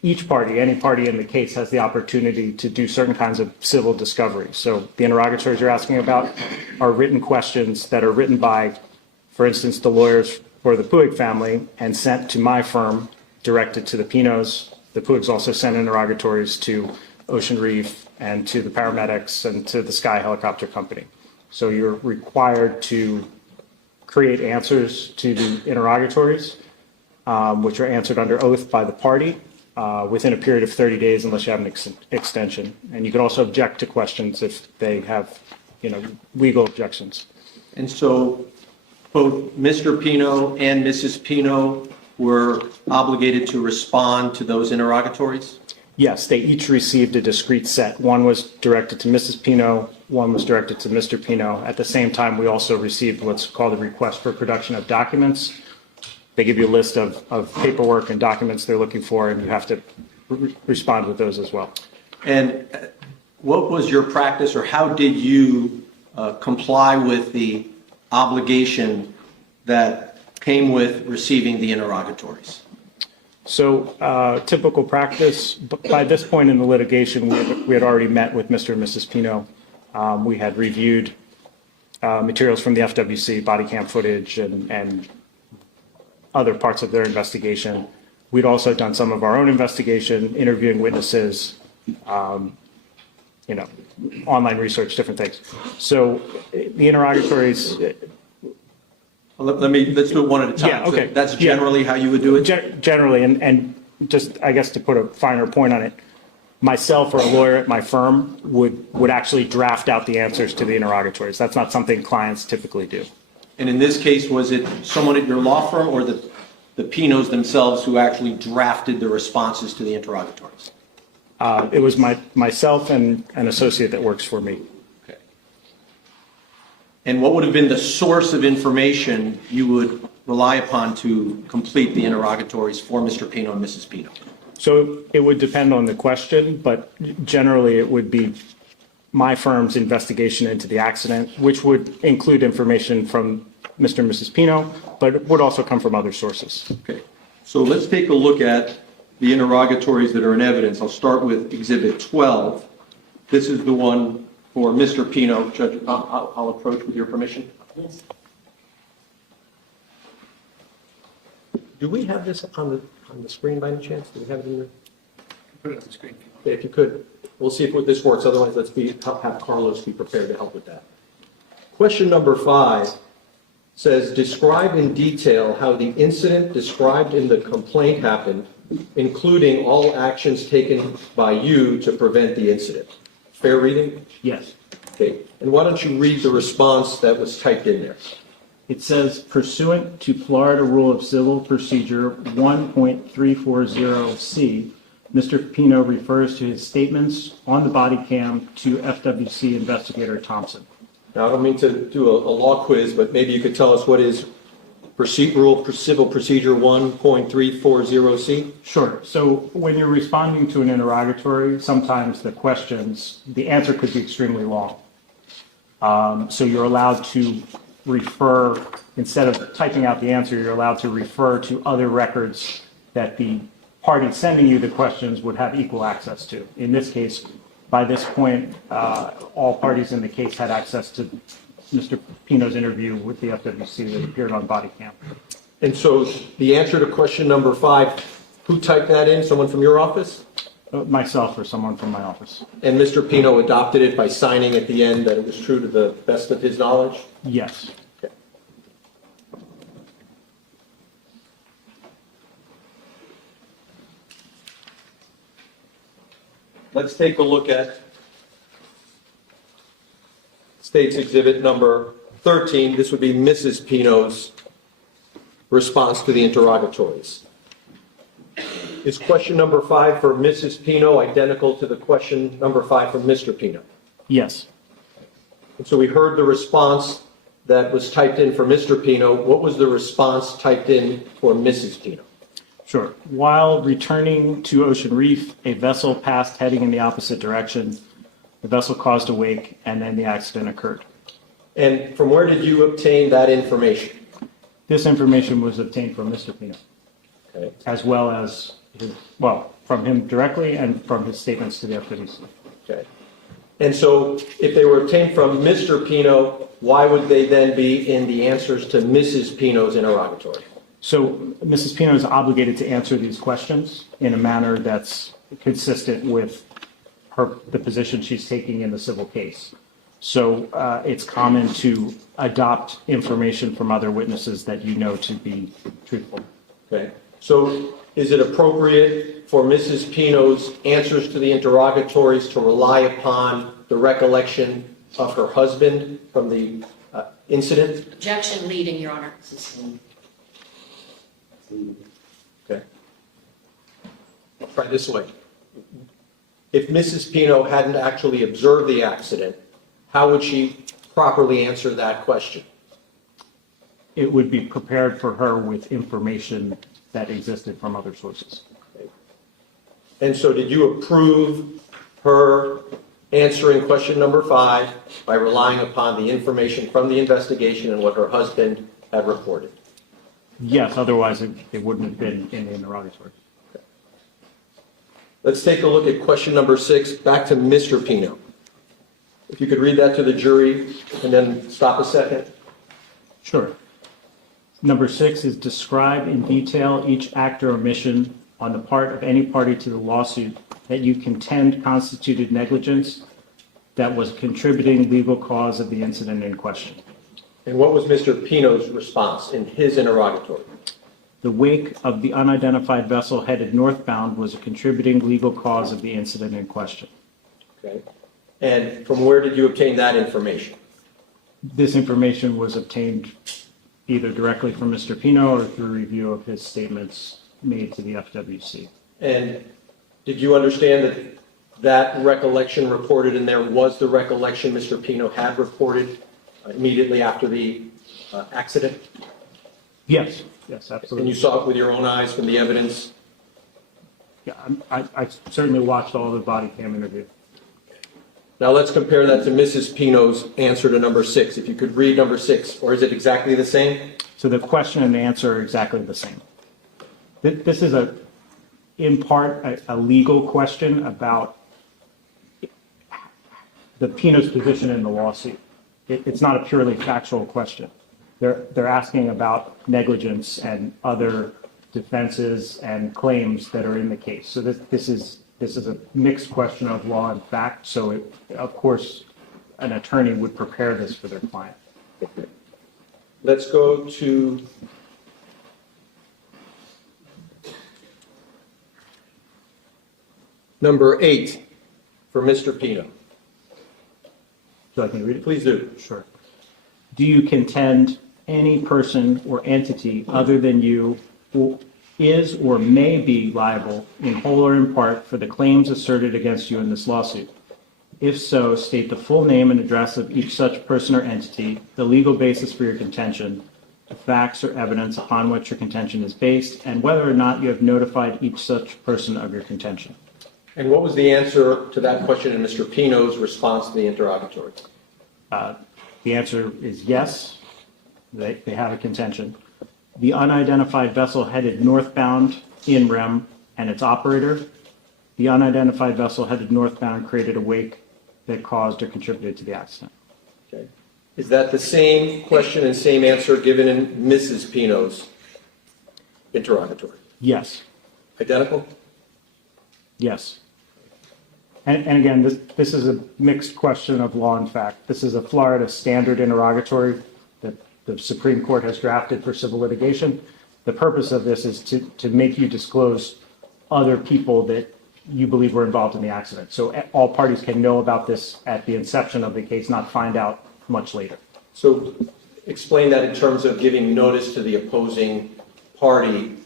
each party, any party in the case, has the opportunity to do certain kinds of civil discovery. So the interrogatories you're asking about are written questions that are written by, for instance, the lawyers for the Puig family and sent to my firm, directed to the Pinos. The Puigs also sent interrogatories to Ocean Reef and to the paramedics and to the Sky Helicopter Company. So you're required to create answers to the interrogatories, which are answered under oath by the party within a period of 30 days unless you have an extension. And you can also object to questions if they have, legal objections. And so both Mr. Pino and Mrs. Pino were obligated to respond to those interrogatories? Yes, they each received a discrete set. One was directed to Mrs. Pino, one was directed to Mr. Pino. At the same time, we also received what's called a request for production of documents. They give you a list of paperwork and documents they're looking for, and you have to respond with those as well. And what was your practice, or how did you comply with the obligation that came with receiving the interrogatories? So typical practice, by this point in the litigation, we had already met with Mr. and Mrs. Pino. We had reviewed materials from the FWC, body cam footage, and other parts of their investigation. We'd also done some of our own investigation, interviewing witnesses, online research, different things. So the interrogatories. Let's do it one at a time. Yeah, okay. So that's generally how you would do it? Generally, and just, I guess, to put a finer point on it, myself or a lawyer at my firm would actually draft out the answers to the interrogatories. That's not something clients typically do. And in this case, was it someone at your law firm or the Pinos themselves who actually drafted the responses to the interrogatories? It was myself and an associate that works for me. Okay. And what would have been the source of information you would rely upon to complete the interrogatories for Mr. Pino and Mrs. Pino? So it would depend on the question, but generally it would be my firm's investigation into the accident, which would include information from Mr. and Mrs. Pino, but it would also come from other sources. Okay. So let's take a look at the interrogatories that are in evidence. I'll start with Exhibit 12. This is the one for Mr. Pino. Judge, I'll approach with your permission. Yes. Do we have this on the screen by any chance? Do we have it in there? Put it on the screen. Okay, if you could, we'll see if this works. Otherwise, have Carlos be prepared to help with that. Question number 5 says, describe in detail how the incident described in the complaint happened, including all actions taken by you to prevent the incident. Fair reading? Yes. Okay. And why don't you read the response that was typed in there? It says, pursuant to Florida Rule of Civil Procedure 1.340C, Mr. Pino refers to his statements on the body cam to FWC investigator Thompson. Now, I don't mean to do a law quiz, but maybe you could tell us what is Civil Procedure 1.340C? Sure. So when you're responding to an interrogatory, sometimes the answer could be extremely long. So you're allowed to refer, instead of typing out the answer, you're allowed to refer to other records that the party sending you the questions would have equal access to. In this case, by this point, all parties in the case had access to Mr. Pino's interview with the FWC that appeared on body cam. And so the answer to question number 5, who typed that in? Someone from your office? Myself or someone from my office. And Mr. Pino adopted it by signing at the end that it was true to the best of his knowledge? Yes. Okay. Let's take a look at State's Exhibit number 13. This would be Mrs. Pino's response to the interrogatories. Is question number 5 for Mrs. Pino identical to the question number 5 from Mr. Pino? Yes. And so we heard the response that was typed in for Mr. Pino. What was the response typed in for Mrs. Pino? Sure. While returning to Ocean Reef, a vessel passed heading in the opposite direction. The vessel caused a wake, and then the accident occurred. And from where did you obtain that information? This information was obtained from Mr. Pino, Okay. as well as from him directly and from his statements to the FWC. Okay. And so if they were obtained from Mr. Pino, why would they then be in the answers to Mrs. Pino's interrogatory? So Mrs. Pino is obligated to answer these questions in a manner that's consistent with the position she's taking in the civil case. So it's common to adopt information from other witnesses that you know to be truthful. Okay. So is it appropriate for Mrs. Pino's answers to the interrogatories to rely upon the recollection of her husband from the incident? Objection leading, Your Honor. Okay. I'll try this way. If Mrs. Pino hadn't actually observed the accident, how would she properly answer that question? It would be prepared for her with information that existed from other sources. And so did you approve her answering question number 5 by relying upon the information from the investigation and what her husband had reported? Yes, otherwise it wouldn't have been in the interrogatory. Let's take a look at question number 6, back to Mr. Pino. If you could read that to the jury and then stop a second. Sure. Number 6 is describe in detail each act or omission on the part of any party to the lawsuit that you contend constituted negligence that was a contributing legal cause of the incident in question. And what was Mr. Pino's response in his interrogatory? The wake of the unidentified vessel headed northbound was a contributing legal cause of the incident in question. Okay. And from where did you obtain that information? This information was obtained either directly from Mr. Pino or through review of his statements made to the FWC. And did you understand that that recollection reported in there was the recollection Mr. Pino had reported immediately after the accident? Yes, absolutely. And you saw it with your own eyes from the evidence? Yeah, I certainly watched all the body cam interview. Now let's compare that to Mrs. Pino's answer to number 6. If you could read number 6, or is it exactly the same? So the question and the answer are exactly the same. This is in part a legal question about the Pino's position in the lawsuit. it's not a purely factual question. They're asking about negligence and other defenses and claims that are in the case. So this is a mixed question of law and fact. So of course, an attorney would prepare this for their client. Let's go to number 8 for Mr. Pino. Would you like me to read it? Please do. Sure. Do you contend any person or entity other than you is or may be liable in whole or in part for the claims asserted against you in this lawsuit? If so, state the full name and address of each such person or entity, the legal basis for your contention, the facts or evidence upon which your contention is based, and whether or not you have notified each such person of your contention. And what was the answer to that question in Mr. Pino's response to the interrogatory? The answer is yes, they have a contention. The unidentified vessel headed northbound in rem and its operator. The unidentified vessel headed northbound created a wake that caused or contributed to the accident. Okay. Is that the same question and same answer given in Mrs. Pino's interrogatory? Yes, Identical? yes. And again, this is a mixed question of law and fact. This is a Florida standard interrogatory that the Supreme Court has drafted for civil litigation. The purpose of this is to make you disclose other people that you believe were involved in the accident. So all parties can know about this at the inception of the case, not find out much later. So explain that in terms of giving notice to the opposing party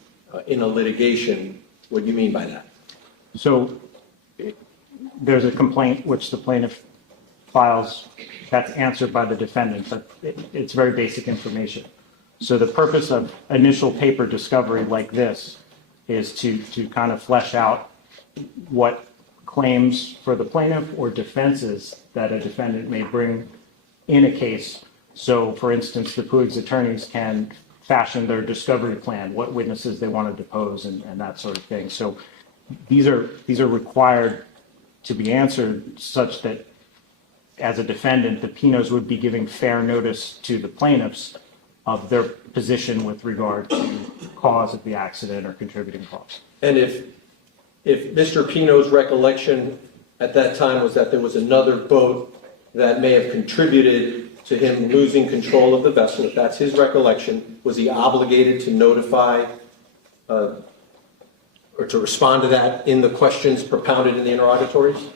in a litigation. What do you mean by that? So there's a complaint which the plaintiff files that's answered by the defendant, but it's very basic information. So the purpose of initial paper discovery like this is to kind of flesh out what claims for the plaintiff or defenses that a defendant may bring in a case. So for instance, the Puig's attorneys can fashion their discovery plan, what witnesses they want to depose and that sort of thing. So these are required to be answered such that as a defendant, the Pinos would be giving fair notice to the plaintiffs of their position with regard to cause of the accident or contributing cause. And if Mr. Pino's recollection at that time was that there was another boat that may have contributed to him losing control of the vessel, if that's his recollection, was he obligated to notify or to respond to that in the questions propounded in the interrogatories?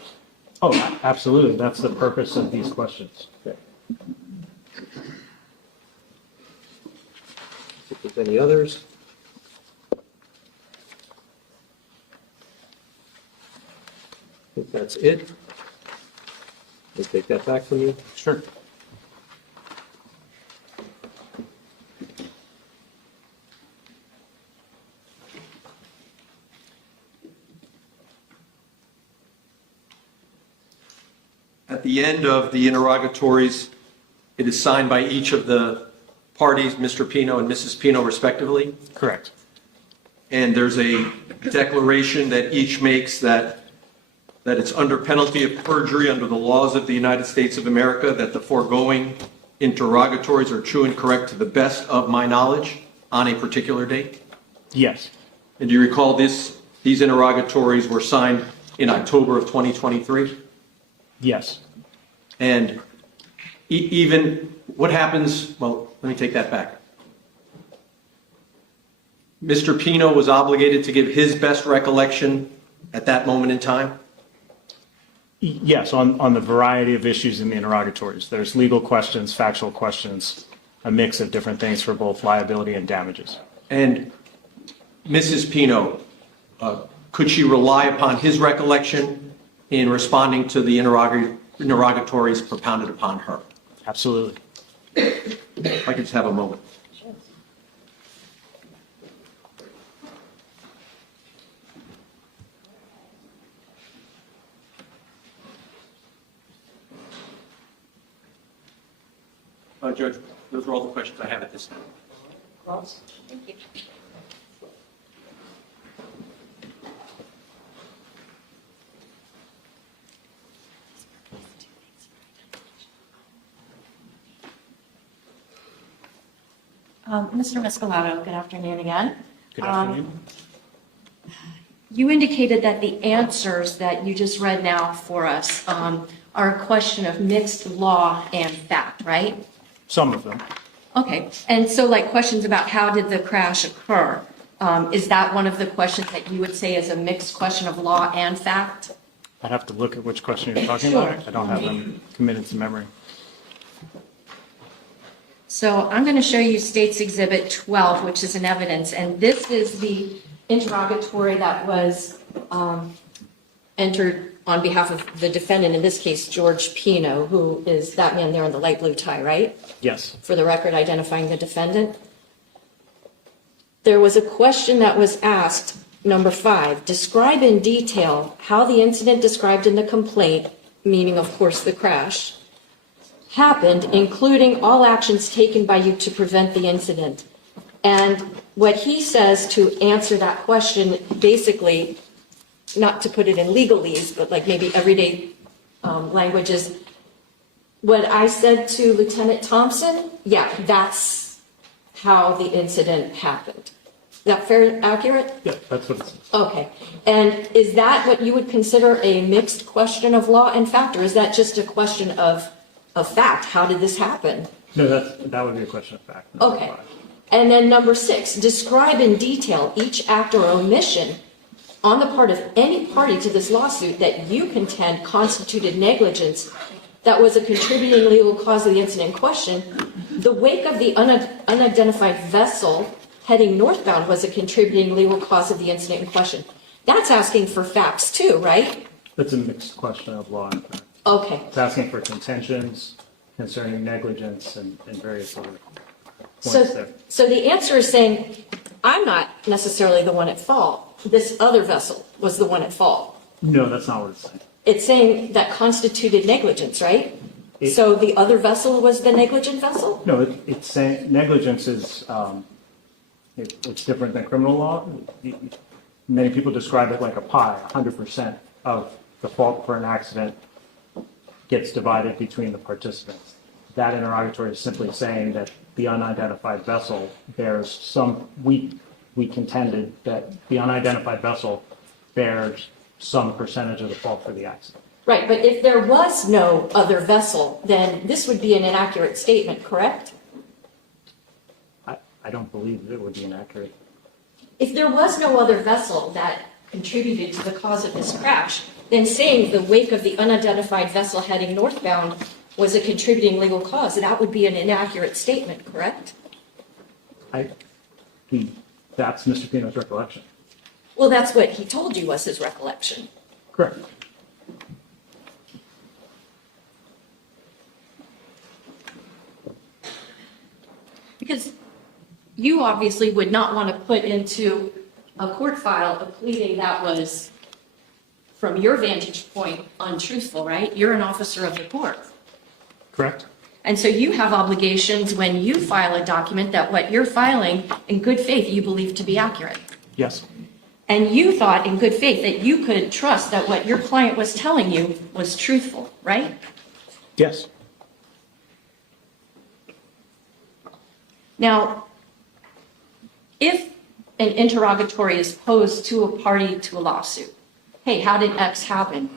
Oh, absolutely. That's the purpose of these questions. Okay. If there's any others. I think that's it. Let me take that back from you. Sure. At the end of the interrogatories, it is signed by each of the parties, Mr. Pino and Mrs. Pino respectively. Correct. And there's a declaration that each makes that it's under penalty of perjury under the laws of the United States of America that the foregoing interrogatories are true and correct to the best of my knowledge on a particular date. Yes. And do you recall these interrogatories were signed in October of 2023? Yes. And even what happens, well, let me take that back. Mr. Pino was obligated to give his best recollection at that moment in time? Yes, on the variety of issues in the interrogatories. There's legal questions, factual questions, a mix of different things for both liability and damages. And Mrs. Pino, could she rely upon his recollection in responding to the interrogatories propounded upon her? Absolutely. If I could just have a moment. Judge, those are all the questions I have at this time. Ross? Thank you. Mr. Mescolotto, good afternoon again. Good afternoon. You indicated that the answers that you just read now for us are a question of mixed law and fact, right? Some of them. Okay, and so like questions about how did the crash occur? Is that one of the questions that you would say is a mixed question of law and fact? I'd have to look at which question you're talking Sure. about. I don't have them committed to memory. So I'm going to show you State's Exhibit 12, which is an evidence, and this is the interrogatory that was entered on behalf of the defendant, in this case, George Pino, who is that man there in the light blue tie, right? Yes. For the record, identifying the defendant. There was a question that was asked, number 5, describe in detail how the incident described in the complaint, meaning of course the crash, happened, including all actions taken by you to prevent the incident. And what he says to answer that question, basically, not to put it in legalese, but like maybe everyday language is, what I said to Lieutenant Thompson, yeah, that's how the incident happened. Is that fair, accurate? Yeah, that's what it says. Okay. And is that what you would consider a mixed question of law and fact, or is that just a question of fact? How did this happen? No, that would be a question of fact. Okay. And then number 6, describe in detail each act or omission on the part of any party to this lawsuit that you contend constituted negligence that was a contributing legal cause of the incident in question. The wake of the unidentified vessel heading northbound was a contributing legal cause of the incident in question. That's asking for facts too, right? That's a mixed question of law and fact. Okay. It's asking for contentions concerning negligence and various other points So, there. so the answer is saying, I'm not necessarily the one at fault. This other vessel was the one at fault. No, that's not what it's saying. It's saying that constituted negligence, right? So the other vessel was the negligent vessel? No, it's saying negligence is, it's different than criminal law. Many people describe it like a pie. 100% of the fault for an accident gets divided between the participants. That interrogatory is simply saying that the unidentified vessel bears some, we contended that the unidentified vessel bears some percentage of the fault for the accident. Right, but if there was no other vessel, then this would be an inaccurate statement, correct? I don't believe it would be inaccurate. If there was no other vessel that contributed to the cause of this crash, then saying the wake of the unidentified vessel heading northbound was a contributing legal cause, that would be an inaccurate statement, correct? That's Mr. Pino's recollection. Well, that's what he told you was his recollection. Correct. Because you obviously would not want to put into a court file a pleading that was, from your vantage point, untruthful, right? You're an officer of the court. Correct. And so you have obligations when you file a document that what you're filing in good faith you believe to be accurate. Yes. And you thought in good faith that you could trust that what your client was telling you was truthful, right? Yes. Now, if an interrogatory is posed to a party to a lawsuit, hey, how did X happen?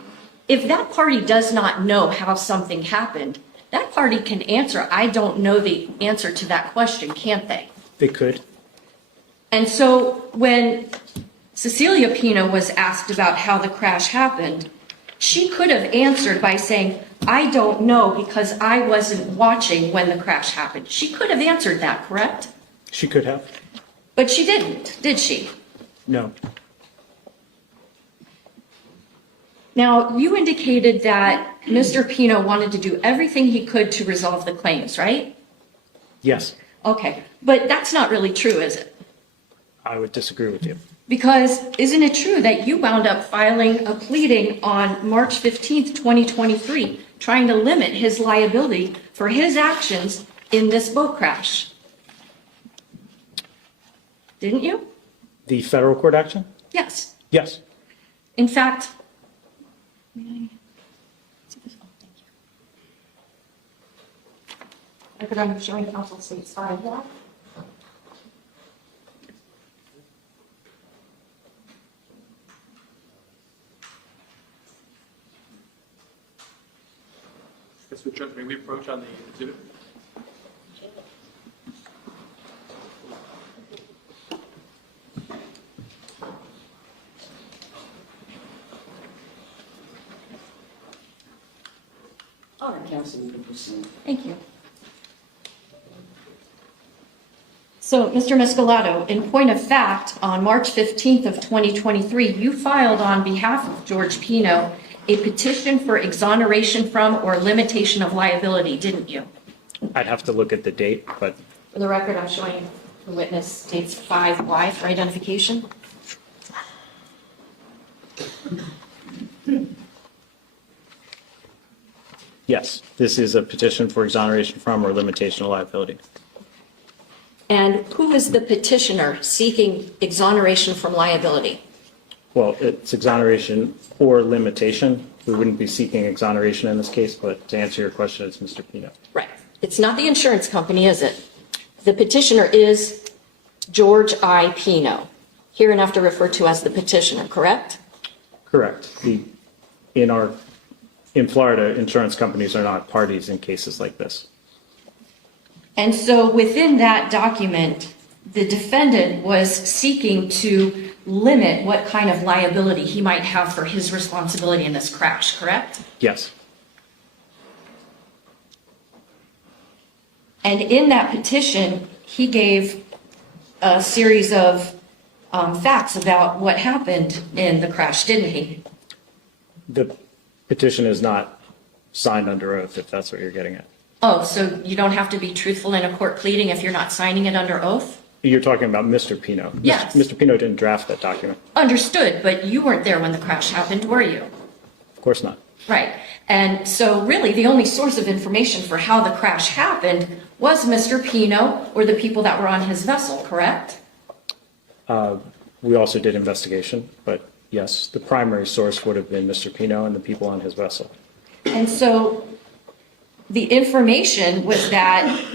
If that party does not know how something happened, that party can answer, I don't know the answer to that question, can't they? They could. And so when Cecilia Pino was asked about how the crash happened, she could have answered by saying, I don't know because I wasn't watching when the crash happened. She could have answered that, correct? She could have. But she didn't, did she? No. Now, you indicated that Mr. Pino wanted to do everything he could to resolve the claims, right? Yes. Okay, but that's not really true, is it? I would disagree with you. Because isn't it true that you wound up filing a pleading on March 15th, 2023, trying to limit his liability for his actions in this boat crash? Didn't you? The federal court action? Yes. Yes. In fact, may I see this? Oh, thank you. I could, I'm showing counsel states 5. So Judge, may we approach on the exhibit? All right, counsel, you can proceed. Thank you. So, Mr. Mescolotto, in point of fact, on March 15th of 2023, you filed on behalf of George Pino a petition for exoneration from or limitation of liability, didn't you? I'd have to look at the date, but For the record, I'm showing the witness states 5Y for identification. yes, this is a petition for exoneration from or limitation of liability. And who is the petitioner seeking exoneration from liability? Well, it's exoneration or limitation. We wouldn't be seeking exoneration in this case, but to answer your question, it's Mr. Pino. Right. It's not the insurance company, is it? The petitioner is George I. Pino, hereinafter referred to as the petitioner, correct? Correct. In Florida, insurance companies are not parties in cases like this. And so within that document, the defendant was seeking to limit what kind of liability he might have for his responsibility in this crash, correct? Yes. And in that petition, he gave a series of facts about what happened in the crash, didn't he? The petition is not signed under oath, if that's what you're getting at. Oh, so you don't have to be truthful in a court pleading if you're not signing it under oath? You're talking about Mr. Pino. Yes. Mr. Pino didn't draft that document. Understood, but you weren't there when the crash happened, were you? Of course not. Right. And so really the only source of information for how the crash happened was Mr. Pino or the people that were on his vessel, correct? We also did investigation, but yes, the primary source would have been Mr. Pino and the people on his vessel. And so the information was that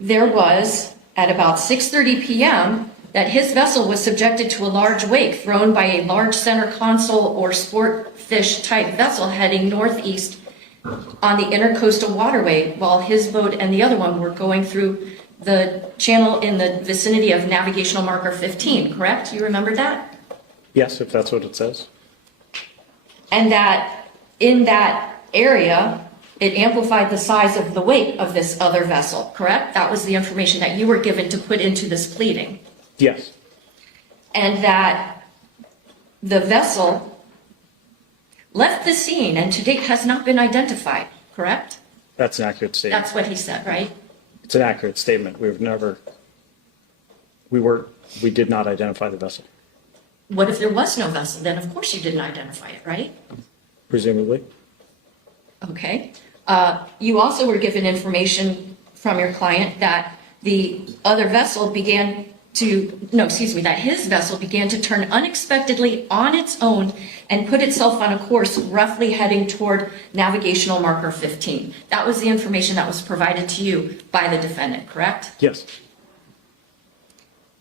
there was, at about 6:30 p.m., that his vessel was subjected to a large wake thrown by a large center console or sport fish type vessel heading northeast on the intercoastal waterway, while his boat and the other one were going through the channel in the vicinity of navigational marker 15, correct? You remember that? Yes, if that's what it says. And that in that area, it amplified the size of the wake of this other vessel, correct? That was the information that you were given to put into this pleading. Yes. And that the vessel left the scene and to date has not been identified, correct? That's an accurate statement. That's what he said, right? It's an accurate statement. We did not identify the vessel. What if there was no vessel? Then of course you didn't identify it, right? Presumably. Okay. You also were given information from your client that the other vessel that his vessel began to turn unexpectedly on its own and put itself on a course roughly heading toward navigational marker 15. That was the information that was provided to you by the defendant, correct? Yes.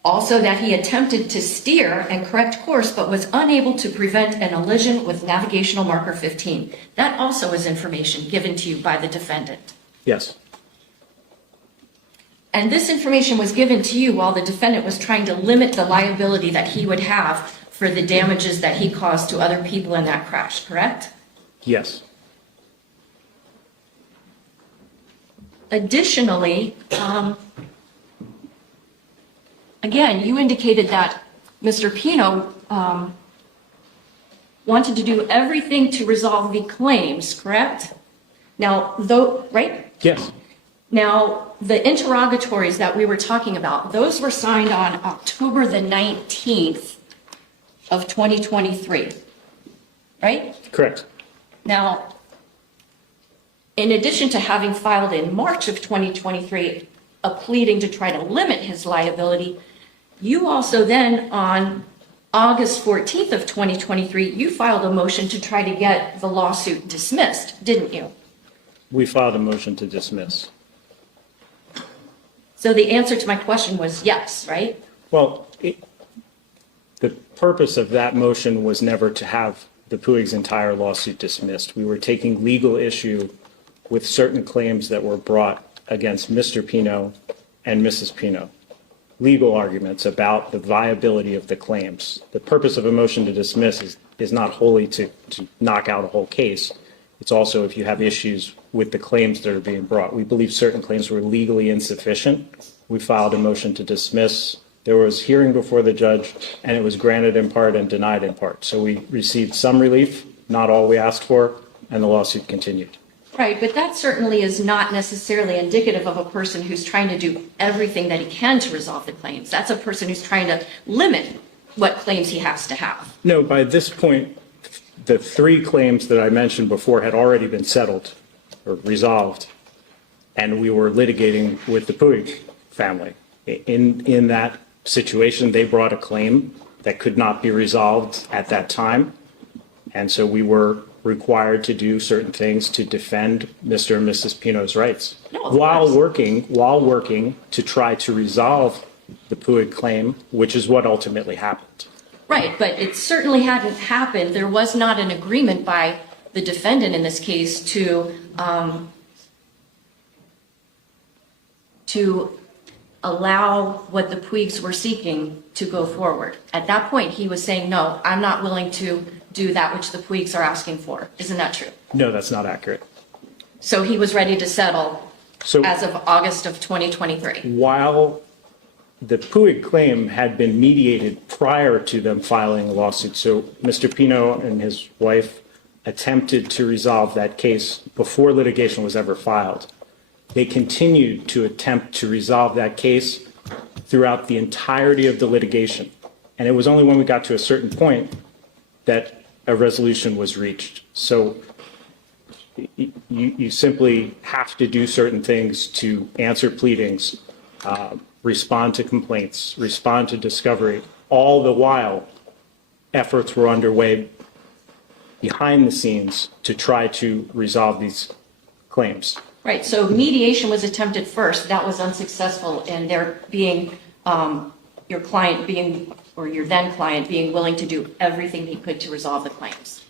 Also that he attempted to steer and correct course but was unable to prevent an collision with navigational marker 15. That also was information given to you by the defendant. Yes. And this information was given to you while the defendant was trying to limit the liability that he would have for the damages that he caused to other people in that crash, correct? Yes. Additionally, again, you indicated that Mr. Pino wanted to do everything to resolve the claims, correct? Now, right? Yes. Now, the interrogatories that we were talking about, those were signed on October the 19th of 2023, right? Correct. Now, in addition to having filed in March of 2023 a pleading to try to limit his liability, you also then on August 14th of 2023, you filed a motion to try to get the lawsuit dismissed, didn't you? We filed a motion to dismiss. So the answer to my question was yes, right? Well, the purpose of that motion was never to have the Puig's entire lawsuit dismissed. We were taking legal issue with certain claims that were brought against Mr. Pino and Mrs. Pino. Legal arguments about the viability of the claims. The purpose of a motion to dismiss is not wholly to knock out a whole case. It's also if you have issues with the claims that are being brought. We believe certain claims were legally insufficient. We filed a motion to dismiss. There was hearing before the judge, and it was granted in part and denied in part. So we received some relief, not all we asked for, and the lawsuit continued. Right, but that certainly is not necessarily indicative of a person who's trying to do everything that he can to resolve the claims. That's a person who's trying to limit what claims he has to have. No, by this point, the 3 claims that I mentioned before had already been settled or resolved, and we were litigating with the Puig family. In that situation, they brought a claim that could not be resolved at that time, and so we were required to do certain things to defend Mr. and Mrs. Pino's rights while working to try to resolve the Puig claim, which is what ultimately happened. Right, but it certainly hadn't happened. There was not an agreement by the defendant in this case to allow what the Puigs were seeking to go forward. At that point, he was saying, no, I'm not willing to do that which the Puigs are asking for. Isn't that true? No, that's not accurate. So he was ready to settle as of August of 2023. While the Puig claim had been mediated prior to them filing a lawsuit, so Mr. Pino and his wife attempted to resolve that case before litigation was ever filed. They continued to attempt to resolve that case throughout the entirety of the litigation. And it was only when we got to a certain point that a resolution was reached. So you simply have to do certain things to answer pleadings, respond to complaints, respond to discovery. All the while, efforts were underway behind the scenes to try to resolve these claims. Right, so mediation was attempted first. That was unsuccessful, and there being your client being, or your then client being willing to do everything he could to resolve the claims.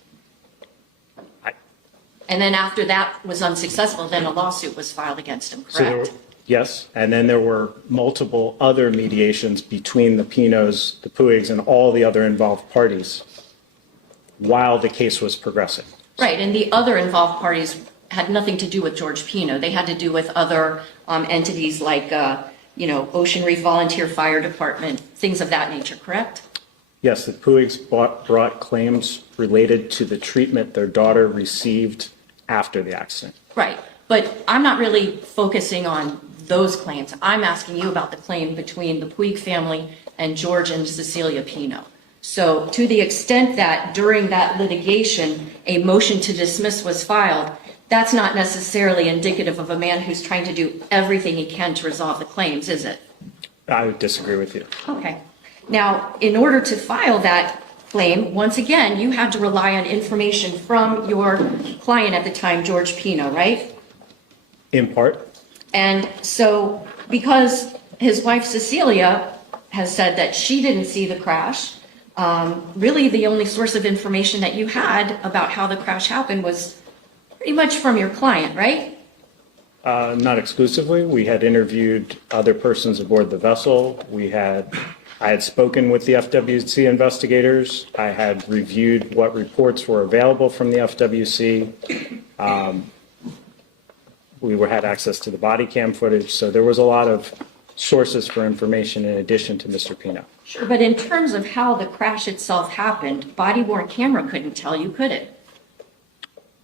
And then after that was unsuccessful, then a lawsuit was filed against him, correct? Yes, and then there were multiple other mediations between the Pinos, the Puigs, and all the other involved parties while the case was progressing. Right, and the other involved parties had nothing to do with George Pino. They had to do with other entities like, Ocean Reef Volunteer Fire Department, things of that nature, correct? Yes, the Puigs brought claims related to the treatment their daughter received after the accident. Right, but I'm not really focusing on those claims. I'm asking you about the claim between the Puig family and George and Cecilia Pino. So to the extent that during that litigation, a motion to dismiss was filed, that's not necessarily indicative of a man who's trying to do everything he can to resolve the claims, is it? I would disagree with you. Okay. Now, in order to file that claim, once again, you had to rely on information from your client at the time, George Pino, right? In part. And so because his wife Cecilia has said that she didn't see the crash, really the only source of information that you had about how the crash happened was pretty much from your client, right? Not exclusively. We had interviewed other persons aboard the vessel. I had spoken with the FWC investigators. I had reviewed what reports were available from the FWC. We had access to the body cam footage. So there was a lot of sources for information in addition to Mr. Pino. Sure, but in terms of how the crash itself happened, body-worn camera couldn't tell you, could it?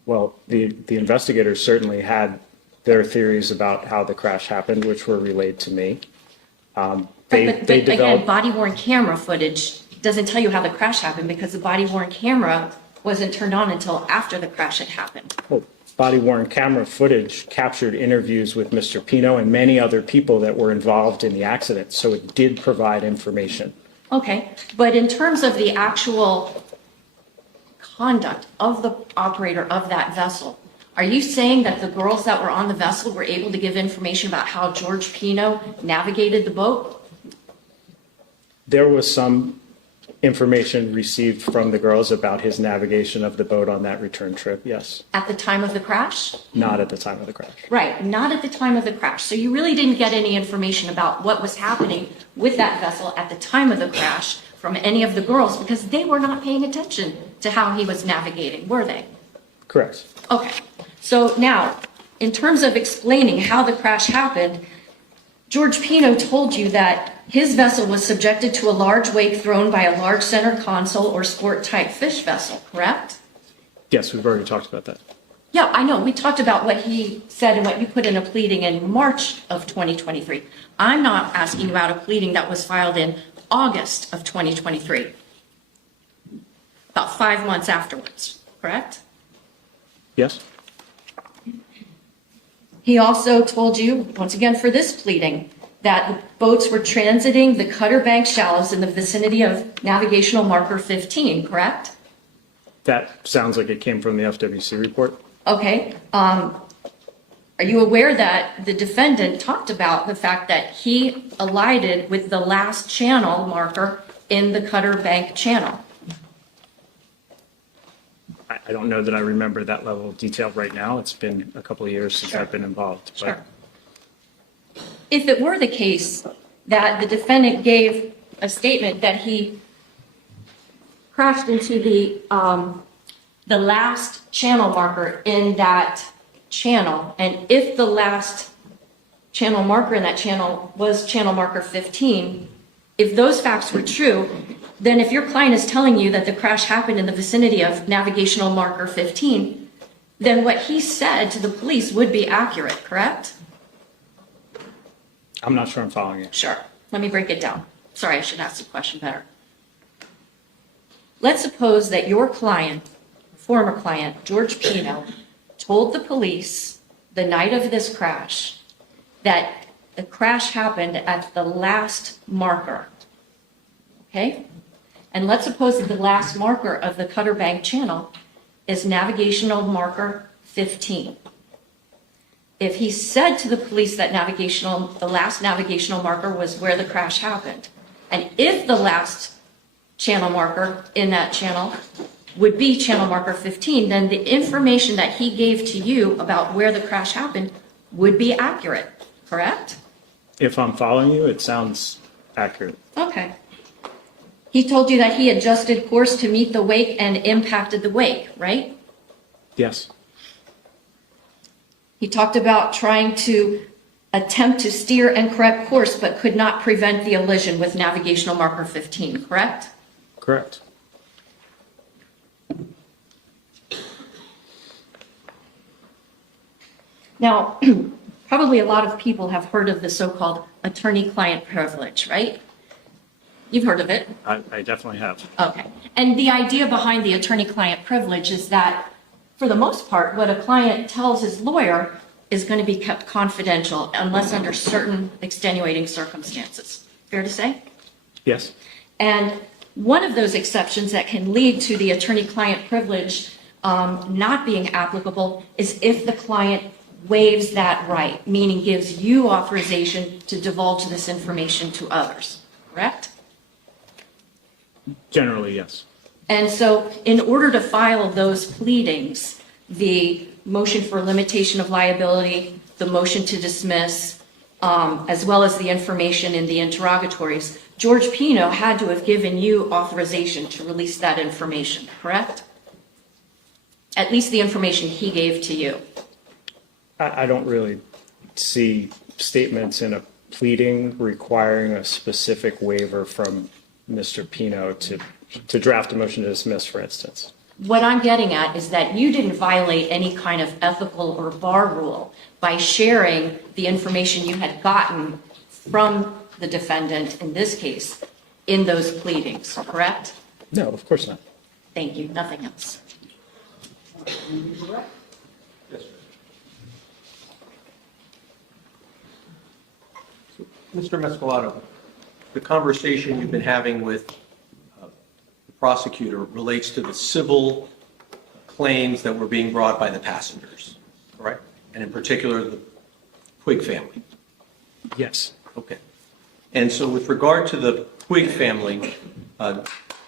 Well, the investigators certainly had their theories about how the crash happened, which were relayed to me. But again, body-worn camera footage doesn't tell you how the crash happened because the body-worn camera wasn't turned on until after the crash had happened. Well, body-worn camera footage captured interviews with Mr. Pino and many other people that were involved in the accident, so it did provide information. Okay, but in terms of the actual conduct of the operator of that vessel, are you saying that the girls that were on the vessel were able to give information about how George Pino navigated the boat? There was some information received from the girls about his navigation of the boat on that return trip, yes. At the time of the crash? Not at the time of the crash. Right, not at the time of the crash. So you really didn't get any information about what was happening with that vessel at the time of the crash from any of the girls because they were not paying attention to how he was navigating, were they? Correct. Okay, so now, in terms of explaining how the crash happened, George Pino told you that his vessel was subjected to a large wake thrown by a large center console or sport-type fish vessel, correct? Yes, we've already talked about that. Yeah, I know. We talked about what he said and what you put in a pleading in March of 2023. I'm not asking about a pleading that was filed in August of 2023, about 5 months afterwards, correct? Yes? He also told you, once again for this pleading, that the boats were transiting the Cutter Bank shallows in the vicinity of navigational marker 15, correct? That sounds like it came from the FWC report. Okay. Are you aware that the defendant talked about the fact that he alighted with the last channel marker in the Cutter Bank channel? I don't know that I remember that level of detail right now. It's been a couple of years since I've been involved. Sure. If it were the case that the defendant gave a statement that he crashed into the last channel marker in that channel, and if the last channel marker in that channel was channel marker 15, if those facts were true, then if your client is telling you that the crash happened in the vicinity of navigational marker 15, then what he said to the police would be accurate, correct? I'm not sure I'm following you. Sure. Let me break it down. Sorry, I should ask the question better. Let's suppose that your client, former client, George Pino, told the police the night of this crash that the crash happened at the last marker, okay? And let's suppose that the last marker of the Cutter Bank channel is navigational marker 15. If he said to the police that the last navigational marker was where the crash happened, and if the last channel marker in that channel would be channel marker 15, then the information that he gave to you about where the crash happened would be accurate, correct? If I'm following you, it sounds accurate. Okay. He told you that he adjusted course to meet the wake and impacted the wake, right? Yes. He talked about trying to attempt to steer and correct course, but could not prevent the elision with navigational marker 15, correct? Correct. Now, probably a lot of people have heard of the so-called attorney-client privilege, right? You've heard of it. I definitely have. Okay. And the idea behind the attorney-client privilege is that, for the most part, what a client tells his lawyer is going to be kept confidential unless under certain extenuating circumstances. Fair to say? Yes. And one of those exceptions that can lead to the attorney-client privilege not being applicable is if the client waives that right, meaning gives you authorization to divulge this information to others, correct? Generally, yes. And so in order to file those pleadings, the motion for limitation of liability, the motion to dismiss, as well as the information in the interrogatories, George Pino had to have given you authorization to release that information, correct? At least the information he gave to you. I don't really see statements in a pleading requiring a specific waiver from Mr. Pino to draft a motion to dismiss, for instance. What I'm getting at is that you didn't violate any kind of ethical or bar rule by sharing the information you had gotten from the defendant, in this case, in those pleadings, correct? No, of course not. Thank you. Nothing else. Yes, Mr. Mescolotto, the conversation you've been having with the prosecutor relates to the civil claims that were being brought by the passengers, correct? And in particular, the Puig family. Yes. Okay. And so with regard to the Puig family,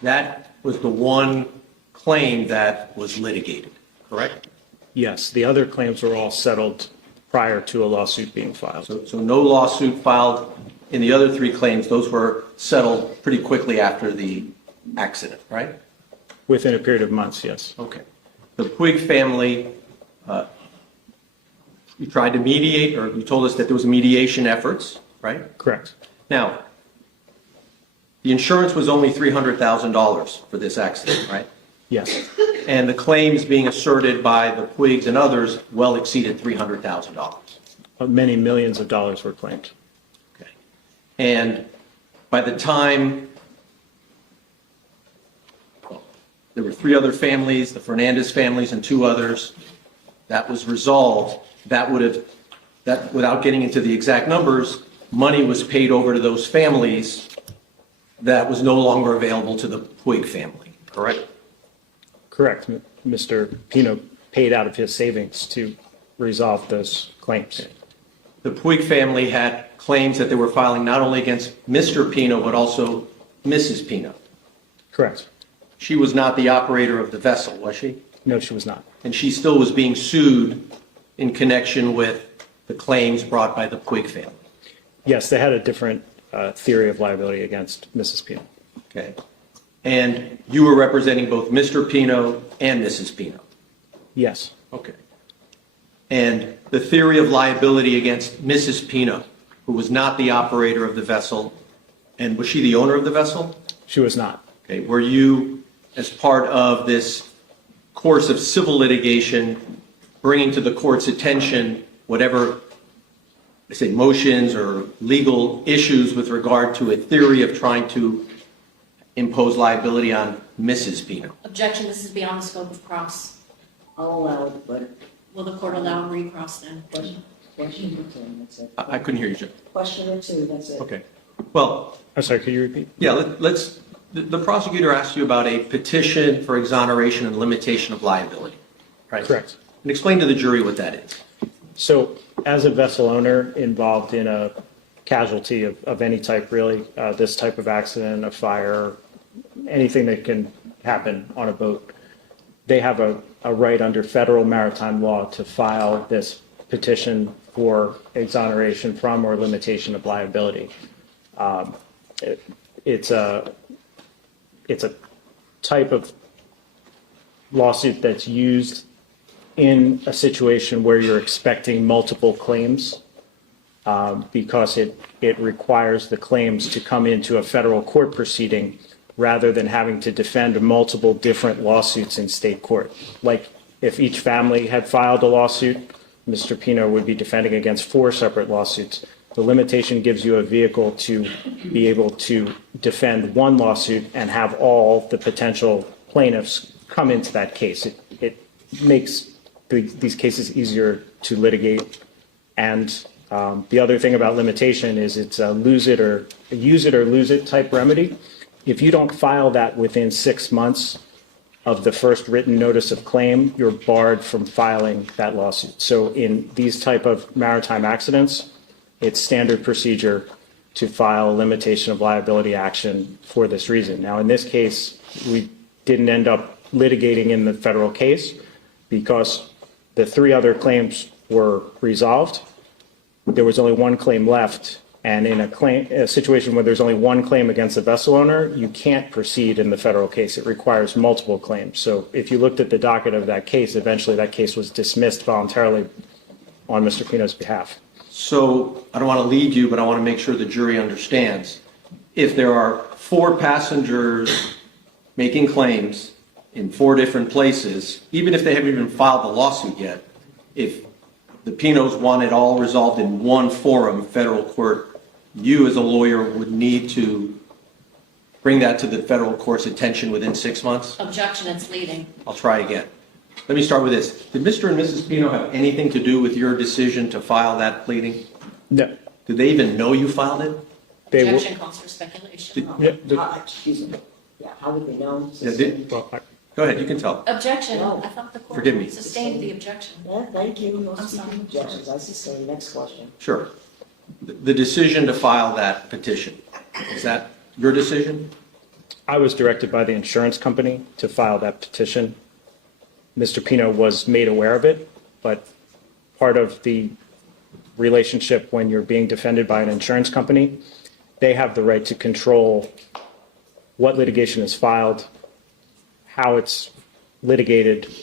That was the one claim that was litigated, correct? Yes, the other claims were all settled prior to a lawsuit being filed. So no lawsuit filed in the other three claims. Those were settled pretty quickly after the accident, right? Within a period of months, yes. Okay. The Puig family, you tried to mediate, or you told us that there was mediation efforts, right? Correct. Now, the insurance was only $300,000 for this accident, right? Yes, And the claims being asserted by the Puigs and others well exceeded $300,000. many millions of dollars were claimed. Okay. And by the time, there were three other families, the Fernandez families and two others, that was resolved, that would have, that without getting into the exact numbers, money was paid over to those families that was no longer available to the Puig family, correct? Correct. Mr. Pino paid out of his savings to resolve those claims. The Puig family had claims that they were filing not only against Mr. Pino, but also Mrs. Pino. Correct. She was not the operator of the vessel, was she? No, she was not. And she still was being sued in connection with the claims brought by the Puig family. Yes, they had a different theory of liability against Mrs. Pino. Okay. And you were representing both Mr. Pino and Mrs. Pino. Yes, Okay. And the theory of liability against Mrs. Pino, who was not the operator of the vessel, and was she the owner of the vessel? she was not. Okay. Were you, as part of this course of civil litigation, bringing to the court's attention whatever, I say, motions or legal issues with regard to a theory of trying to impose liability on Mrs. Pino? Objection, this is beyond the scope of cross. I'll allow it, but Will the court allow recross then? question or two, that's it. I couldn't hear you, Jim. Question or two, that's it. Okay. Well, I'm sorry, could you repeat? yeah, let's, the prosecutor asked you about a petition for exoneration and limitation of liability, right? Correct. And explain to the jury what that is. So as a vessel owner involved in a casualty of any type, really, this type of accident, a fire, anything that can happen on a boat, they have a right under federal maritime law to file this petition for exoneration from or limitation of liability. It's a type of lawsuit that's used in a situation where you're expecting multiple claims, because it requires the claims to come into a federal court proceeding rather than having to defend multiple different lawsuits in state court. Like if each family had filed a lawsuit, Mr. Pino would be defending against 4 separate lawsuits. The limitation gives you a vehicle to be able to defend one lawsuit and have all the potential plaintiffs come into that case. It makes these cases easier to litigate. And the other thing about limitation is it's a use it or lose it type remedy. If you don't file that within 6 months of the first written notice of claim, you're barred from filing that lawsuit. So in these type of maritime accidents, it's standard procedure to file a limitation of liability action for this reason. Now, in this case, we didn't end up litigating in the federal case because the 3 other claims were resolved. There was only 1 claim left. And in a situation where there's only 1 claim against the vessel owner, you can't proceed in the federal case. It requires multiple claims. So if you looked at the docket of that case, eventually that case was dismissed voluntarily on Mr. Pino's behalf. So I don't want to lead you, but I want to make sure the jury understands. If there are 4 passengers making claims in 4 different places, even if they haven't even filed the lawsuit yet, if the Pinos want it all resolved in one forum, federal court, you as a lawyer would need to bring that to the federal court's attention within 6 months? Objection, it's leading. I'll try again. Let me start with this. Did Mr. and Mrs. Pino have anything to do with your decision to file that pleading? No, Did they even know you filed it? they were, Objection calls for speculation. Excuse me. Yeah, how would they know? well, Go ahead, you can tell. Objection, No. I thought the court Forgive me. sustained the objection. Yeah, thank you. No I'm speaking sorry. objections. I sustain. Next question. Sure. The decision to file that petition, is that your decision? I was directed by the insurance company to file that petition. Mr. Pino was made aware of it, but part of the relationship when you're being defended by an insurance company, they have the right to control what litigation is filed, how it's litigated,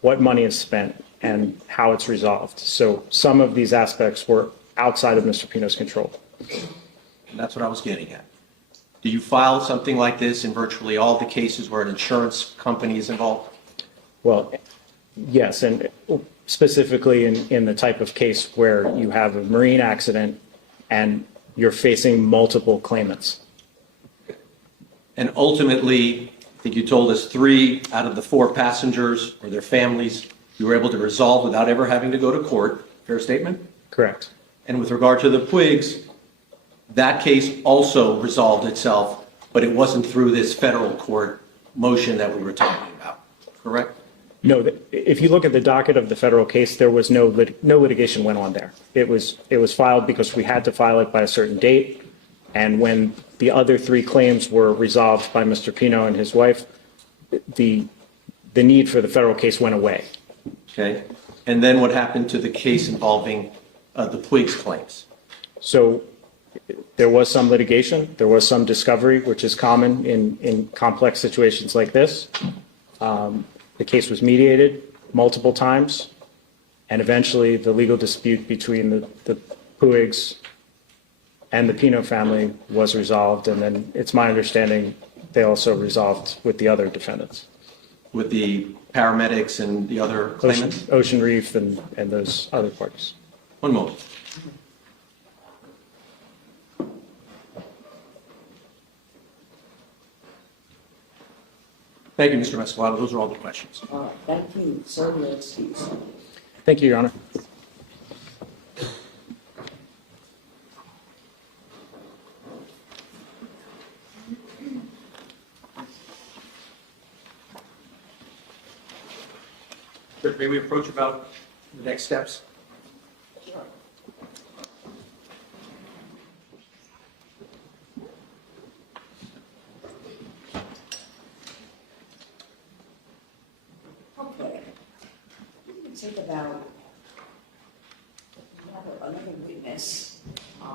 what money is spent, and how it's resolved. So some of these aspects were outside of Mr. Pino's control. And that's what I was getting at. Do you file something like this in virtually all the cases where an insurance company is involved? Well, yes, and specifically in the type of case where you have a marine accident and you're facing multiple claimants. And ultimately, I think you told us 3 out of the 4 passengers or their families you were able to resolve without ever having to go to court. Fair statement? Correct. And with regard to the Puigs, that case also resolved itself, but it wasn't through this federal court motion that we were talking about, correct? No, if you look at the docket of the federal case, there was no litigation went on there. It was filed because we had to file it by a certain date, and when the other 3 claims were resolved by Mr. Pino and his wife, the need for the federal case went away. Okay. And then what happened to the case involving the Puig's claims? So there was some litigation, there was some discovery, which is common in complex situations like this. The case was mediated multiple times, and eventually the legal dispute between the Puigs and the Pino family was resolved, and then it's my understanding they also resolved with the other defendants. With the paramedics and the other claimants? Ocean Reef and those other parties. One moment. Thank you, Mr. Mescolotto. Those are all the questions. All right, thank you, sir, you're excused. Thank you, Your Honor. Judge, may we approach about the next steps? Okay. We're going to take about another witness, and I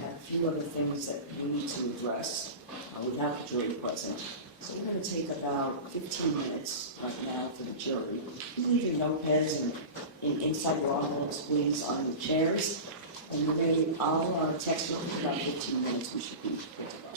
have a few other things that we need to address without the jury present. So we're going to take about 15 minutes right now for the jury. You leave your notepads inside your envelopes, please, on the chairs. And we're going to, I'll text you in about 15 minutes. We should be good to go.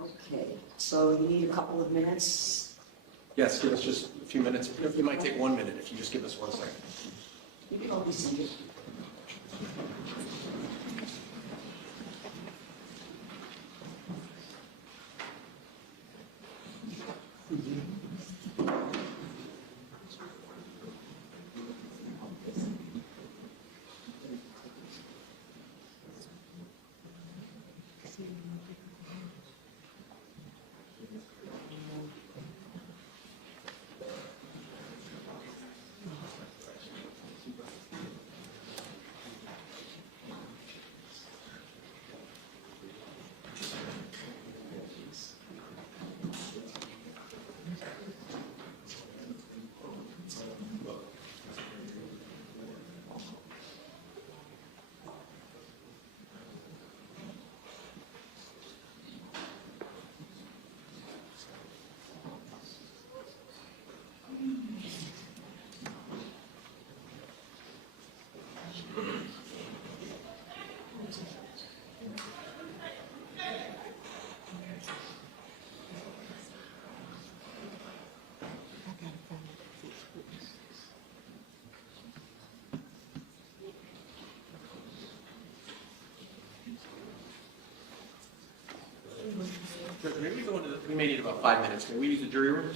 Okay, so you need a couple of minutes. Yes, give us just a few minutes. It might take 1 minute if you just give us 1 second. You can all be seated. Judge, maybe we go into we may need about 5 minutes. May we use the jury room?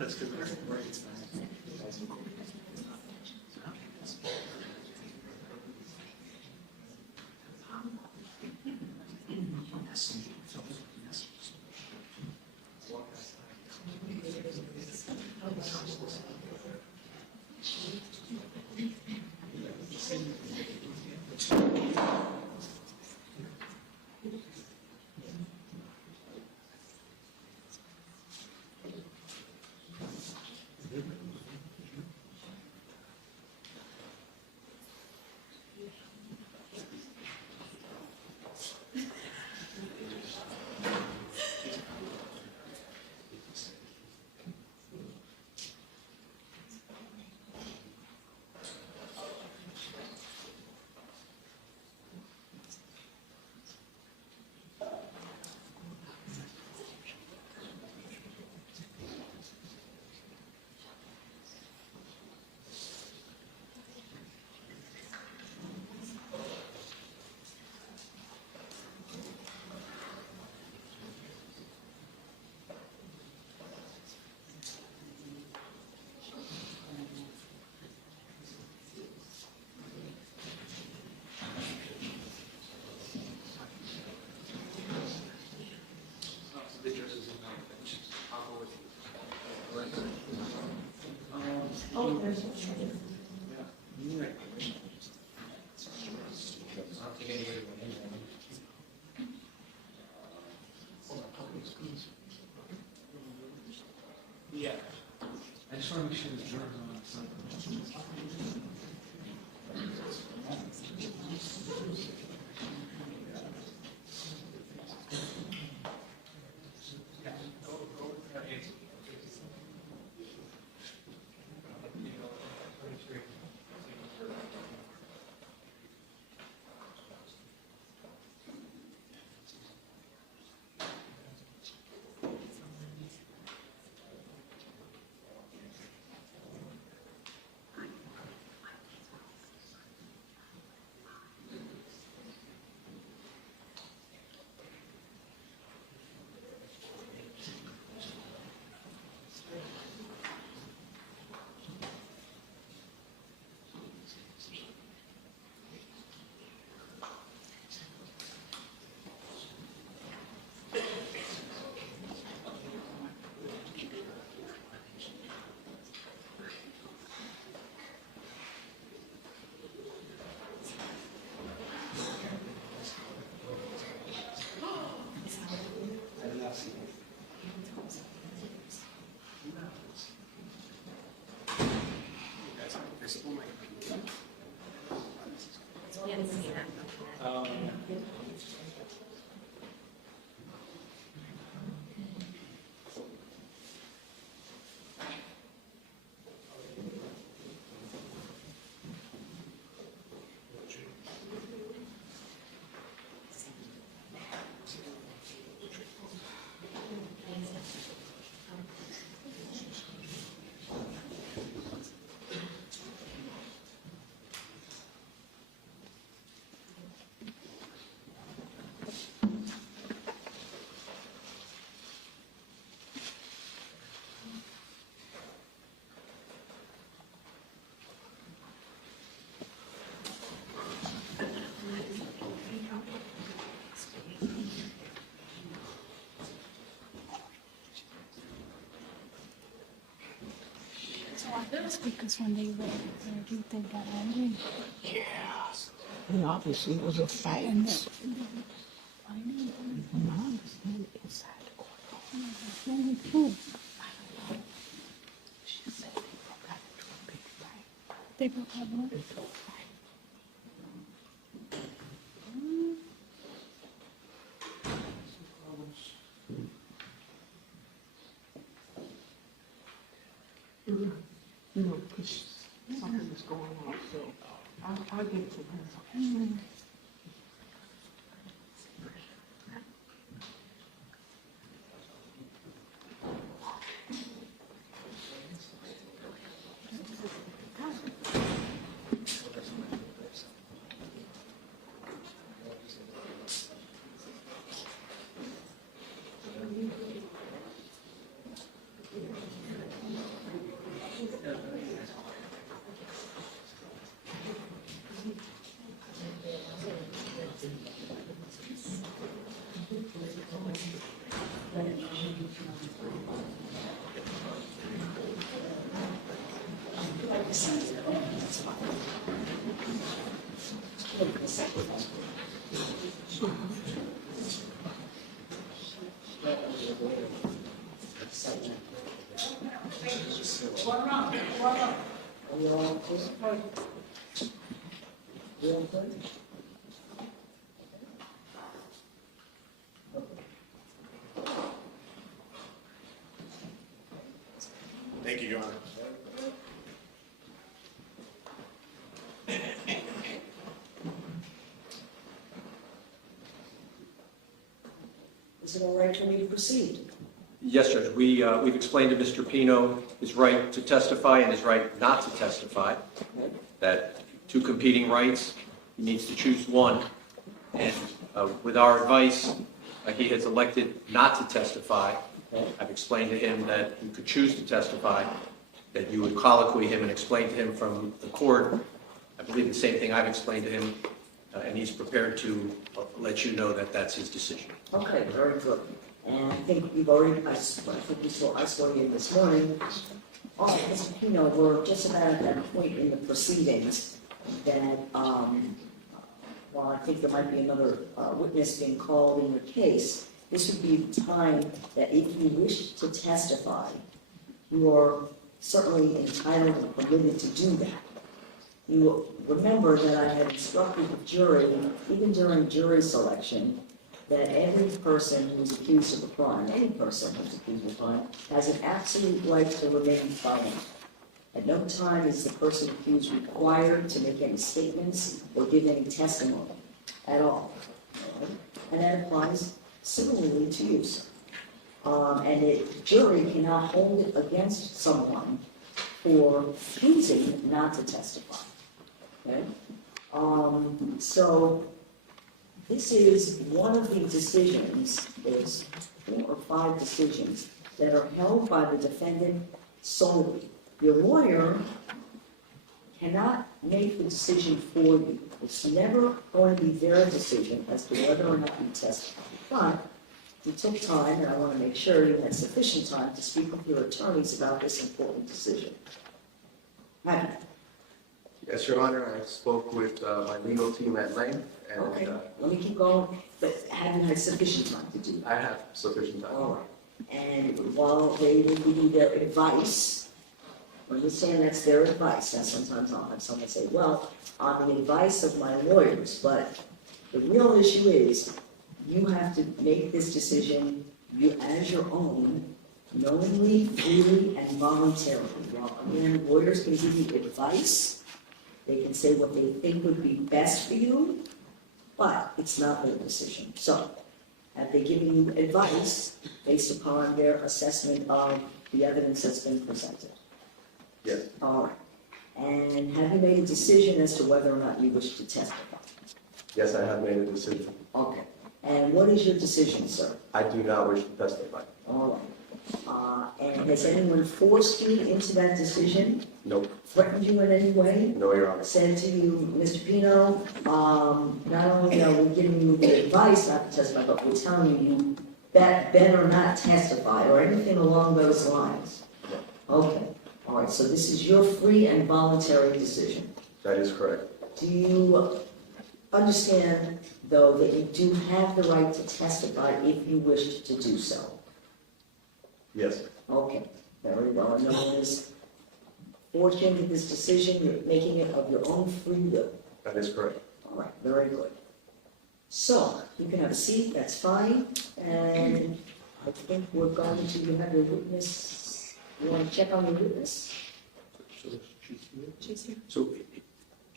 That's good. Yeah. I just want to make sure the jurors on something. It's because when they read it, they got angry. Yes. And obviously it was a fight. And I understand inside the courtroom. She said they broke out into a big fight. They broke out what? Into a fight. You know, because something was going on, so I'll get to her. Thank you, Your Honor. Is it all right for me to proceed? Yes, Judge. We've explained to Mr. Pino his right to testify and his right not to testify, that two competing rights, he needs to choose one. And with our advice, he has elected not to testify. I've explained to him that he could choose to testify, that you would colloquy him and explain to him from the court, I believe the same thing I've explained to him, and he's prepared to let you know that that's his decision. Okay, very good. And I think we've already, I saw you this morning. Also, Mr. Pino, we're just about at that point in the proceedings that, while I think there might be another witness being called in your case, this would be the time that if you wish to testify, you are certainly entitled and permitted to do that. You will remember that I had instructed the jury, even during jury selection, that every person who's accused of a crime, any person who's accused of a crime, has an absolute right to remain silent. At no time is the person accused required to make any statements or give any testimony at all. And that applies similarly to you, sir. And the jury cannot hold it against someone for choosing not to testify. Okay? So this is one of the decisions, there's 4 or 5 decisions that are held by the defendant solely. Your lawyer cannot make the decision for you. It's never going to be their decision as to whether or not you testify. But you took time, and I want to make sure you had sufficient time to speak with your attorneys about this important decision. Have you? Yes, Your Honor, I spoke with my legal team at length, and Okay, let me keep going, but have you had sufficient time to do that? I have sufficient time. All right. And while they will give you their advice, understand that's their advice. Now, sometimes I'll have someone say, well, on the advice of my lawyers, but the real issue is you have to make this decision you as your own, knowingly, freely, and voluntarily. Well, again, lawyers can give you advice. They can say what they think would be best for you, but it's not their decision. So, have they given you advice based upon their assessment of the evidence that's been presented? Yes. All right. And have you made a decision as to whether or not you wish to testify? Yes, I have made a decision. Okay. And what is your decision, sir? I do not wish to testify. All right. And has anyone forced you into that decision? Nope. Threatened you in any way? No, Your Honor. Said to you, Mr. Pino, not only are we giving you the advice not to testify, but we're telling you that better not testify or anything along those lines? Okay. All right, so this is your free and voluntary decision. That is correct. Do you understand, though, that you do have the right to testify if you wish to do so? Yes. Okay, very well. No one is fortunate in this decision. You're making it of your own free will. That is correct. All right, very good. So, you can have a seat, that's fine. And I think we're going to, you have your witness. You want to check on your witness? She's here. So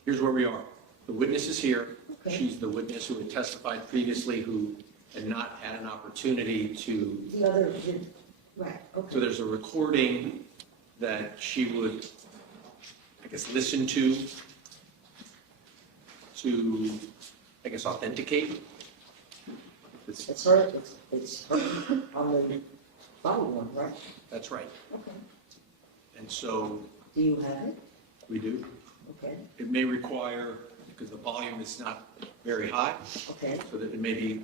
here's where we are. The witness is here. Okay. She's the witness who had testified previously who had not had an opportunity to. The other, right, okay. So there's a recording that she would, I guess, listen to, I guess, authenticate. It's her on the body one, right? That's right. Okay. And so Do you have it? we do. Okay, It may require, because the volume is not very high, okay. so that it may be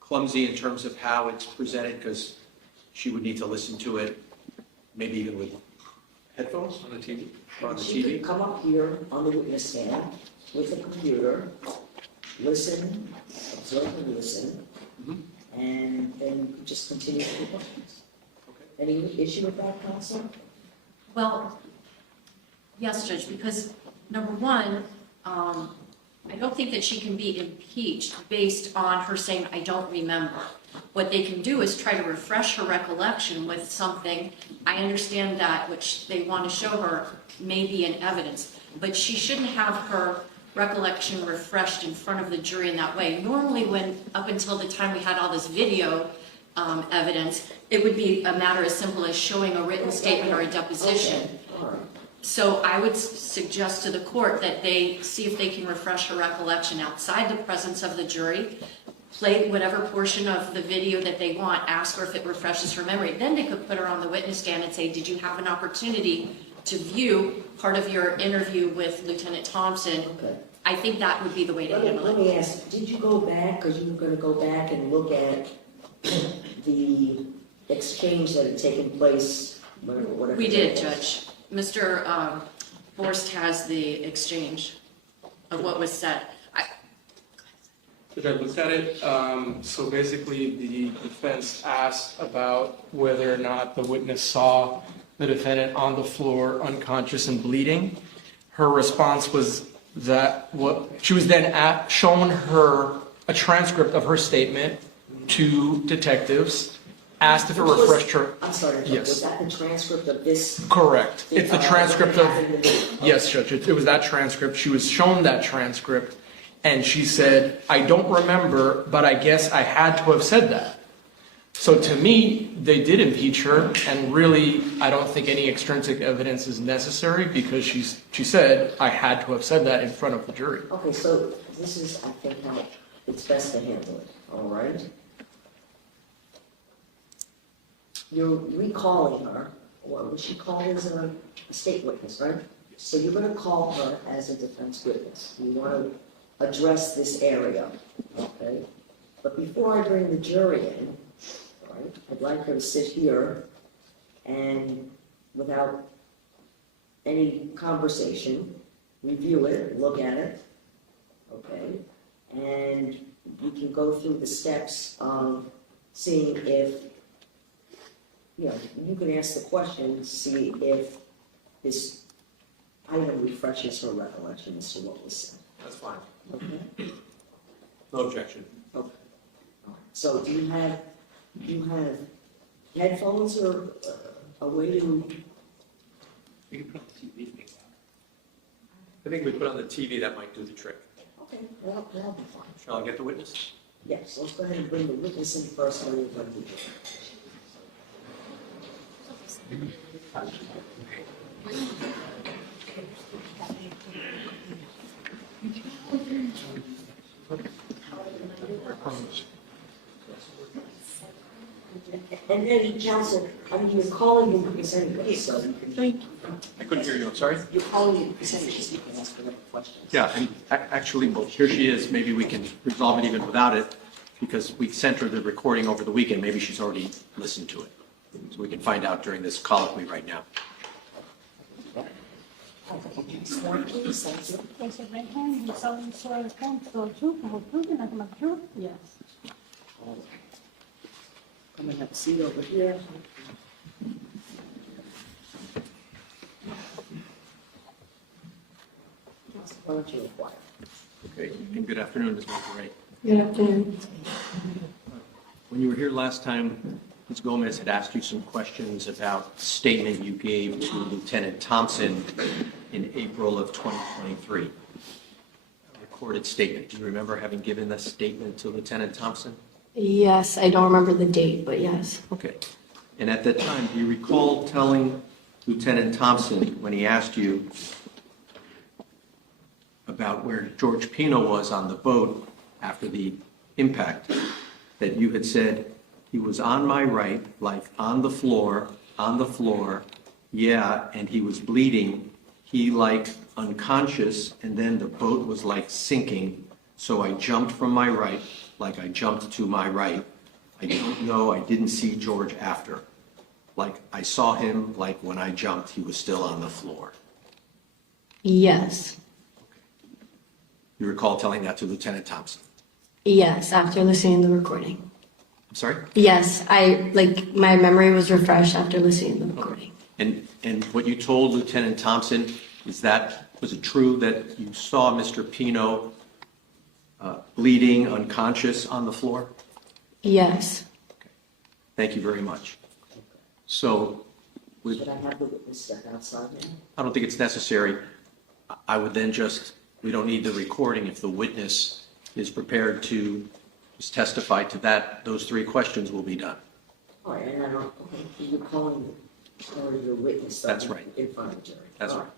clumsy in terms of how it's presented, because she would need to listen to it, maybe even with headphones on the TV, or on the She could TV. come up here on the witness stand with a computer, listen, observe and listen, Mhm. and then you could just continue with the questions. Okay. Any issue with that, counsel? Well, yes, Judge, because number one, I don't think that she can be impeached based on her saying, I don't remember. What they can do is try to refresh her recollection with something. I understand that which they want to show her may be in evidence, but she shouldn't have her recollection refreshed in front of the jury in that way. Normally, when up until the time we had all this video evidence, it would be a matter as simple as showing a written statement or a deposition. Okay, all right. So I would suggest to the court that they see if they can refresh her recollection outside the presence of the jury, play whatever portion of the video that they want, ask her if it refreshes her memory. Then they could put her on the witness stand and say, did you have an opportunity to view part of your interview with Lieutenant Thompson? Okay. I think that would be the way to handle Let it. me ask, did you go back, because you were going to go back and look at the exchange that had taken place, whatever? We did, Judge. Mr. Forst has the exchange of what was said. Did I look at it? So basically, the defense asked about whether or not the witness saw the defendant on the floor, unconscious and bleeding. Her response was that she was then shown a transcript of her statement to detectives, asked if it refreshed her. I'm sorry, Yes. was that the transcript of this? Correct. It's the transcript of, Yes. yes, Judge, it was that transcript. She was shown that transcript, and she said, I don't remember, but I guess I had to have said that. So to me, they did impeach her, and really, I don't think any extrinsic evidence is necessary, because she said, I had to have said that in front of the jury. Okay, so this is, I think, how it's best to handle it, all right? You're recalling her, or was she called as a state witness, right? So you're going to call her as a defense witness. You want to address this area, okay? But before I bring the jury in, all right, I'd like her to sit here and, without any conversation, review it, look at it, okay? And we can go through the steps of seeing if, you can ask the question, see if this item refreshes her recollection as to what was said. That's fine. Okay? No objection. Okay. All right. So do you have headphones or a way to? We can put on the TV. I think we put on the TV, that might do the trick. Okay, that'll be fine. Shall I get the witness? Yes, let's go ahead and bring the witness in first, and then we'll bring the jury. And then, counsel, you're calling the witness anyway, so I couldn't hear you, I'm sorry? you're calling the percentages, you can ask whatever questions. Yeah, and actually, well, here she is, maybe we can resolve it even without it, because we sent her the recording over the weekend, maybe she's already listened to it. So we can find out during this colloquy right now. Sworn, please, thank you. Raise your right hand. You solemnly swear to tell the truth, the whole truth, and nothing but the truth? Yes. I'm gonna have a seat over here. What would you require? Okay, and good afternoon, Ms. Monterrey. Good afternoon. When you were here last time, Ms. Gomez had asked you some questions about the statement you gave to Lieutenant Thompson in April of 2023. A recorded statement. Do you remember having given that statement to Lieutenant Thompson? Yes, I don't remember the date, but yes. Okay. And at that time, do you recall telling Lieutenant Thompson when he asked you about where George Pino was on the boat after the impact, that you had said he was on my right, like on the floor, yeah, and he was bleeding, he like unconscious, and then the boat was like sinking, so I jumped from my right, like I jumped to my right. I don't know, I didn't see George after. Like I saw him, like when I jumped, he was still on the floor. Yes. You recall telling that to Lieutenant Thompson? Yes, after listening to the recording. I'm sorry? Yes, my memory was refreshed after listening to the recording. And what you told Lieutenant Thompson, was it true that you saw Mr. Pino bleeding, unconscious on the floor? Yes. Okay. Thank you very much. So, Should I have the witness step outside now? I don't think it's necessary. I would then we don't need the recording if the witness is prepared to just testify to that. Those three questions will be done. All right, and I don't, you're calling your witness. That's right. In front of the jury. That's All right.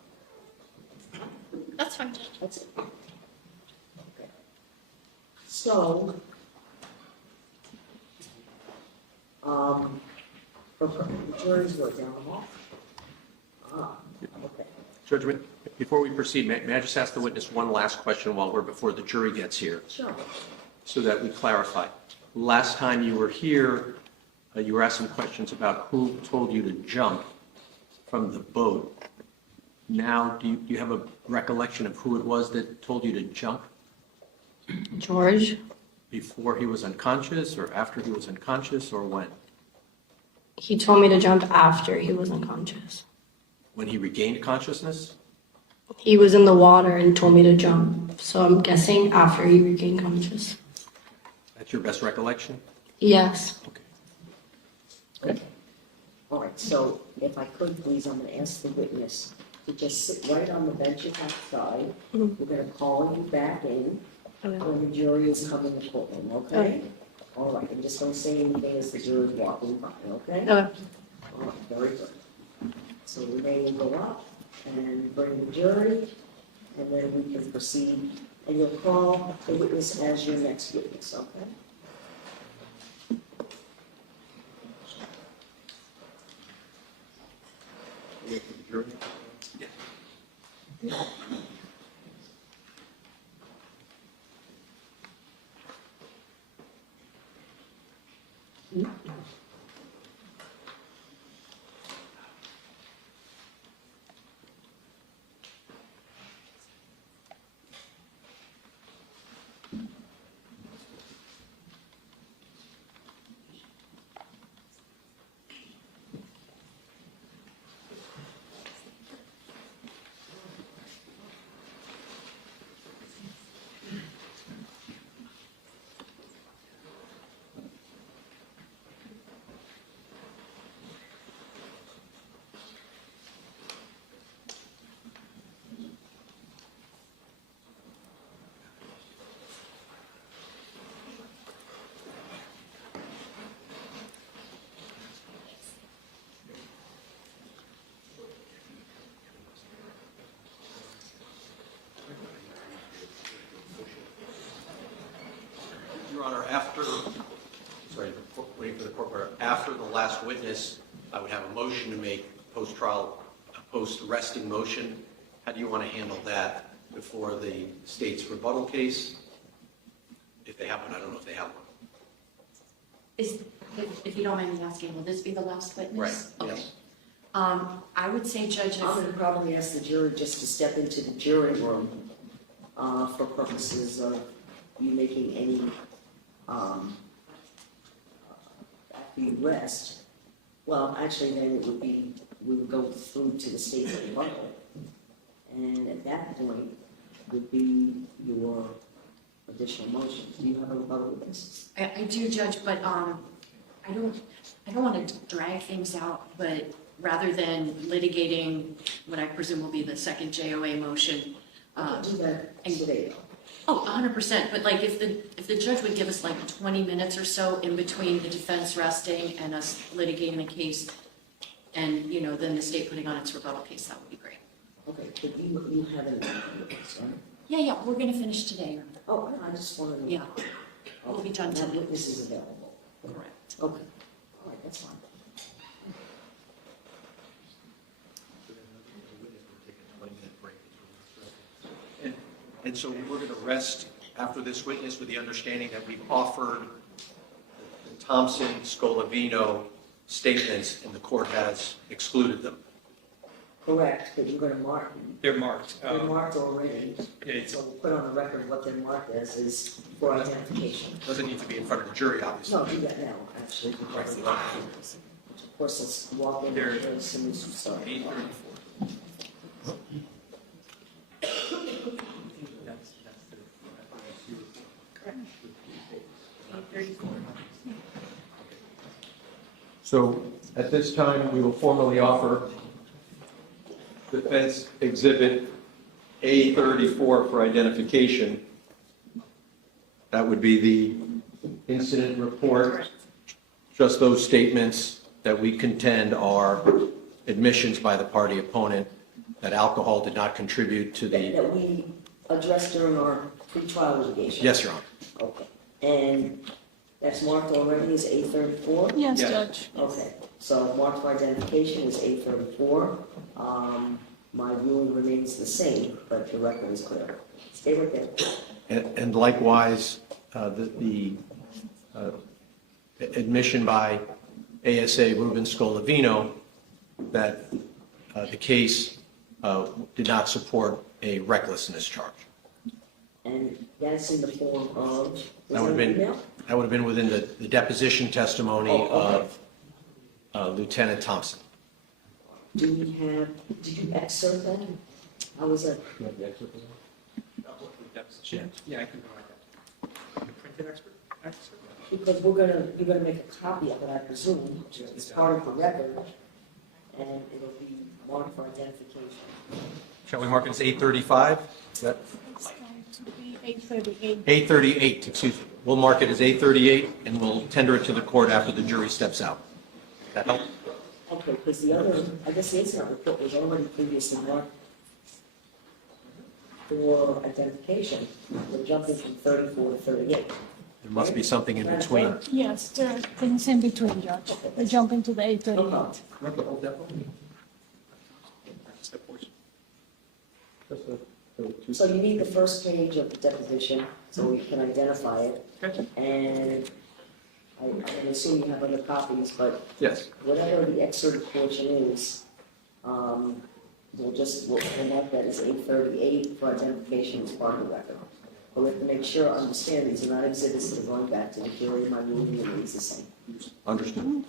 That's fine. That's it. Okay. So, the jury's what, down the hall? Okay. Judge, before we proceed, may I just ask the witness one last question before the jury gets here, Sure. so that we clarify. Last time you were here, you were asked some questions about who told you to jump from the boat. Now, do you have a recollection of who it was that told you to jump? George? Before he was unconscious, or after he was unconscious, or when? He told me to jump after he was unconscious. When he regained consciousness? He was in the water and told me to jump, so I'm guessing after he regained consciousness. That's your best recollection? Yes. Okay. All right, so if I could, please, I'm going to ask the witness to just sit right on the benches outside. We're going to call you back in when the jury is coming to courtroom, okay? Okay. All right, and just don't say anything as the jury's walking by, okay? Okay. All right, very good. So the name will go up and bring the jury, and then we can proceed. And you'll call the witness as your next witness, okay? Yeah. Your Honor, waiting for the court order. After the last witness, I would have a motion to make post-trial, a post-arresting motion. How do you want to handle that before the state's rebuttal case? If they have one, I don't know if they have one. If you don't mind me asking, will this be the last witness? Right, Okay. yes. I would say, Judge, I'm if, gonna probably ask the jury just to step into the jury room, for purposes of you making any, at the arrest. Well, actually, then it would be, we would go through to the state's rebuttal. And at that point would be your additional motions. Do you have a rebuttal with this? I do, Judge, but, I don't want to drag things out, but rather than litigating what I presume will be the second JOA motion, Do that today. oh, 100%, but like if the judge would give us like 20 minutes or so in between the defense resting and us litigating the case, and, you know, then the state putting on its rebuttal case, that would be great. Okay, but you haven't, right? Yeah, we're gonna finish today. Oh, I just wanted to. Yeah, we'll be done That today. witness is available. Correct. Okay, all right, that's fine. And so we're going to rest after this witness with the understanding that we've offered the Thompson, Scolavino statements, and the court has excluded them. Correct, but you're gonna mark, They're marked. they're marked already. It So we'll put on the record what they're marked as is for identification. Doesn't need to be in front of the jury, obviously. No, do that now, actually, because of course, let's walk in there as soon as you start. 834. So at this time, we will formally offer Defense Exhibit A34 for identification. That would be the incident report, just those statements that we contend are admissions by the party opponent that alcohol did not contribute to the... That we addressed during our pre-trial litigation. Yes, Your Honor. Okay, and that's marked already as A34? Yes, Yes. Judge. Okay, so marked for identification is A34. My ruling remains the same, but the record is clear. Stay with it. And likewise, the admission by ASA Ruben Scolavino that the case did not support a recklessness charge. And that's in the form of? That would have been within the deposition testimony Oh, of Lieutenant Thompson. Do we have, did you excerpt that? How was that? Yeah, I can provide that. Printed expert? Because you're gonna make a copy of it, I presume, as part of the record, and it'll be marked for identification. Shall we mark it as 835? Is that It's going to be 8:38. 838, excuse me. We'll mark it as 838, and we'll tender it to the court after the jury steps out. That help? Okay, because the other, I guess the incident report was already previously marked for identification. We're jumping from 34 to 38. There must be something in between. Yes, there are things in between, Judge. We're jumping to the No 8:38. problem. Mark the whole depot? So you need the first page of the deposition, so we can identify it. And I assume you have other copies, but Yes. whatever the excerpted portion is, we'll mark that as 838 for identification as part of the record. But we have to make sure, understand, these are not exhibits that are going back to the jury, my ruling remains the same. Understood.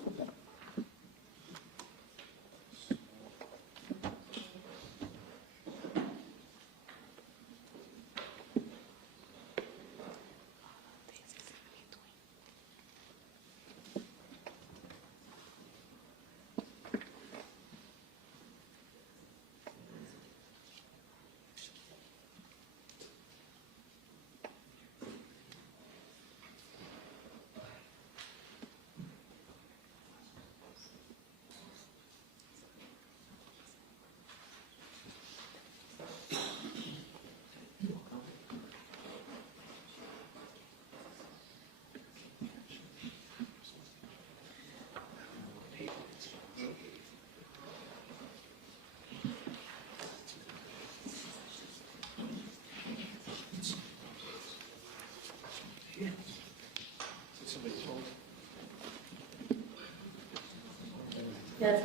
That's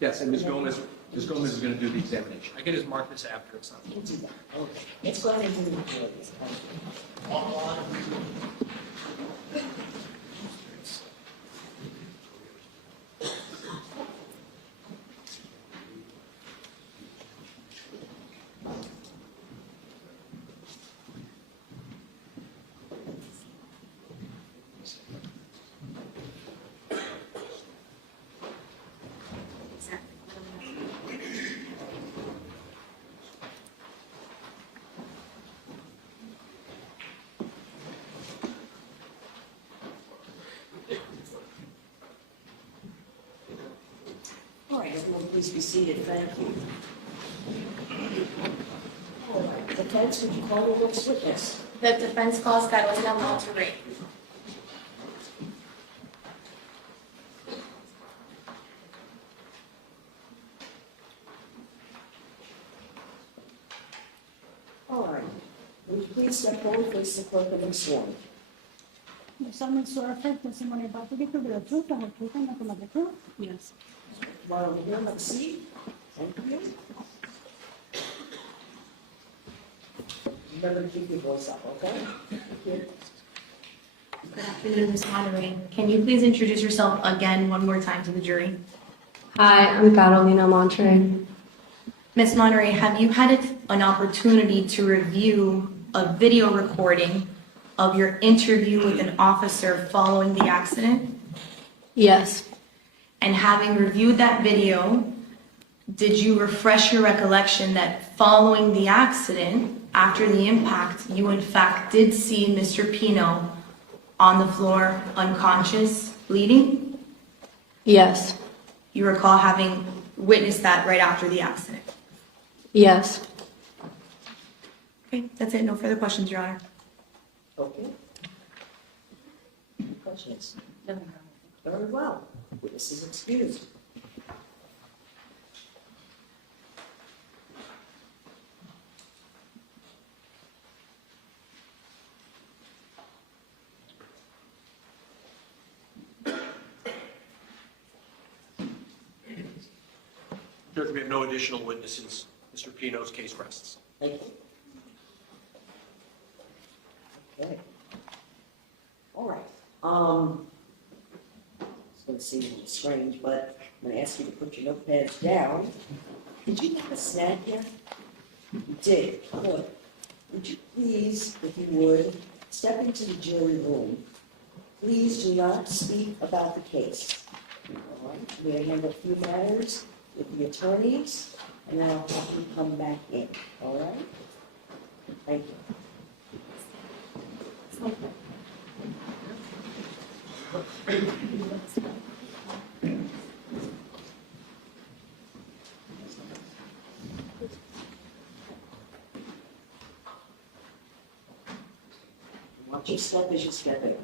Yes, and Ms. Gomez is going to do the examination. I can just mark this after it's not. We'll do that. Okay. Let's go ahead and do the employees. All right, everyone, please be seated. Thank you. All right, defense, would you call the next witness? The defense calls Carolina Monterrey. All right. Would you please step forward, face the clerk, and be sworn? Someone swear affirm testimony about to give you the truth, the whole truth, and nothing but the truth? Yes. While we're here, have a seat. Thank you. Remember to keep your voice up, okay? Thank you. Good afternoon, Ms. Monterrey. Can you please introduce yourself again one more time to the jury? Hi, I'm Carolina Monterrey. Ms. Monterrey, have you had an opportunity to review a video recording of your interview with an officer following the accident? Yes. And having reviewed that video, did you refresh your recollection that following the accident, after the impact, you in fact did see Mr. Pino on the floor, unconscious, bleeding? Yes. You recall having witnessed that right after the accident? Yes. Okay, that's it. No further questions, Your Honor. Okay. Questions? No. Very well. Witness is excused. Judge, we have no additional witnesses. Mr. Pino's case rests. Thank you. Okay. All right. It's going to seem a little strange, but I'm going to ask you to put your notepads down. Did you have a snack yet? You did. Good. Would you please, if you would, step into the jury room. Please do not speak about the case. All right? We're going to handle a few matters with the attorneys, and then I'll have you come back in. All right? Thank you. Watch your step as you step in.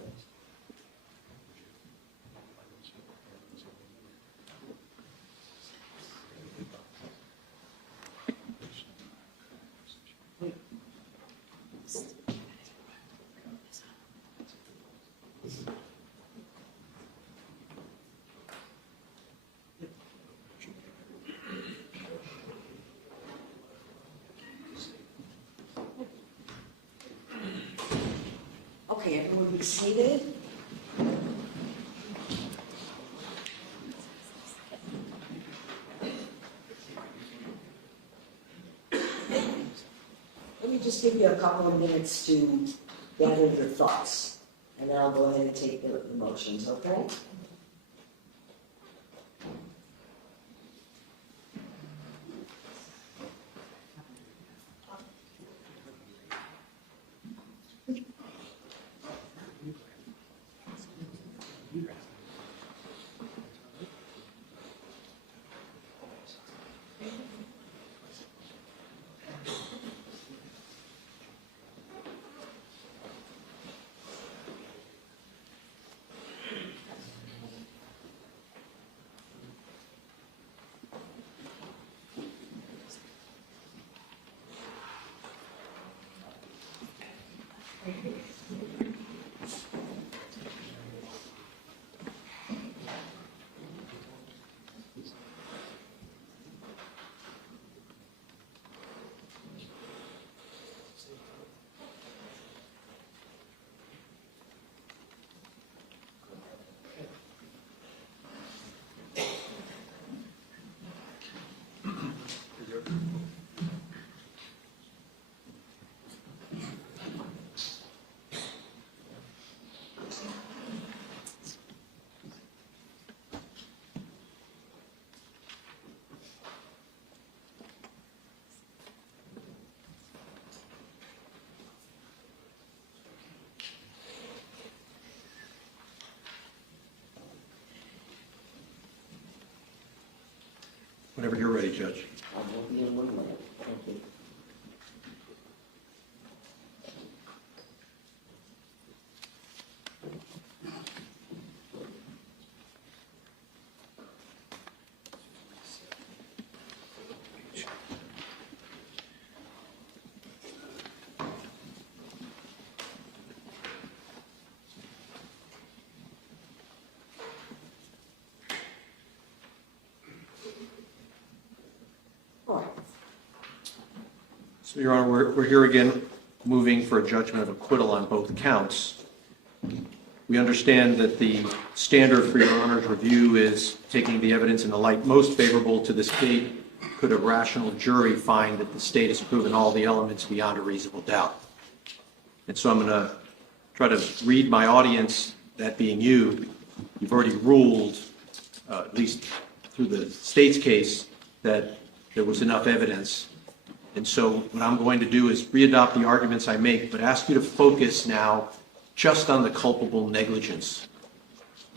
Okay, everyone be seated. Let me just give you a couple of minutes to gather your thoughts, and then I'll go ahead and take the motions, okay? Whenever you're ready, Judge. So, Your Honor, we're here again moving for a judgment of acquittal on both counts. We understand that the standard for Your Honor's review is taking the evidence in the light most favorable to the state. Could a rational jury find that the state has proven all the elements beyond a reasonable doubt? And so I'm going to try to read my audience, that being you. You've already ruled, at least through the state's case, that there was enough evidence. And so what I'm going to do is readopt the arguments I make, but ask you to focus now just on the culpable negligence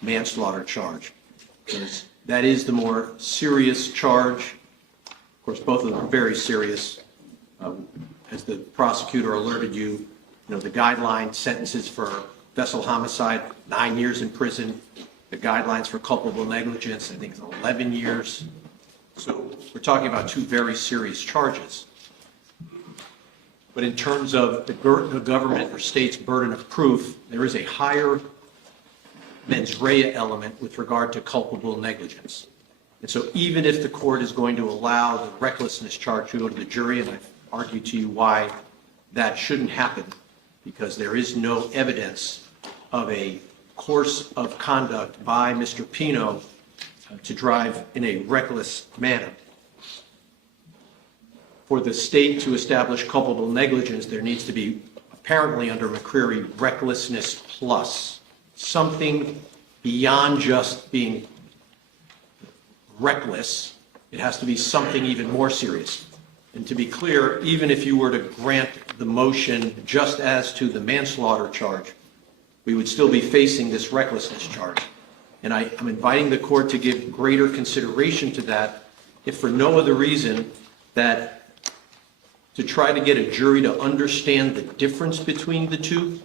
manslaughter charge, because that is the more serious charge. Of course, both of them are very serious. As the prosecutor alerted you, the guideline sentences for vessel homicide, 9 years in prison. The guidelines for culpable negligence, I think, is 11 years. So we're talking about two very serious charges. But in terms of the government or state's burden of proof, there is a higher mens rea element with regard to culpable negligence. And so even if the court is going to allow the recklessness charge to go to the jury, and I've argued to you why that shouldn't happen, because there is no evidence of a course of conduct by Mr. Pino to drive in a reckless manner. For the state to establish culpable negligence, there needs to be, apparently under McCreary, recklessness plus, something beyond just being reckless. It has to be something even more serious. And to be clear, even if you were to grant the motion just as to the manslaughter charge, we would still be facing this recklessness charge. And I'm inviting the court to give greater consideration to that, if for no other reason that to try to get a jury to understand the difference between the two.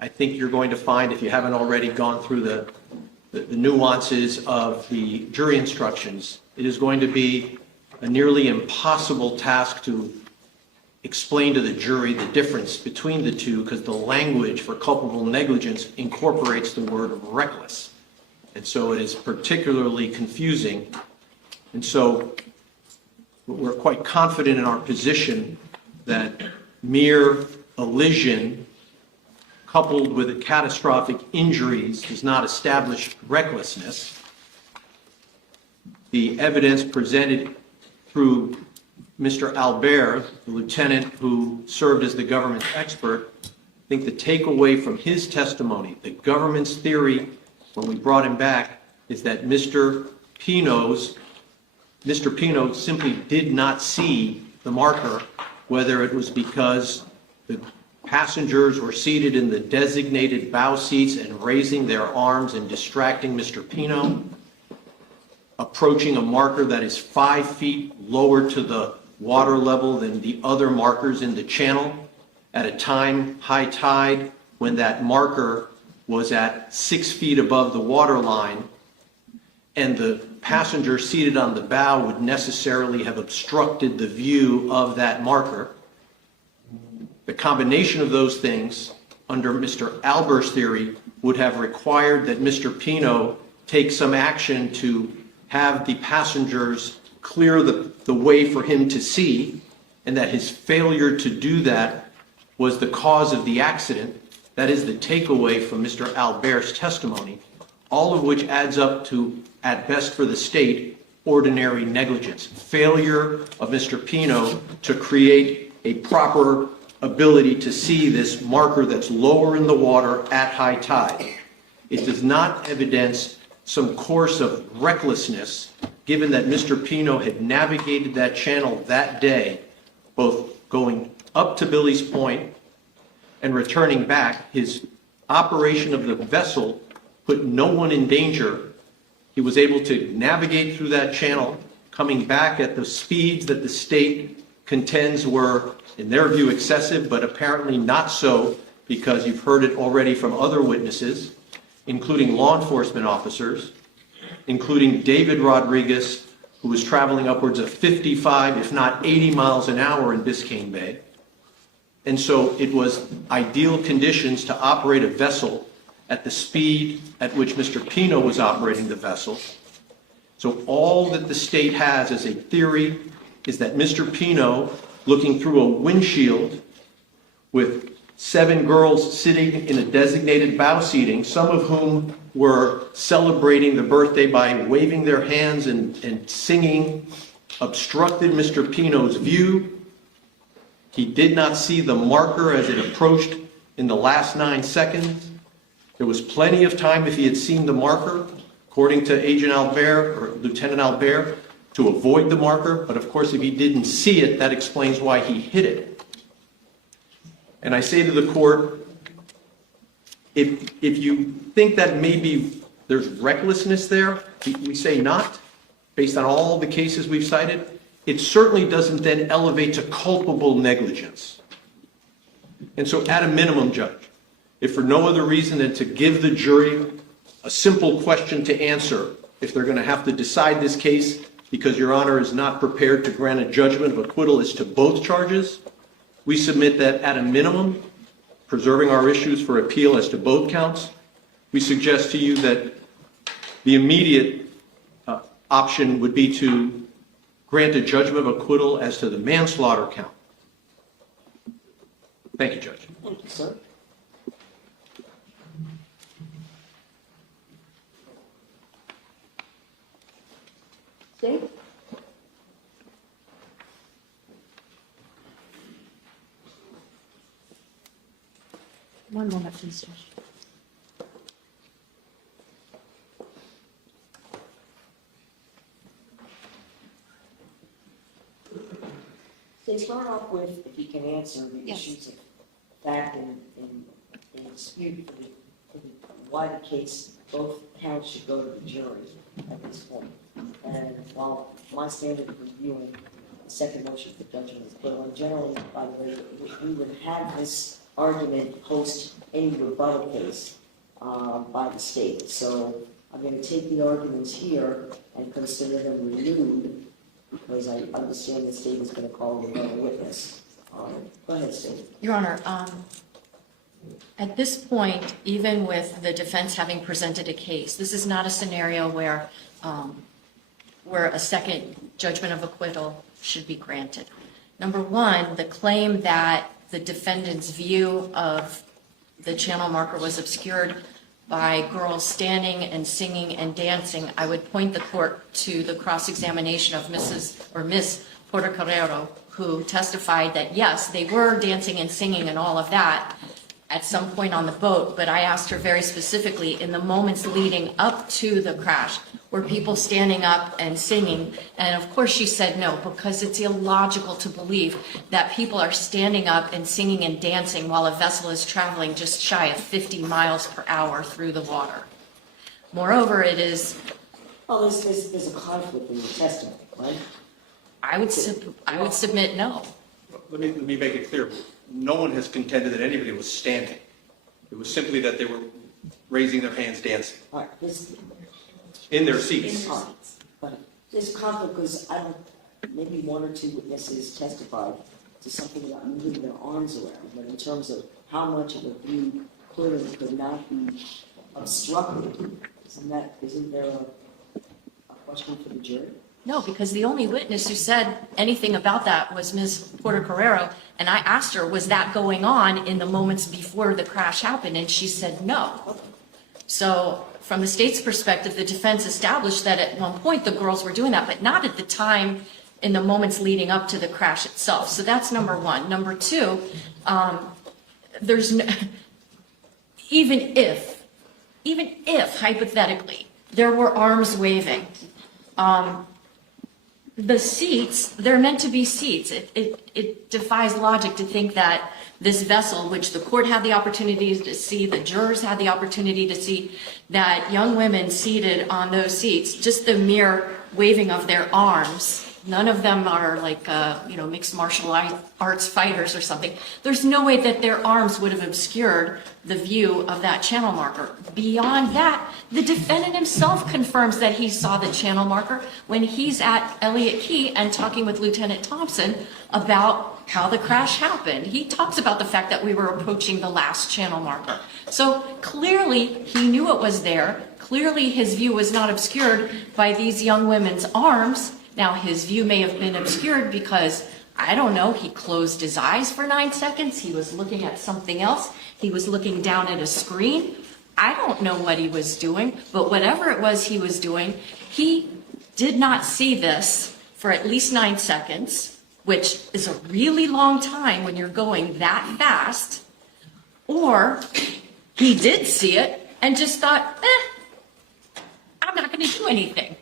I think you're going to find, if you haven't already gone through the nuances of the jury instructions, it is going to be a nearly impossible task to explain to the jury the difference between the two, because the language for culpable negligence incorporates the word reckless. And so it is particularly confusing. And so we're quite confident in our position that mere elision coupled with catastrophic injuries does not establish recklessness. The evidence presented through Mr. Albert, the lieutenant who served as the government's expert, I think the takeaway from his testimony, the government's theory when we brought him back, is that Mr. Pino simply did not see the marker, whether it was because the passengers were seated in the designated bow seats and raising their arms and distracting Mr. Pino, approaching a marker that is 5 feet lower to the water level than the other markers in the channel at a time, high tide, when that marker was at 6 feet above the water line, and the passenger seated on the bow would necessarily have obstructed the view of that marker. The combination of those things, under Mr. Albert's theory, would have required that Mr. Pino take some action to have the passengers clear the way for him to see, and that his failure to do that was the cause of the accident. That is the takeaway from Mr. Albert's testimony, all of which adds up to, at best for the state, ordinary negligence. Failure of Mr. Pino to create a proper ability to see this marker that's lower in the water at high tide. It does not evidence some course of recklessness, given that Mr. Pino had navigated that channel that day, both going up to Billy's Point and returning back. His operation of the vessel put no one in danger. He was able to navigate through that channel coming back at the speeds that the state contends were, in their view, excessive, but apparently not so, because you've heard it already from other witnesses, including law enforcement officers, including David Rodriguez, who was traveling upwards of 55, if not 80 miles an hour in Biscayne Bay. And so it was ideal conditions to operate a vessel at the speed at which Mr. Pino was operating the vessel. So all that the state has as a theory is that Mr. Pino, looking through a windshield with 7 girls sitting in a designated bow seating, some of whom were celebrating the birthday by waving their hands and singing, obstructed Mr. Pino's view. He did not see the marker as it approached in the last 9 seconds. There was plenty of time, if he had seen the marker, according to Agent Albert or Lieutenant Albert, to avoid the marker. But of course, if he didn't see it, that explains why he hit it. And I say to the court, if you think that maybe there's recklessness there, we say not, based on all the cases we've cited, it certainly doesn't then elevate to culpable negligence. And so at a minimum, Judge, if for no other reason than to give the jury a simple question to answer, if they're going to have to decide this case because Your Honor is not prepared to grant a judgment of acquittal as to both charges, we submit that at a minimum, preserving our issues for appeal as to both counts, we suggest to you that the immediate option would be to grant a judgment of acquittal as to the manslaughter count. Thank you, Judge. Thank you, sir. Dave? One moment, please, Judge. They start off with, if you can answer the Yes. issues of fact and dispute for why the case, both counts should go to the jury at this point. And while my standard of reviewing the second motion for judgment is acquittal, and generally, by the way, we would have this argument post any rebuttal case by the state. So I'm going to take the arguments here and consider them renewed, because I understand the state is going to call another witness. Go ahead, State. Your Honor, at this point, even with the defense having presented a case, this is not a scenario where a second judgment of acquittal should be granted. Number one, the claim that the defendant's view of the channel marker was obscured by girls standing and singing and dancing, I would point the court to the cross-examination of Miss Portocarrero, who testified that yes, they were dancing and singing and all of that at some point on the boat, but I asked her very specifically, in the moments leading up to the crash, were people standing up and singing? And of course she said no, because it's illogical to believe that people are standing up and singing and dancing while a vessel is traveling just shy of 50 miles per hour through the water. Moreover, it is... Well, there's a conflict in the testimony, right? I would submit no. Let me make it clear. No one has contended that anybody was standing. It was simply that they were raising their hands dancing All right, this, in their seats. but this conflict, because maybe one or two witnesses testified to something about moving their arms around, but in terms of how much of a view could and could not be obstructed, isn't there a question for the jury? No, because the only witness who said anything about that was Ms. Portocarrero, and I asked her, was that going on in the moments before the crash happened, and she said no. So from the state's perspective, the defense established that at one point the girls were doing that, but not at the time in the moments leading up to the crash itself. So that's number one. Number two, there's no, even if hypothetically there were arms waving, the seats, they're meant to be seats. It defies logic to think that this vessel, which the court had the opportunity to see, the jurors had the opportunity to see, that young women seated on those seats, just the mere waving of their arms. None of them are like, mixed martial arts fighters or something. There's no way that their arms would have obscured the view of that channel marker. Beyond that, the defendant himself confirms that he saw the channel marker when he's at Elliott Key and talking with Lieutenant Thompson about how the crash happened. He talks about the fact that we were approaching the last channel marker. So clearly he knew it was there. Clearly his view was not obscured by these young women's arms. Now, his view may have been obscured because, I don't know, he closed his eyes for 9 seconds. He was looking at something else. He was looking down at a screen. I don't know what he was doing, but whatever it was he was doing, he did not see this for at least 9 seconds, which is a really long time when you're going that fast, or he did see it and just thought, I'm not going to do anything.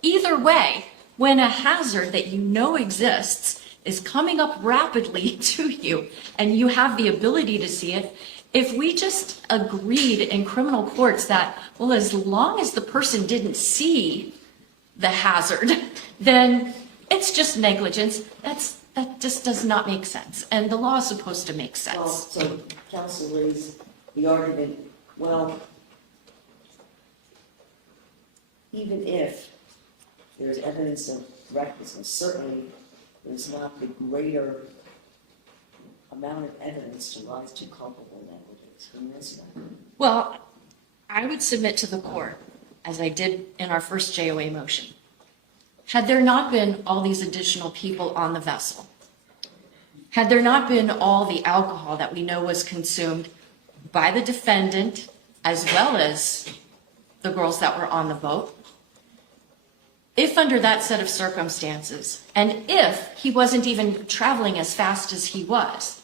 Either way, when a hazard that you know exists is coming up rapidly to you and you have the ability to see it, if we just agreed in criminal courts that, well, as long as the person didn't see the hazard, then it's just negligence, that just does not make sense. And the law is supposed to make sense. Well, so counsel raised the argument, well, even if there's evidence of recklessness, certainly there's not the greater amount of evidence to rise to culpable negligence in this matter. Well, I would submit to the court, as I did in our first JOA motion, had there not been all these additional people on the vessel, had there not been all the alcohol that we know was consumed by the defendant as well as the girls that were on the boat, if under that set of circumstances, and if he wasn't even traveling as fast as he was,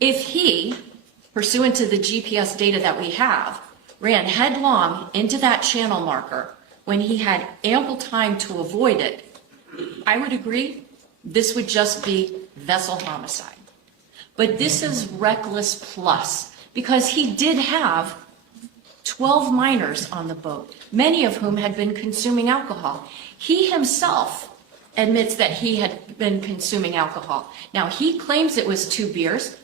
if he, pursuant to the GPS data that we have, ran headlong into that channel marker when he had ample time to avoid it, I would agree this would just be vessel homicide. But this is reckless plus, because he did have 12 minors on the boat, many of whom had been consuming alcohol. He himself admits that he had been consuming alcohol. Now, he claims it was 2 beers.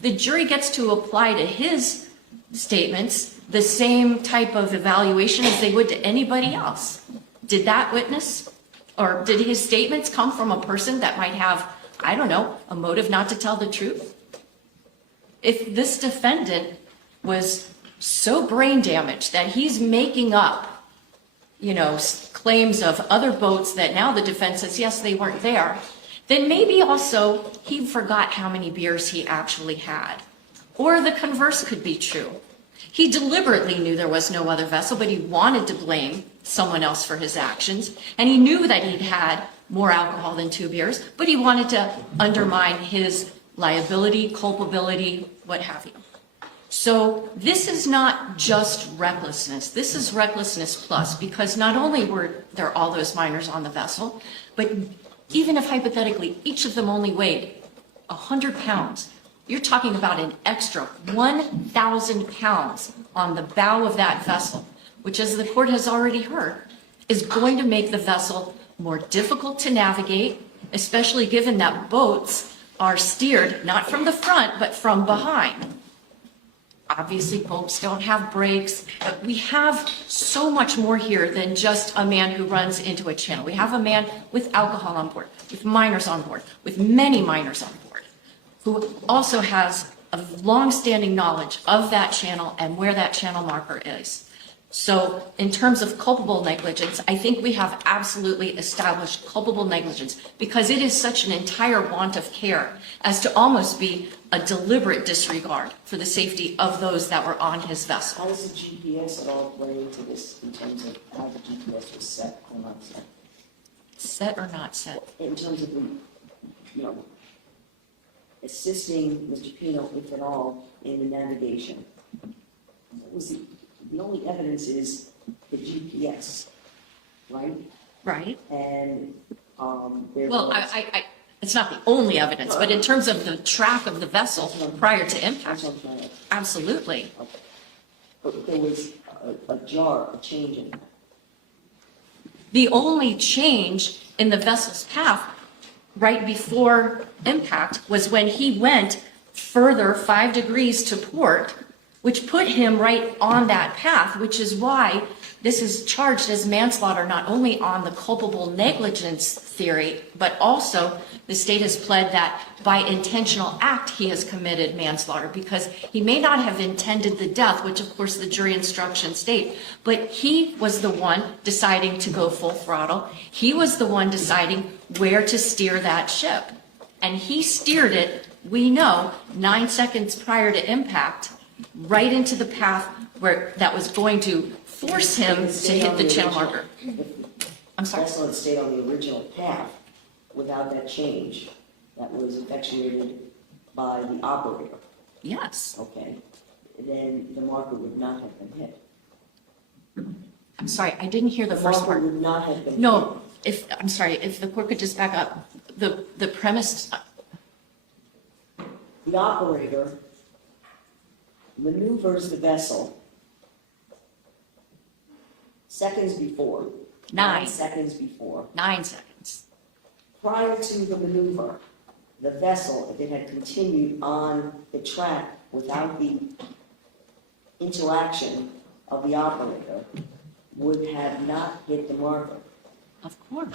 The jury gets to apply to his statements the same type of evaluation as they would to anybody else. Did that witness, or did his statements come from a person that might have, I don't know, a motive not to tell the truth? If this defendant was so brain damaged that he's making up, claims of other boats that now the defense says, yes, they weren't there, then maybe also he forgot how many beers he actually had. Or the converse could be true. He deliberately knew there was no other vessel, but he wanted to blame someone else for his actions. And he knew that he'd had more alcohol than 2 beers, but he wanted to undermine his liability, culpability, what have you. So this is not just recklessness. This is recklessness plus, because not only were there all those minors on the vessel, but even if hypothetically each of them only weighed 100 pounds, you're talking about an extra 1,000 pounds on the bow of that vessel, which, as the court has already heard, is going to make the vessel more difficult to navigate, especially given that boats are steered not from the front, but from behind. Obviously, boats don't have brakes, but we have so much more here than just a man who runs into a channel. We have a man with alcohol on board, with minors on board, with many minors on board, who also has a long-standing knowledge of that channel and where that channel marker is. So in terms of culpable negligence, I think we have absolutely established culpable negligence, because it is such an entire want of care as to almost be a deliberate disregard for the safety of those that were on his vessel. How does the GPS at all play into this in terms of how the GPS was set or not set? Set or not set? In terms of the, assisting Mr. Pino, if at all, in the navigation. What was the only evidence is the GPS, right? Right. And there Well, was, it's not the only evidence, but in terms of the track of the vessel prior to impact, absolutely. but there was a change in that. The only change in the vessel's path right before impact was when he went further 5 degrees to port, which put him right on that path, which is why this is charged as manslaughter, not only on the culpable negligence theory, but also the state has pled that by intentional act he has committed manslaughter, because he may not have intended the death, which of course the jury instructions state, but he was the one deciding to go full throttle. He was the one deciding where to steer that ship. And he steered it, we know, 9 seconds prior to impact, right into the path where that was going to force him to hit the channel marker. I'm sorry. Also, it stayed on the original path without that change that was effectuated by the operator. Yes. Okay, then the marker would not have been hit. I'm sorry, I didn't hear the first Marker part. would not have been hit. No, I'm sorry, if the court could just back up. The premise, The operator maneuvers the vessel seconds before. 9 seconds before. 9 seconds. Prior to the maneuver, the vessel, if it had continued on the track without the interaction of the operator, would have not hit the marker. Of course.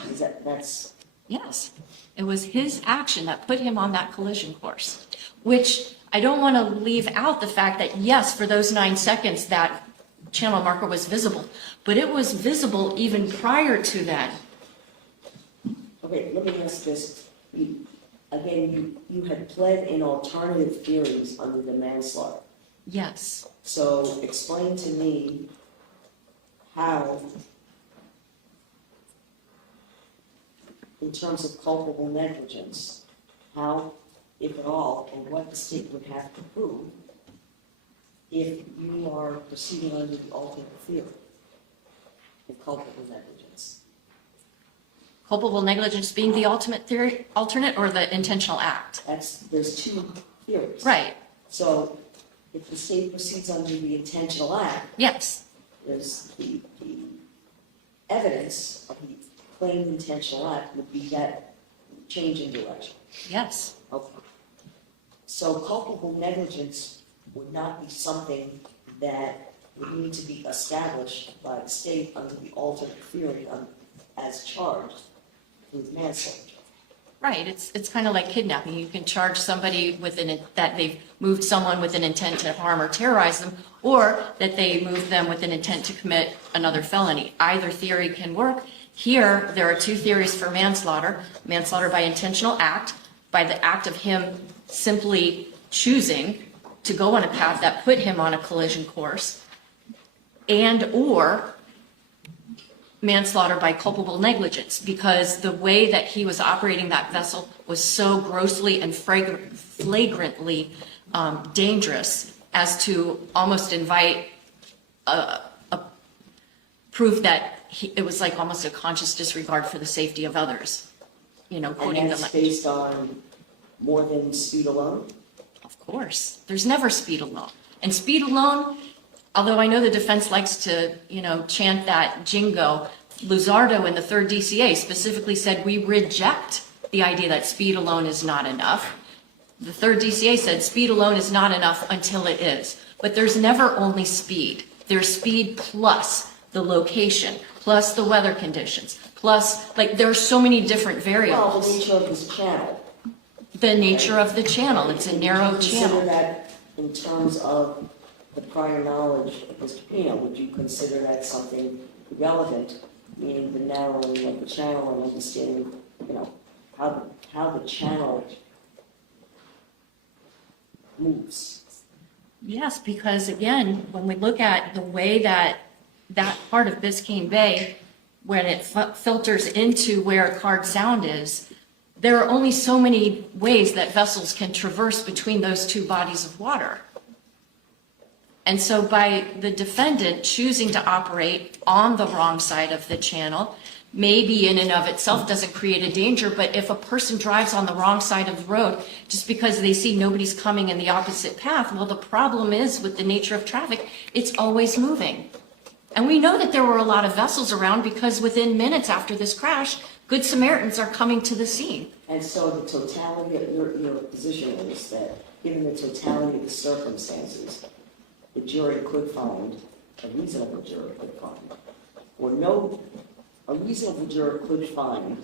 That's... Yes. It was his action that put him on that collision course, which I don't want to leave out the fact that, yes, for those 9 seconds, that channel marker was visible, but it was visible even prior to that. Okay, let me ask this. Again, you had pled in alternative theories under the manslaughter. Yes. So explain to me how, in terms of culpable negligence, how, if at all, and what the state would have to prove if you are proceeding under the alternate theory of culpable negligence. Culpable negligence being the ultimate theory, alternate, or the intentional act? There's 2 theories. Right. So if the state proceeds under the intentional act, Yes. there's the evidence of the claimed intentional act would be that change in direction. Yes. Okay. So culpable negligence would not be something that would need to be established by the state under the alternate theory as charged with manslaughter. Right. It's kind of like kidnapping. You can charge somebody with that they've moved someone with an intent to harm or terrorize them, or that they moved them with an intent to commit another felony. Either theory can work. Here, there are 2 theories for manslaughter. Manslaughter by intentional act, by the act of him simply choosing to go on a path that put him on a collision course, and or manslaughter by culpable negligence, because the way that he was operating that vessel was so grossly and flagrantly dangerous as to almost invite a proof that it was like almost a conscious disregard for the safety of others. You know, quoting and that's based on more than speed alone? Of course. There's never speed alone. And speed alone, although I know the defense likes to, chant that jingo, Luzardo in the 3rd DCA specifically said we reject the idea that speed alone is not enough. The 3rd DCA said speed alone is not enough until it is. But there's never only speed. There's speed plus the location, plus the weather conditions, plus, there are so many different variables. Well, the nature of this channel. The nature of the channel. It's a narrow channel. Would you consider that in terms of the prior knowledge of Mr. Pino, would you consider that something relevant, meaning the narrowing of the channel and understanding, how the channel moves? Yes, because again, when we look at the way that part of Biscayne Bay, when it filters into where Card Sound is, there are only so many ways that vessels can traverse between those 2 bodies of water. And so by the defendant choosing to operate on the wrong side of the channel, maybe in and of itself doesn't create a danger, but if a person drives on the wrong side of the road just because they see nobody's coming in the opposite path, well, the problem is with the nature of traffic, it's always moving. And we know that there were a lot of vessels around because within minutes after this crash, Good Samaritans are coming to the scene. And so the totality of your position is that, given the totality of the circumstances, the jury could find, a reasonable jury could find, a reasonable juror could find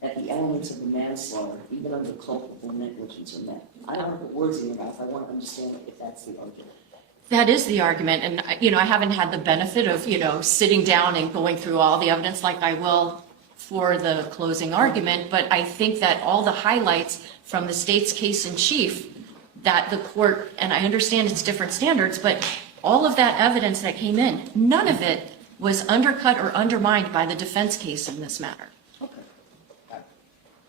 that the elements of the manslaughter, even under culpable negligence, are met. I don't want to put words in your mouth. I want to understand if that's the argument. That is the argument. And, I haven't had the benefit of, sitting down and going through all the evidence like I will for the closing argument. But I think that all the highlights from the state's case in chief that the court, and I understand it's different standards, but all of that evidence that came in, none of it was undercut or undermined by the defense case in this matter. Okay.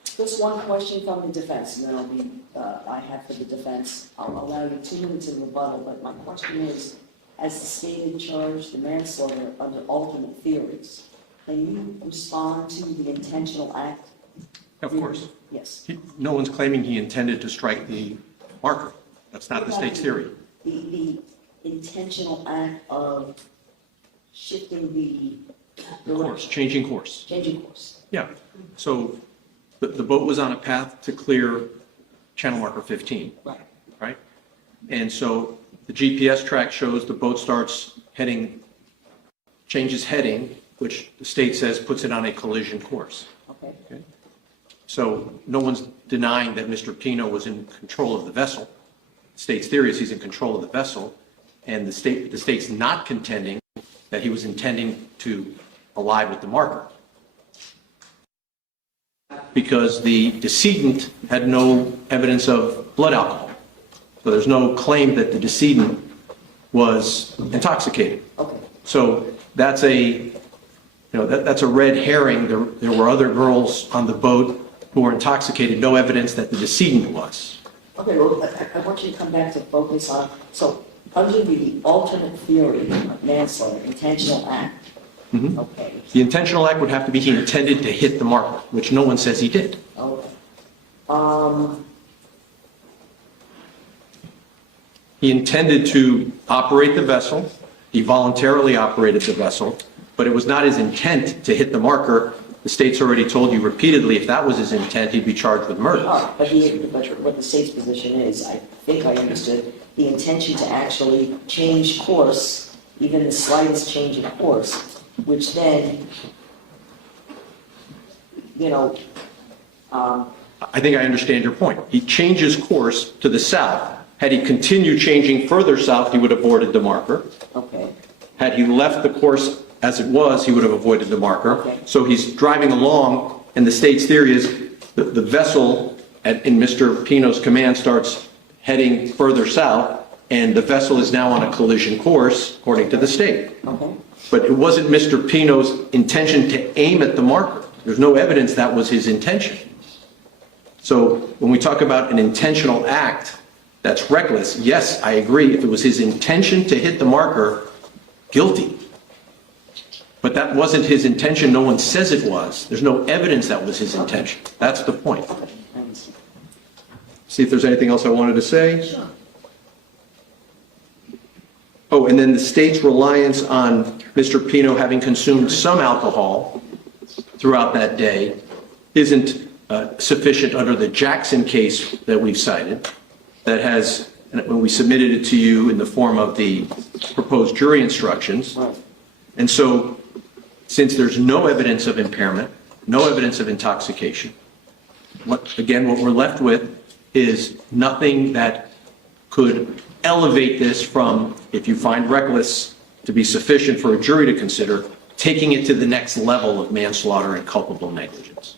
Just one question from the defense, and then I have for the defense. I'll allow you 2 minutes in rebuttal, but my question is, as the state charged the manslaughter under alternate theories, can you respond to the intentional act? Of course. Yes. No one's claiming he intended to strike the marker. That's not the state's theory. The intentional act of shifting the Course, changing course. Changing course. Yeah. So the boat was on a path to clear channel marker 15. Right. Right? And so the GPS track shows the boat starts heading, changes heading, which the state says puts it on a collision course. Okay. Okay? So no one's denying that Mr. Pino was in control of the vessel. The state's theory is he's in control of the vessel, and the state's not contending that he was intending to ally with the marker, because the decedent had no evidence of blood alcohol. So there's no claim that the decedent was intoxicated. Okay. So that's that's a red herring. There were other girls on the boat who were intoxicated, no evidence that the decedent was. Okay, well, I want you to come back to focus on, so under the alternate theory of manslaughter, intentional act, okay. The intentional act would have to be he intended to hit the marker, which no one says he did. Okay. He intended to operate the vessel. He voluntarily operated the vessel, but it was not his intent to hit the marker. The state's already told you repeatedly if that was his intent, he'd be charged with murder. But what the state's position is, I think I understood, the intention to actually change course, even the slightest change in course, which then, I think I understand your point. He changes course to the south. Had he continued changing further south, he would have avoided the marker. Okay. Had he left the course as it was, he would have avoided the marker. Okay. So he's driving along, and the state's theory is the vessel in Mr. Pino's command starts heading further south, and the vessel is now on a collision course, according to the state. Okay. But it wasn't Mr. Pino's intention to aim at the marker. There's no evidence that was his intention. So when we talk about an intentional act that's reckless, yes, I agree. If it was his intention to hit the marker, guilty. But that wasn't his intention. No one says it was. There's no evidence that was his intention. That's the point. See if there's anything else I wanted to say. Sure. Oh, and then the state's reliance on Mr. Pino having consumed some alcohol throughout that day isn't sufficient under the Jackson case that we've cited, that has, when we submitted it to you in the form of the proposed jury instructions. And so, since there's no evidence of impairment, no evidence of intoxication, what we're left with is nothing that could elevate this from, if you find reckless to be sufficient for a jury to consider, taking it to the next level of manslaughter and culpable negligence.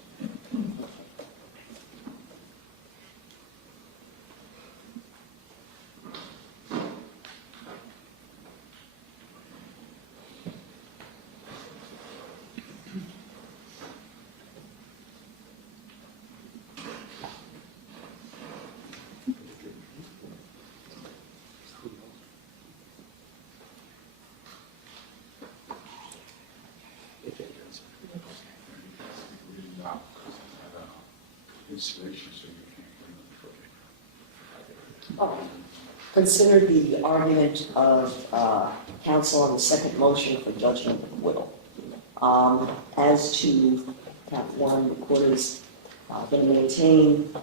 considered the argument of counsel on the second motion for judgment of acquittal. As to count one, the court is going to maintain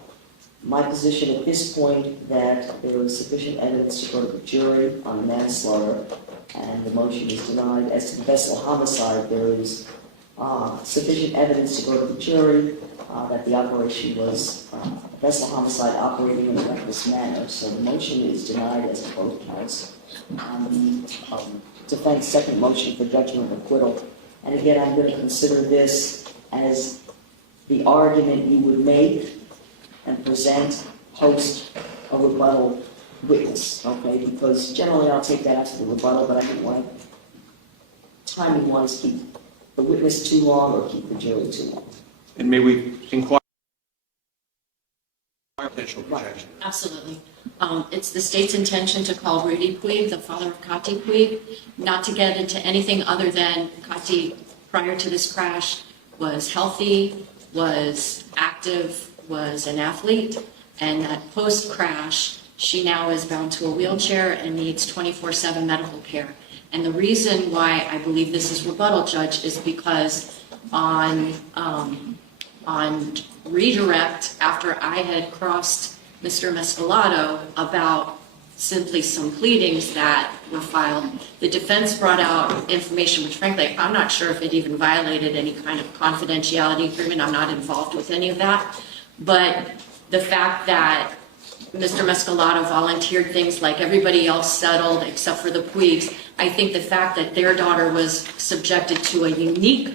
my position at this point that there is sufficient evidence to go to the jury on manslaughter, and the motion is denied. As to the vessel homicide, there is sufficient evidence to go to the jury that the operation was vessel homicide operating in a reckless manner. So the motion is denied as to both counts. The defense second motion for judgment of acquittal. And again, I'm going to consider this as the argument you would make and present post a rebuttal witness, okay? Because generally I'll take that after the rebuttal, but I didn't want timing-wise keep the witness too long or keep the jury too long. And may we inquire potential projection? Absolutely. It's the state's intention to call Rudy Puig, the father of Katy Puig, not to get into anything other than Katy, prior to this crash, was healthy, was active, was an athlete, and that post-crash, she now is bound to a wheelchair and needs 24/7 medical care. And the reason why I believe this is rebuttal, Judge, is because on redirect, after I had crossed Mr. Mescolotto about simply some pleadings that were filed, the defense brought out information which, frankly, I'm not sure if it even violated any kind of confidentiality agreement. I'm not involved with any of that. But the fact that Mr. Mescolotto volunteered things like everybody else settled except for the Puigs, I think the fact that their daughter was subjected to a unique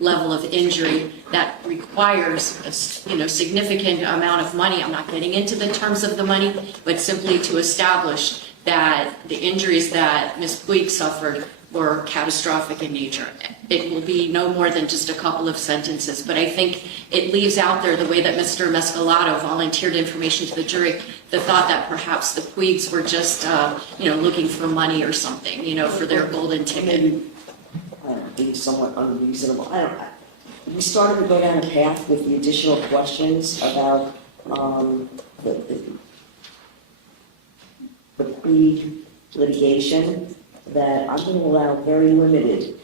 level of injury that requires a significant amount of money. I'm not getting into the terms of the money, but simply to establish that the injuries that Ms. Puig suffered were catastrophic in nature. It will be no more than just a couple of sentences, but I think it leaves out there the way that Mr. Mescolotto volunteered information to the jury, the thought that perhaps the Puigs were just, looking for money or something, for their golden ticket. Being somewhat unreasonable. We started to go down a path with the additional questions about the Puig litigation that I'm going to allow very limited,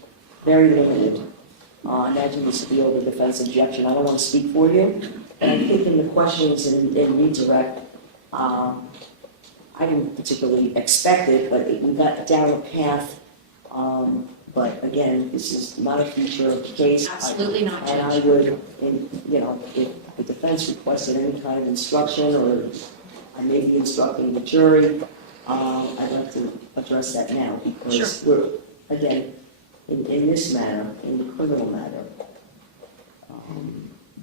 as you see over defense objection. I don't want to speak for you, and I think in the questions in redirect, I didn't particularly expect it, but we got down a path. But again, this is not a future case. Absolutely not, And I would, if the defense requested any kind of instruction, or I may be instructing the jury, I'd like to address that now, because we're, again, in this matter, in the criminal matter,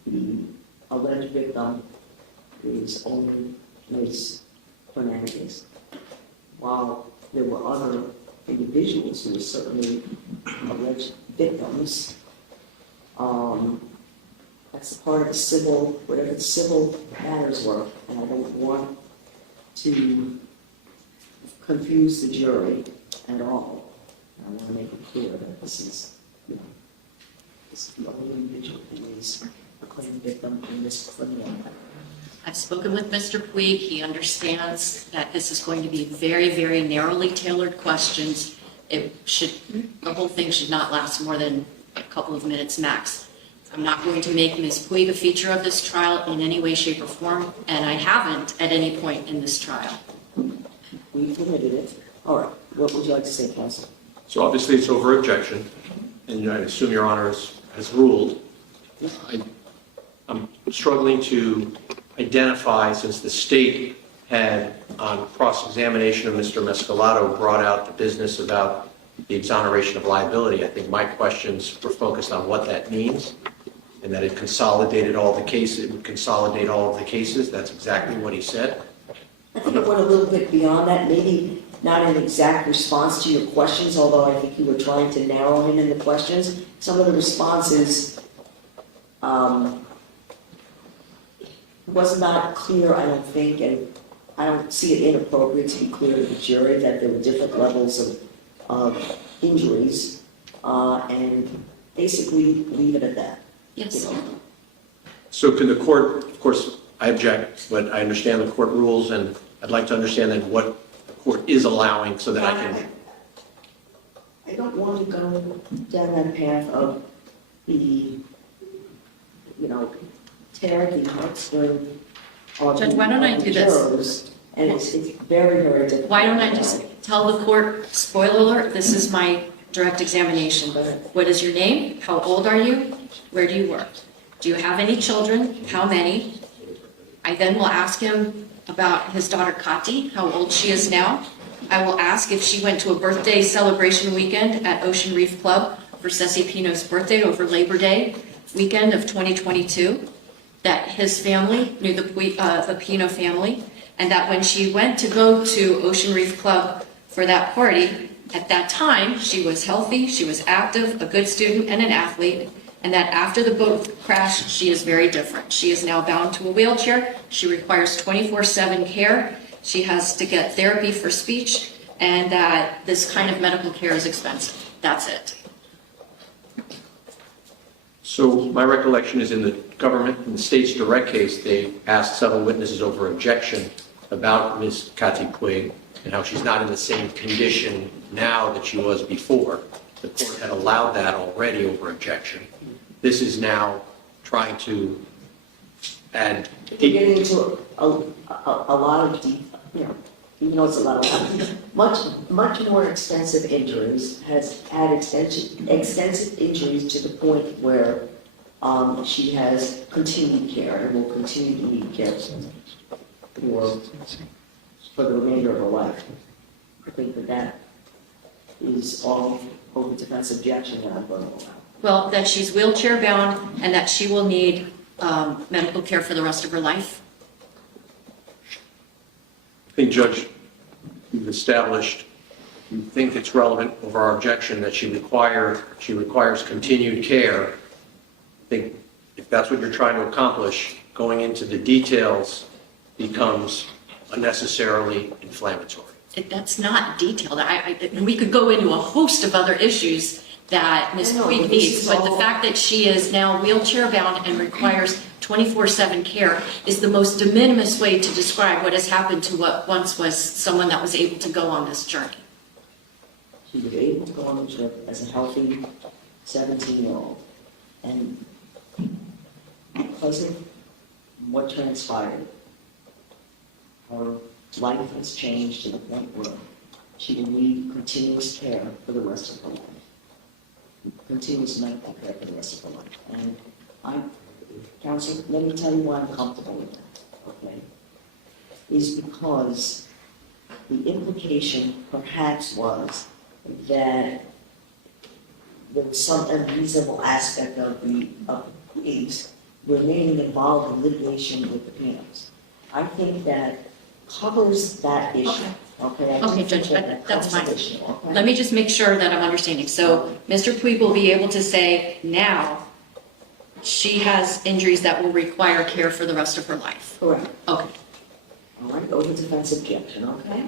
the alleged victim is only Ms. Fernandez, while there were other individuals who were certainly alleged victims. That's part of the civil, whatever the civil matters were, and I don't want to confuse the jury at all. I want to make it clear that this is, this is the only individual who is a claimed victim in this criminal matter. I've spoken with Mr. Puig. He understands that this is going to be very, very narrowly tailored questions. The whole thing should not last more than a couple of minutes max. I'm not going to make Ms. Puig a feature of this trial in any way, shape, or form, and I haven't at any point in this trial. We permitted it. All right. What would you like to say, counsel? So obviously it's over objection, and I assume Your Honor has ruled. I'm struggling to identify, since the state had, on cross-examination of Mr. Mescolotto, brought out the business about the exoneration of liability. I think my questions were focused on what that means, and that it consolidated all the cases. It would consolidate all of the cases. That's exactly what he said. I think it went a little bit beyond that, maybe not an exact response to your questions, although I think you were trying to narrow him in the questions. Some of the responses was not clear, I don't think, and I don't see it inappropriate to be clear to the jury that there were different levels of injuries, and basically leave it at that. Yes. So can the court, of course, I object, but I understand the court rules, and I'd like to understand then what the court is allowing so that I can, I don't want to go down that path of the, tear the heartstring of Judge, why don't I do this? jurors, and it's very, very difficult. Why don't I just tell the court, spoiler alert, this is my direct examination. What is your name? How old are you? Where do you work? Do you have any children? How many? I then will ask him about his daughter Katy, how old she is now. I will ask if she went to a birthday celebration weekend at Ocean Reef Club for Ceci Pino's birthday over Labor Day weekend of 2022, that his family knew the Pino family, and that when she went to go to Ocean Reef Club for that party, at that time, she was healthy, she was active, a good student, and an athlete, and that after the boat crash, she is very different. She is now bound to a wheelchair, she requires 24/7 care, she has to get therapy for speech, and that this kind of medical care is expensive. That's it. so my recollection is in the government, in the state's direct case, they asked several witnesses over objection about Ms. Katy Puig and how she's not in the same condition now that she was before. The court had allowed that already over objection. This is now trying to add. We're getting into a lot of deep, even though it's a lot of, much more extensive injuries, has had extensive injuries to the point where she has continued care and will continue to need care for the remainder of her life. I think that is all over defense objection that I'm going to allow. Well, that she's wheelchair bound and that she will need medical care for the rest of her life. I think, Judge, you've established, you think it's relevant over our objection that she requires continued care. I think if that's what you're trying to accomplish, going into the details becomes unnecessarily inflammatory. That's not detailed. We could go into a host of other issues that Ms. Puig needs, but the fact that she is now wheelchair bound and requires 24/7 care is the most de minimis way to describe what has happened to what once was someone that was able to go on this journey. She was able to go on the trip as a healthy 17-year-old, and because of what transpired, her life has changed to the point where she will need continuous care for the rest of her life. Continuous medical care for the rest of her life. And counsel, let me tell you why I'm comfortable with that, okay? Is because the implication perhaps was that there was some unreasonable aspect of the police remaining involved in litigation with the Pinos. I think that covers that issue. Okay, Okay, Judge, that's fine. Okay? Let me just make sure that I'm understanding. So Mr. Puig will be able to say now she has injuries that will require care for the rest of her life. Correct. Okay. All right, over defense objection, okay?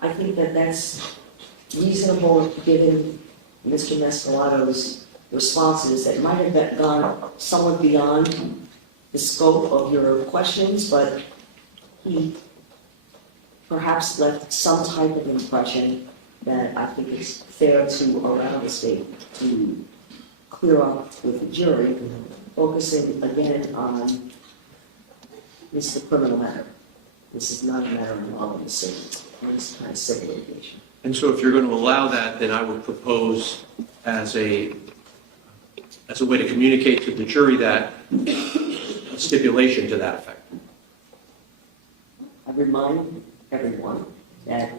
I think that that's reasonable given Mr. Mescolotto's responses that might have gone somewhat beyond the scope of your questions, but he perhaps left some type of impression that I think is fair to around the state to clear up with the jury, focusing again on this is a criminal matter. This is not a matter involving the city. It's kind of civil litigation. And so if you're going to allow that, then I would propose as a way to communicate to the jury that a stipulation to that effect. I remind everyone that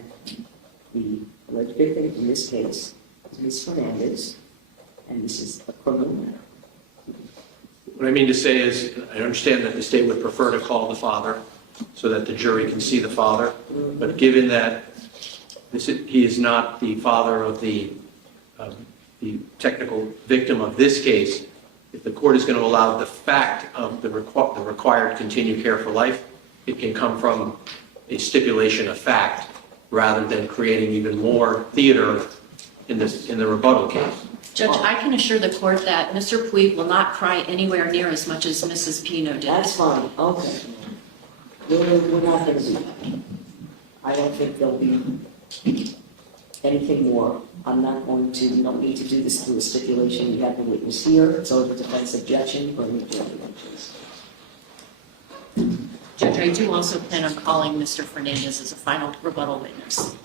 the alleged victim in this case is Ms. Fernandez, and this is a criminal matter. What I mean to say is, I understand that the state would prefer to call the father so that the jury can see the father, but given that he is not the father of the technical victim of this case, if the court is going to allow the fact of the required continued care for life, it can come from a stipulation of fact rather than creating even more theater in the rebuttal case. Judge, I can assure the court that Mr. Puig will not cry anywhere near as much as Mrs. Pino did. That's fine, okay. We're not going to do that. I don't think there'll be anything more. I'm not going to, you don't need to do this through a stipulation. You have the witness here. It's over defense objection, but we can. Judge, I do also plan on calling Mr. Fernandez as a final rebuttal witness.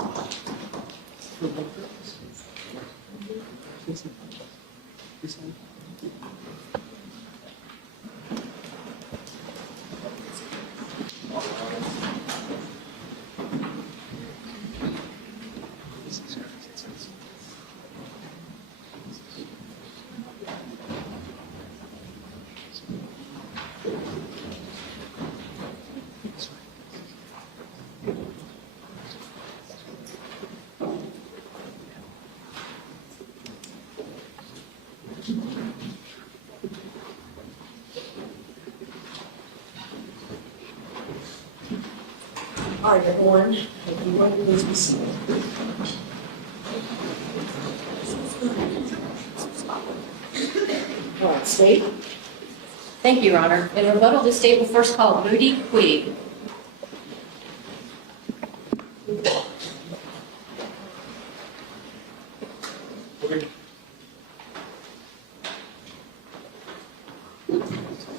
All right, everyone, if you want to please be seated. All right, state. Thank you, Your Honor. In rebuttal, the state will first call Rudy Puig.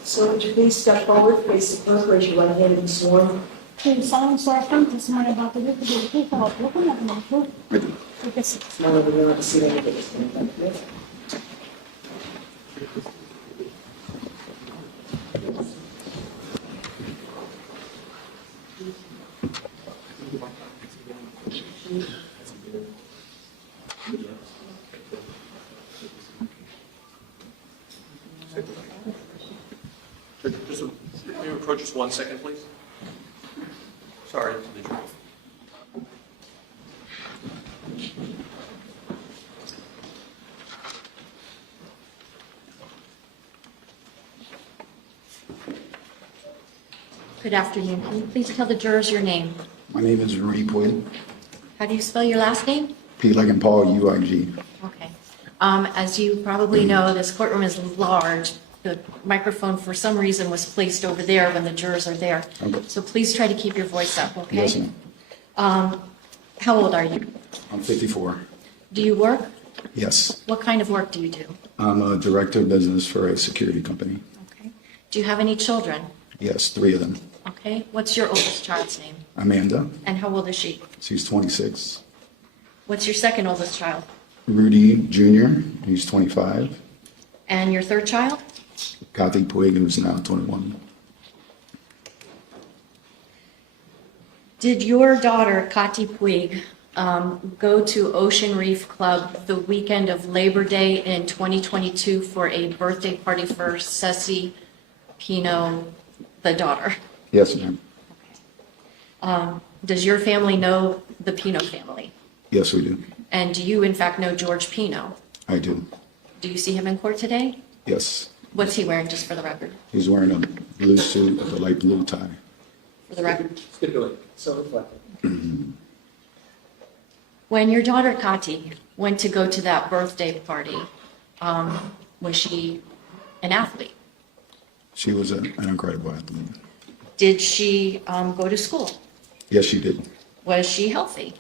So would you please step forward, face the clerk, raise your right hand and be sworn? Do you solemnly swear affirm testimony about the give the truth, the whole truth, and nothing but the truth? I do. Okay, sir. Now that we're going to see anything. Just, can you approach us 1 second, please? Sorry. Good afternoon. Can you please tell the jurors your name? My name is Rudy Puig. How do you spell your last name? P like in Paul, U-I-G. Okay. As you probably know, this courtroom is large. The microphone, for some reason, was placed over there when the jurors are there. Okay. So please try to keep your voice up, okay? Yes, ma'am. How old are you? I'm 54. Do you work? Yes. What kind of work do you do? I'm a director of business for a security company. Okay. Do you have any children? Yes, 3 of them. Okay. What's your oldest child's name? Amanda, And how old is she? she's 26. What's your second oldest child? Rudy Jr., he's 25. And your third child? Katy Puig, who's now 21. Did your daughter, Katy Puig, go to Ocean Reef Club the weekend of Labor Day in 2022 for a birthday party for Ceci Pino, the daughter? Yes, ma'am. Does your family know the Pino family? Yes, we do. And do you, in fact, know George Pino? I do. Do you see him in court today? Yes. What's he wearing, just for the record? He's wearing a blue suit with a light blue tie. For the record. Stipulate, so reflected. When your daughter, Katy, went to go to that birthday party, was she an athlete? She was an incredible athlete. Did she go to school? Yes, she did. Was she healthy?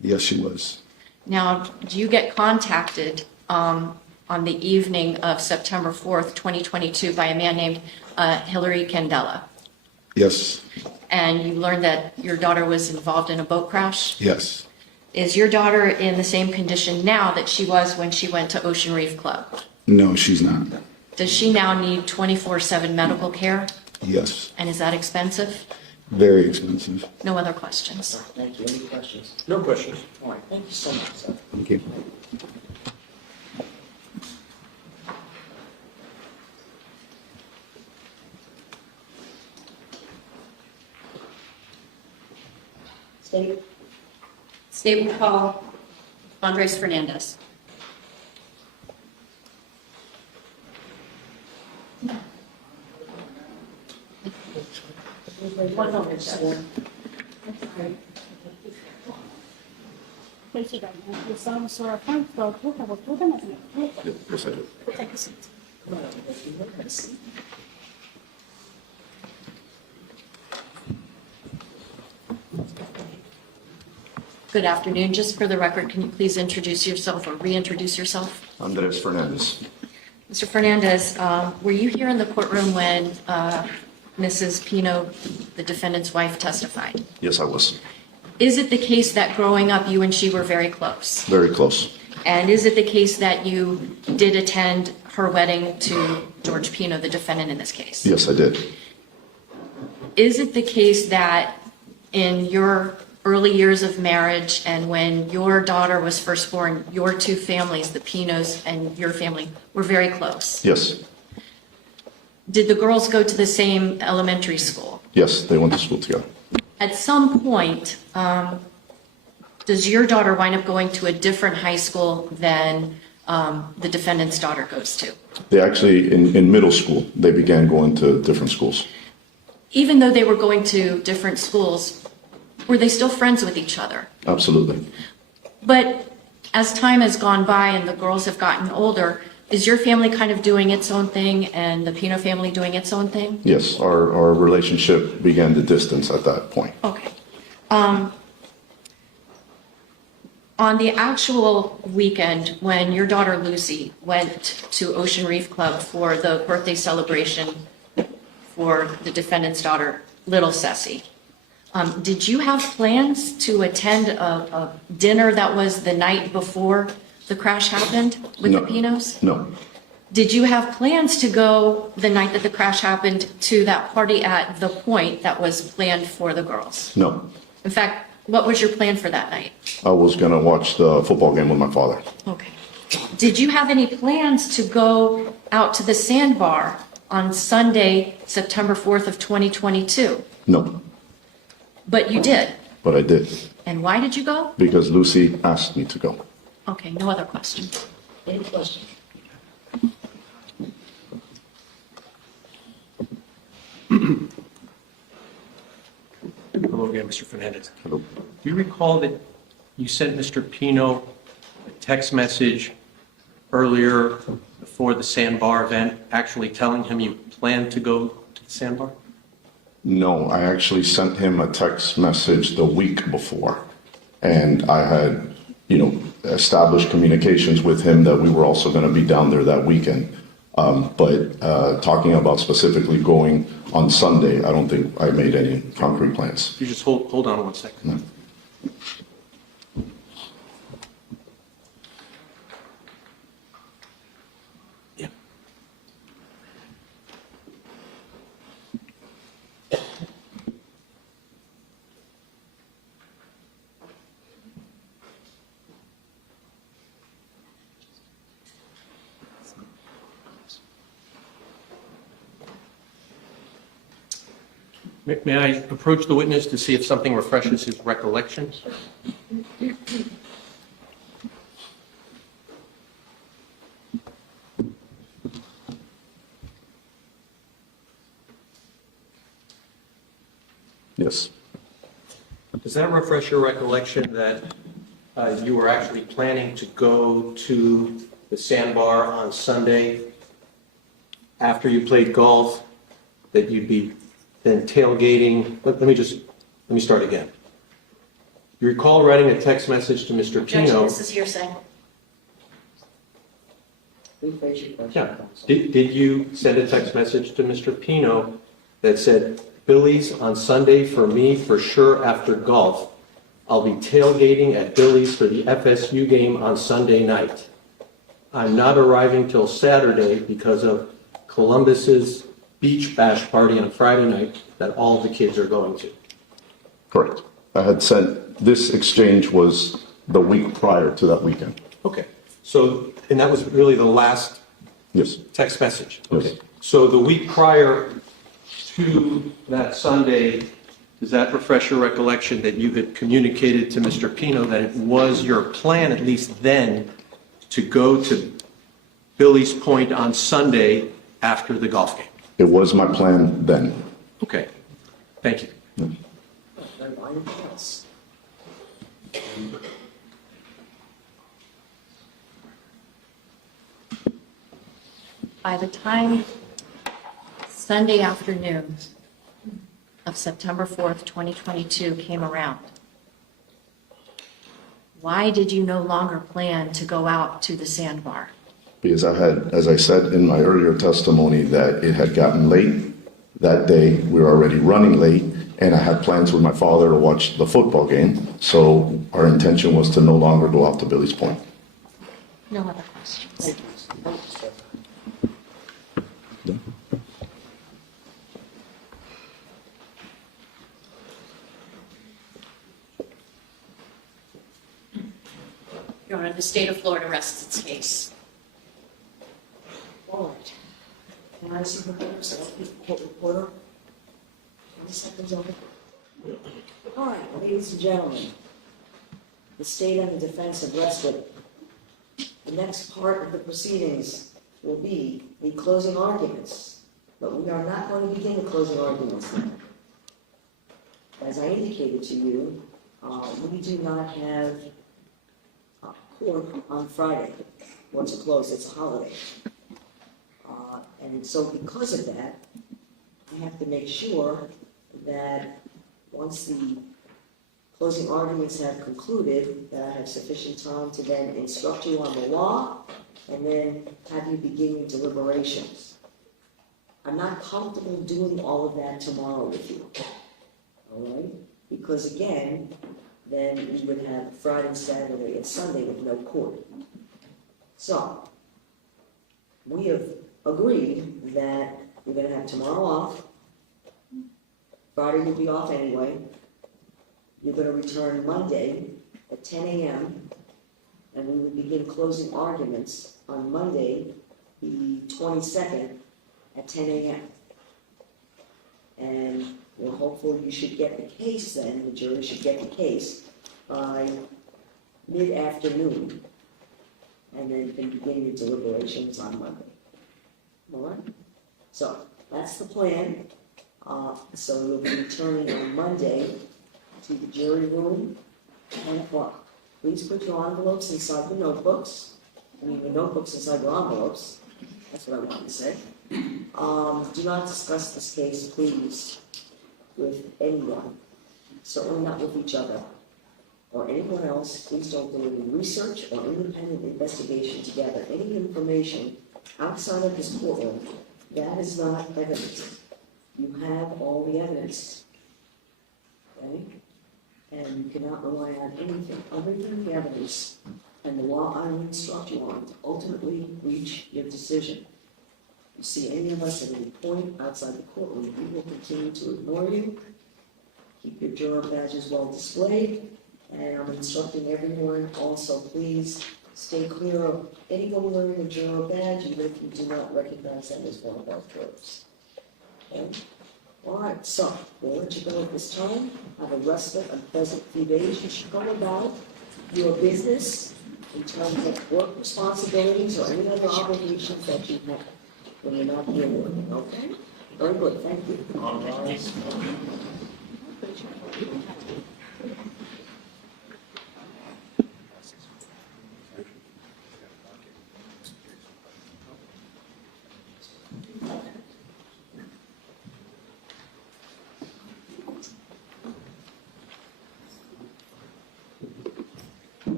Yes, she was. Now, do you get contacted on the evening of September 4th, 2022 by a man named Hillary Candela? Yes. And you learned that your daughter was involved in a boat crash? Yes. Is your daughter in the same condition now that she was when she went to Ocean Reef Club? No, she's not. Does she now need 24/7 medical care? Yes. And is that expensive? Very expensive. No other questions? Thank you. Any questions? No questions. All right, thank you so much, sir. Thank you. State. State will call Andres Fernandez. One moment, sir. Place it right now. Do you solemnly swear affirm the truth, the whole truth, and nothing but the truth? Yes, I do. Take a seat. Good afternoon. Just for the record, can you please introduce yourself or reintroduce yourself? Andres Fernandez. Mr. Fernandez, were you here in the courtroom when Mrs. Pino, the defendant's wife, testified? Yes, I was. Is it the case that growing up you and she were very close? Very close. And is it the case that you did attend her wedding to George Pino, the defendant in this case? Yes, I did. Is it the case that in your early years of marriage and when your daughter was first born, your two families, the Pinos and your family, were very close? Yes. Did the girls go to the same elementary school? Yes, they went to school together. At some point, does your daughter wind up going to a different high school than the defendant's daughter goes to? They actually, in middle school, they began going to different schools. Even though they were going to different schools, were they still friends with each other? Absolutely. But as time has gone by and the girls have gotten older, is your family kind of doing its own thing and the Pino family doing its own thing? Yes, our relationship began to distance at that point. Okay. On the actual weekend when your daughter Lucy went to Ocean Reef Club for the birthday celebration for the defendant's daughter, little Ceci, did you have plans to attend a dinner that was the night before the crash happened with the Pinos? No. Did you have plans to go the night that the crash happened to that party at The Point that was planned for the girls? No. In fact, what was your plan for that night? I was going to watch the football game with my father. Okay. Did you have any plans to go out to the sandbar on Sunday, September 4th of 2022? No. But you did. But I did. And why did you go? Because Lucy asked me to go. Okay, no other questions. Any questions? Hello again, Mr. Fernandez. Hello. Do you recall that you sent Mr. Pino a text message earlier before the sandbar event, actually telling him you planned to go to the sandbar? No, I actually sent him a text message the week before. And I had, established communications with him that we were also going to be down there that weekend. But talking about specifically going on Sunday, I don't think I made any concrete plans. You just hold on 1 second. No. Yeah. May I approach the witness to see if something refreshes his recollection? Yes. Does that refresh your recollection that you were actually planning to go to the sandbar on Sunday after you played golf, that you'd be then tailgating? Let me start again. You recall writing a text message to Mr. Objection, Pino? this is hearsay. Rephrase your question. Yeah. Did you send a text message to Mr. Pino that said, Billy's on Sunday for me for sure after golf. I'll be tailgating at Billy's for the FSU game on Sunday night. I'm not arriving till Saturday because of Columbus's beach bash party on Friday night that all the kids are going to. Correct. I had sent, this exchange was the week prior to that weekend. Okay. So, and that was really the last Yes. text message? Yes. Okay. So the week prior to that Sunday, does that refresh your recollection that you had communicated to Mr. Pino that it was your plan, at least then, to go to Billy's Point on Sunday after the golf game? It was my plan then. Okay. Thank you. Anything else? By the time Sunday afternoon of September 4th, 2022 came around, why did you no longer plan to go out to the sandbar? Because I had, as I said in my earlier testimony, that it had gotten late that day. We were already running late, and I had plans with my father to watch the football game. So our intention was to no longer go out to Billy's Point. No other questions. Your Honor, the state of Florida rests its case. All right. Can I see the papers? Court reporter? 20 seconds over. All right, ladies and gentlemen, the state and the defense have rested. The next part of the proceedings will be the closing arguments, but we are not going to begin the closing arguments now. As I indicated to you, we do not have court on Friday. Once it's closed, it's a holiday. And so because of that, I have to make sure that once the closing arguments have concluded, that I have sufficient time to then instruct you on the law and then have you begin your deliberations. I'm not comfortable doing all of that tomorrow with you, all right? Because again, then we would have Friday, Saturday, and Sunday with no court. So, we have agreed that we're going to have tomorrow off. Friday will be off anyway. You're going to return Monday at 10 a.m. and we will begin closing arguments on Monday, the 22nd, at 10 a.m. And we're hopeful you should get the case then, the jury should get the case by mid-afternoon, and then you can begin your deliberations on Monday. All right? So, that's the plan. So you'll be returning on Monday to the jury room at 10 o'clock. Please put your envelopes inside the notebooks. I mean, the notebooks inside your envelopes. That's what I wanted to say. Do not discuss this case, please, with anyone. Certainly not with each other or anyone else. Please don't do any research or independent investigation together. Any information outside of this courtroom, that is not evidence. You have all the evidence, okay? And you cannot rely on anything other than the evidence and the law I will instruct you on to ultimately reach your decision. You see any of us at any point outside the courtroom, we will continue to ignore you. Keep your juror badges well displayed, and I'm instructing everyone also, please stay clear of anyone wearing a juror badge, even if you do not recognize them as one of our jurors. Okay? All right, so we'll let you go at this time. Have a restful and pleasant few days. You should go about your business in terms of work responsibilities or any other obligations that you have when you're not here working, okay? Very good, thank you. All right.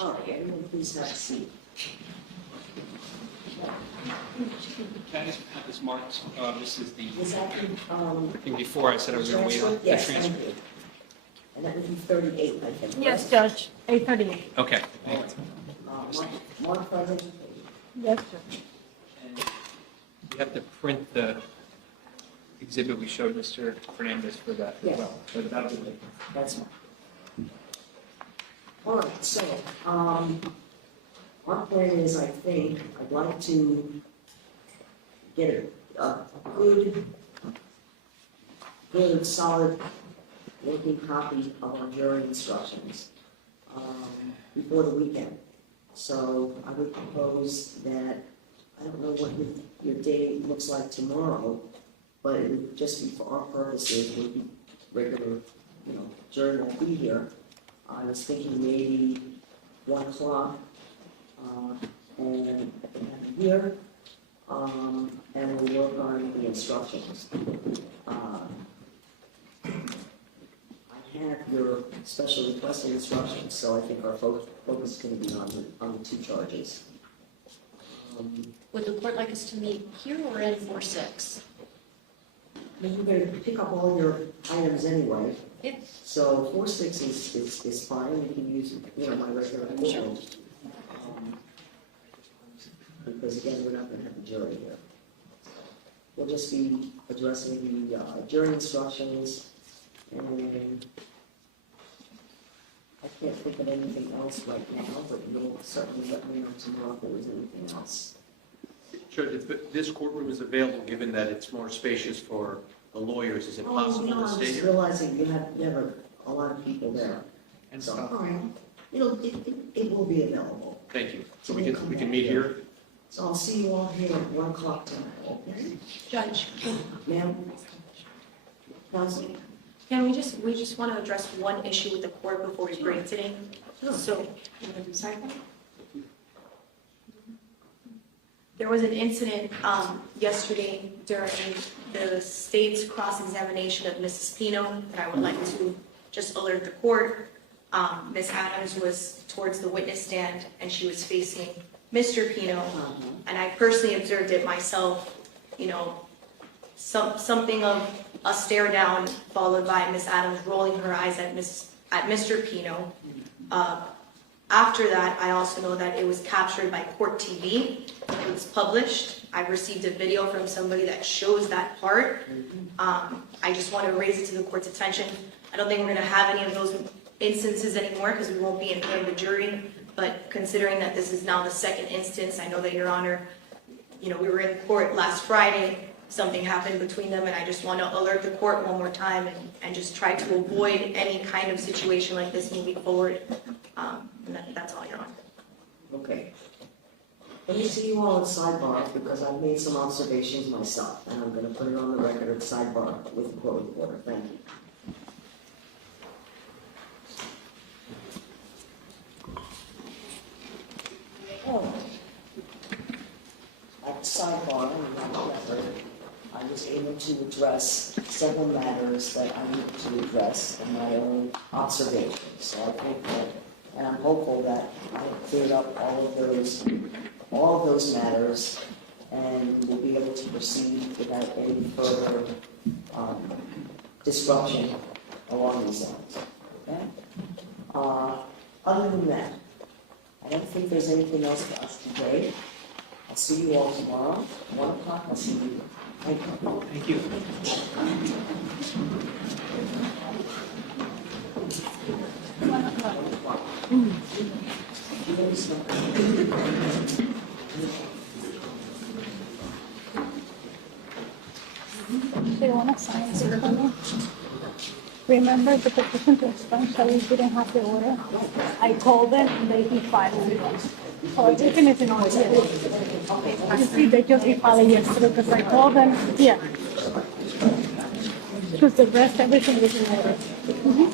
All right, everyone please have a seat. Can I just have this marked? This is the Was that thing before I said I was going to wait on the Yes, transfer. thank you. And that would be 38, I think. Yes, Judge, 8:38. Okay, thank you. Mark present. Yes, Judge. And you have to print the exhibit we showed Mr. Fernandez for that as Yes. well. So that'll be later. That's fine. All right, so, our plan is, I think, I'd like to get a good, solid working copy of our jury instructions before the weekend. So I would propose that, I don't know what your day looks like tomorrow, but it would just be for our purposes, it would be regular, jury won't be here. I was thinking maybe 1 o'clock, and here, and we'll work on the instructions. I have your special requested instructions, so I think our focus is going to be on the 2 charges. Would the court like us to meet here or in 4-6? You're going to pick up all your items anyway. Yeah. So 4-6 is fine, you can use, my regular courtroom. Because again, we're not going to have a jury here. We'll just be addressing the jury instructions, and I can't think of anything else right now, but you'll certainly let me know tomorrow if there was anything else. Judge, if this courtroom is available, given that it's more spacious for the lawyers, is it possible No, to I'm stay just here? realizing you have a lot of people there. And So, stuff. all right, it will be available. Thank you. So we can meet here? So I'll see you all here at 1 o'clock tonight, okay? Judge, Ma'am? Counsel? can we just want to address one issue with the court before we break today? So, sorry. There was an incident yesterday during the state's cross-examination of Mrs. Pino that I would like to just alert the court. Ms. Adams was towards the witness stand and she was facing Mr. Pino, and I personally observed it myself, something of a stare down followed by Ms. Adams rolling her eyes at Mr. Pino. After that, I also know that it was captured by Court TV. It was published. I've received a video from somebody that shows that part. I just want to raise it to the court's attention. I don't think we're going to have any of those instances anymore because we won't be in front of the jury. But considering that this is now the second instance, I know that, Your Honor, we were in court last Friday. Something happened between them, and I just want to alert the court one more time and just try to avoid any kind of situation like this moving forward. And that's all, Your Honor. Okay. Let me see you all at sidebar because I've made some observations myself, and I'm going to put it on the record at sidebar with the court reporter. Thank you. Oh. At sidebar, I was able to address several matters that I needed to address in my own observations. So I think that, and I'm hopeful that I have cleared up all of those matters, and we'll be able to proceed without any further disruption along these lines. Okay? Other than that, I don't think there's anything else for us today. I'll see you all tomorrow, 1 o'clock. I'll see you. Thank you. Thank you. They want to sign it for me. Remember the petition to expunge, so we didn't have the order. I told them and they refiled it. So everything is in order. You see, they just refiled it yesterday because I told them, yeah. Because the rest, everything is in order. Mm-hmm.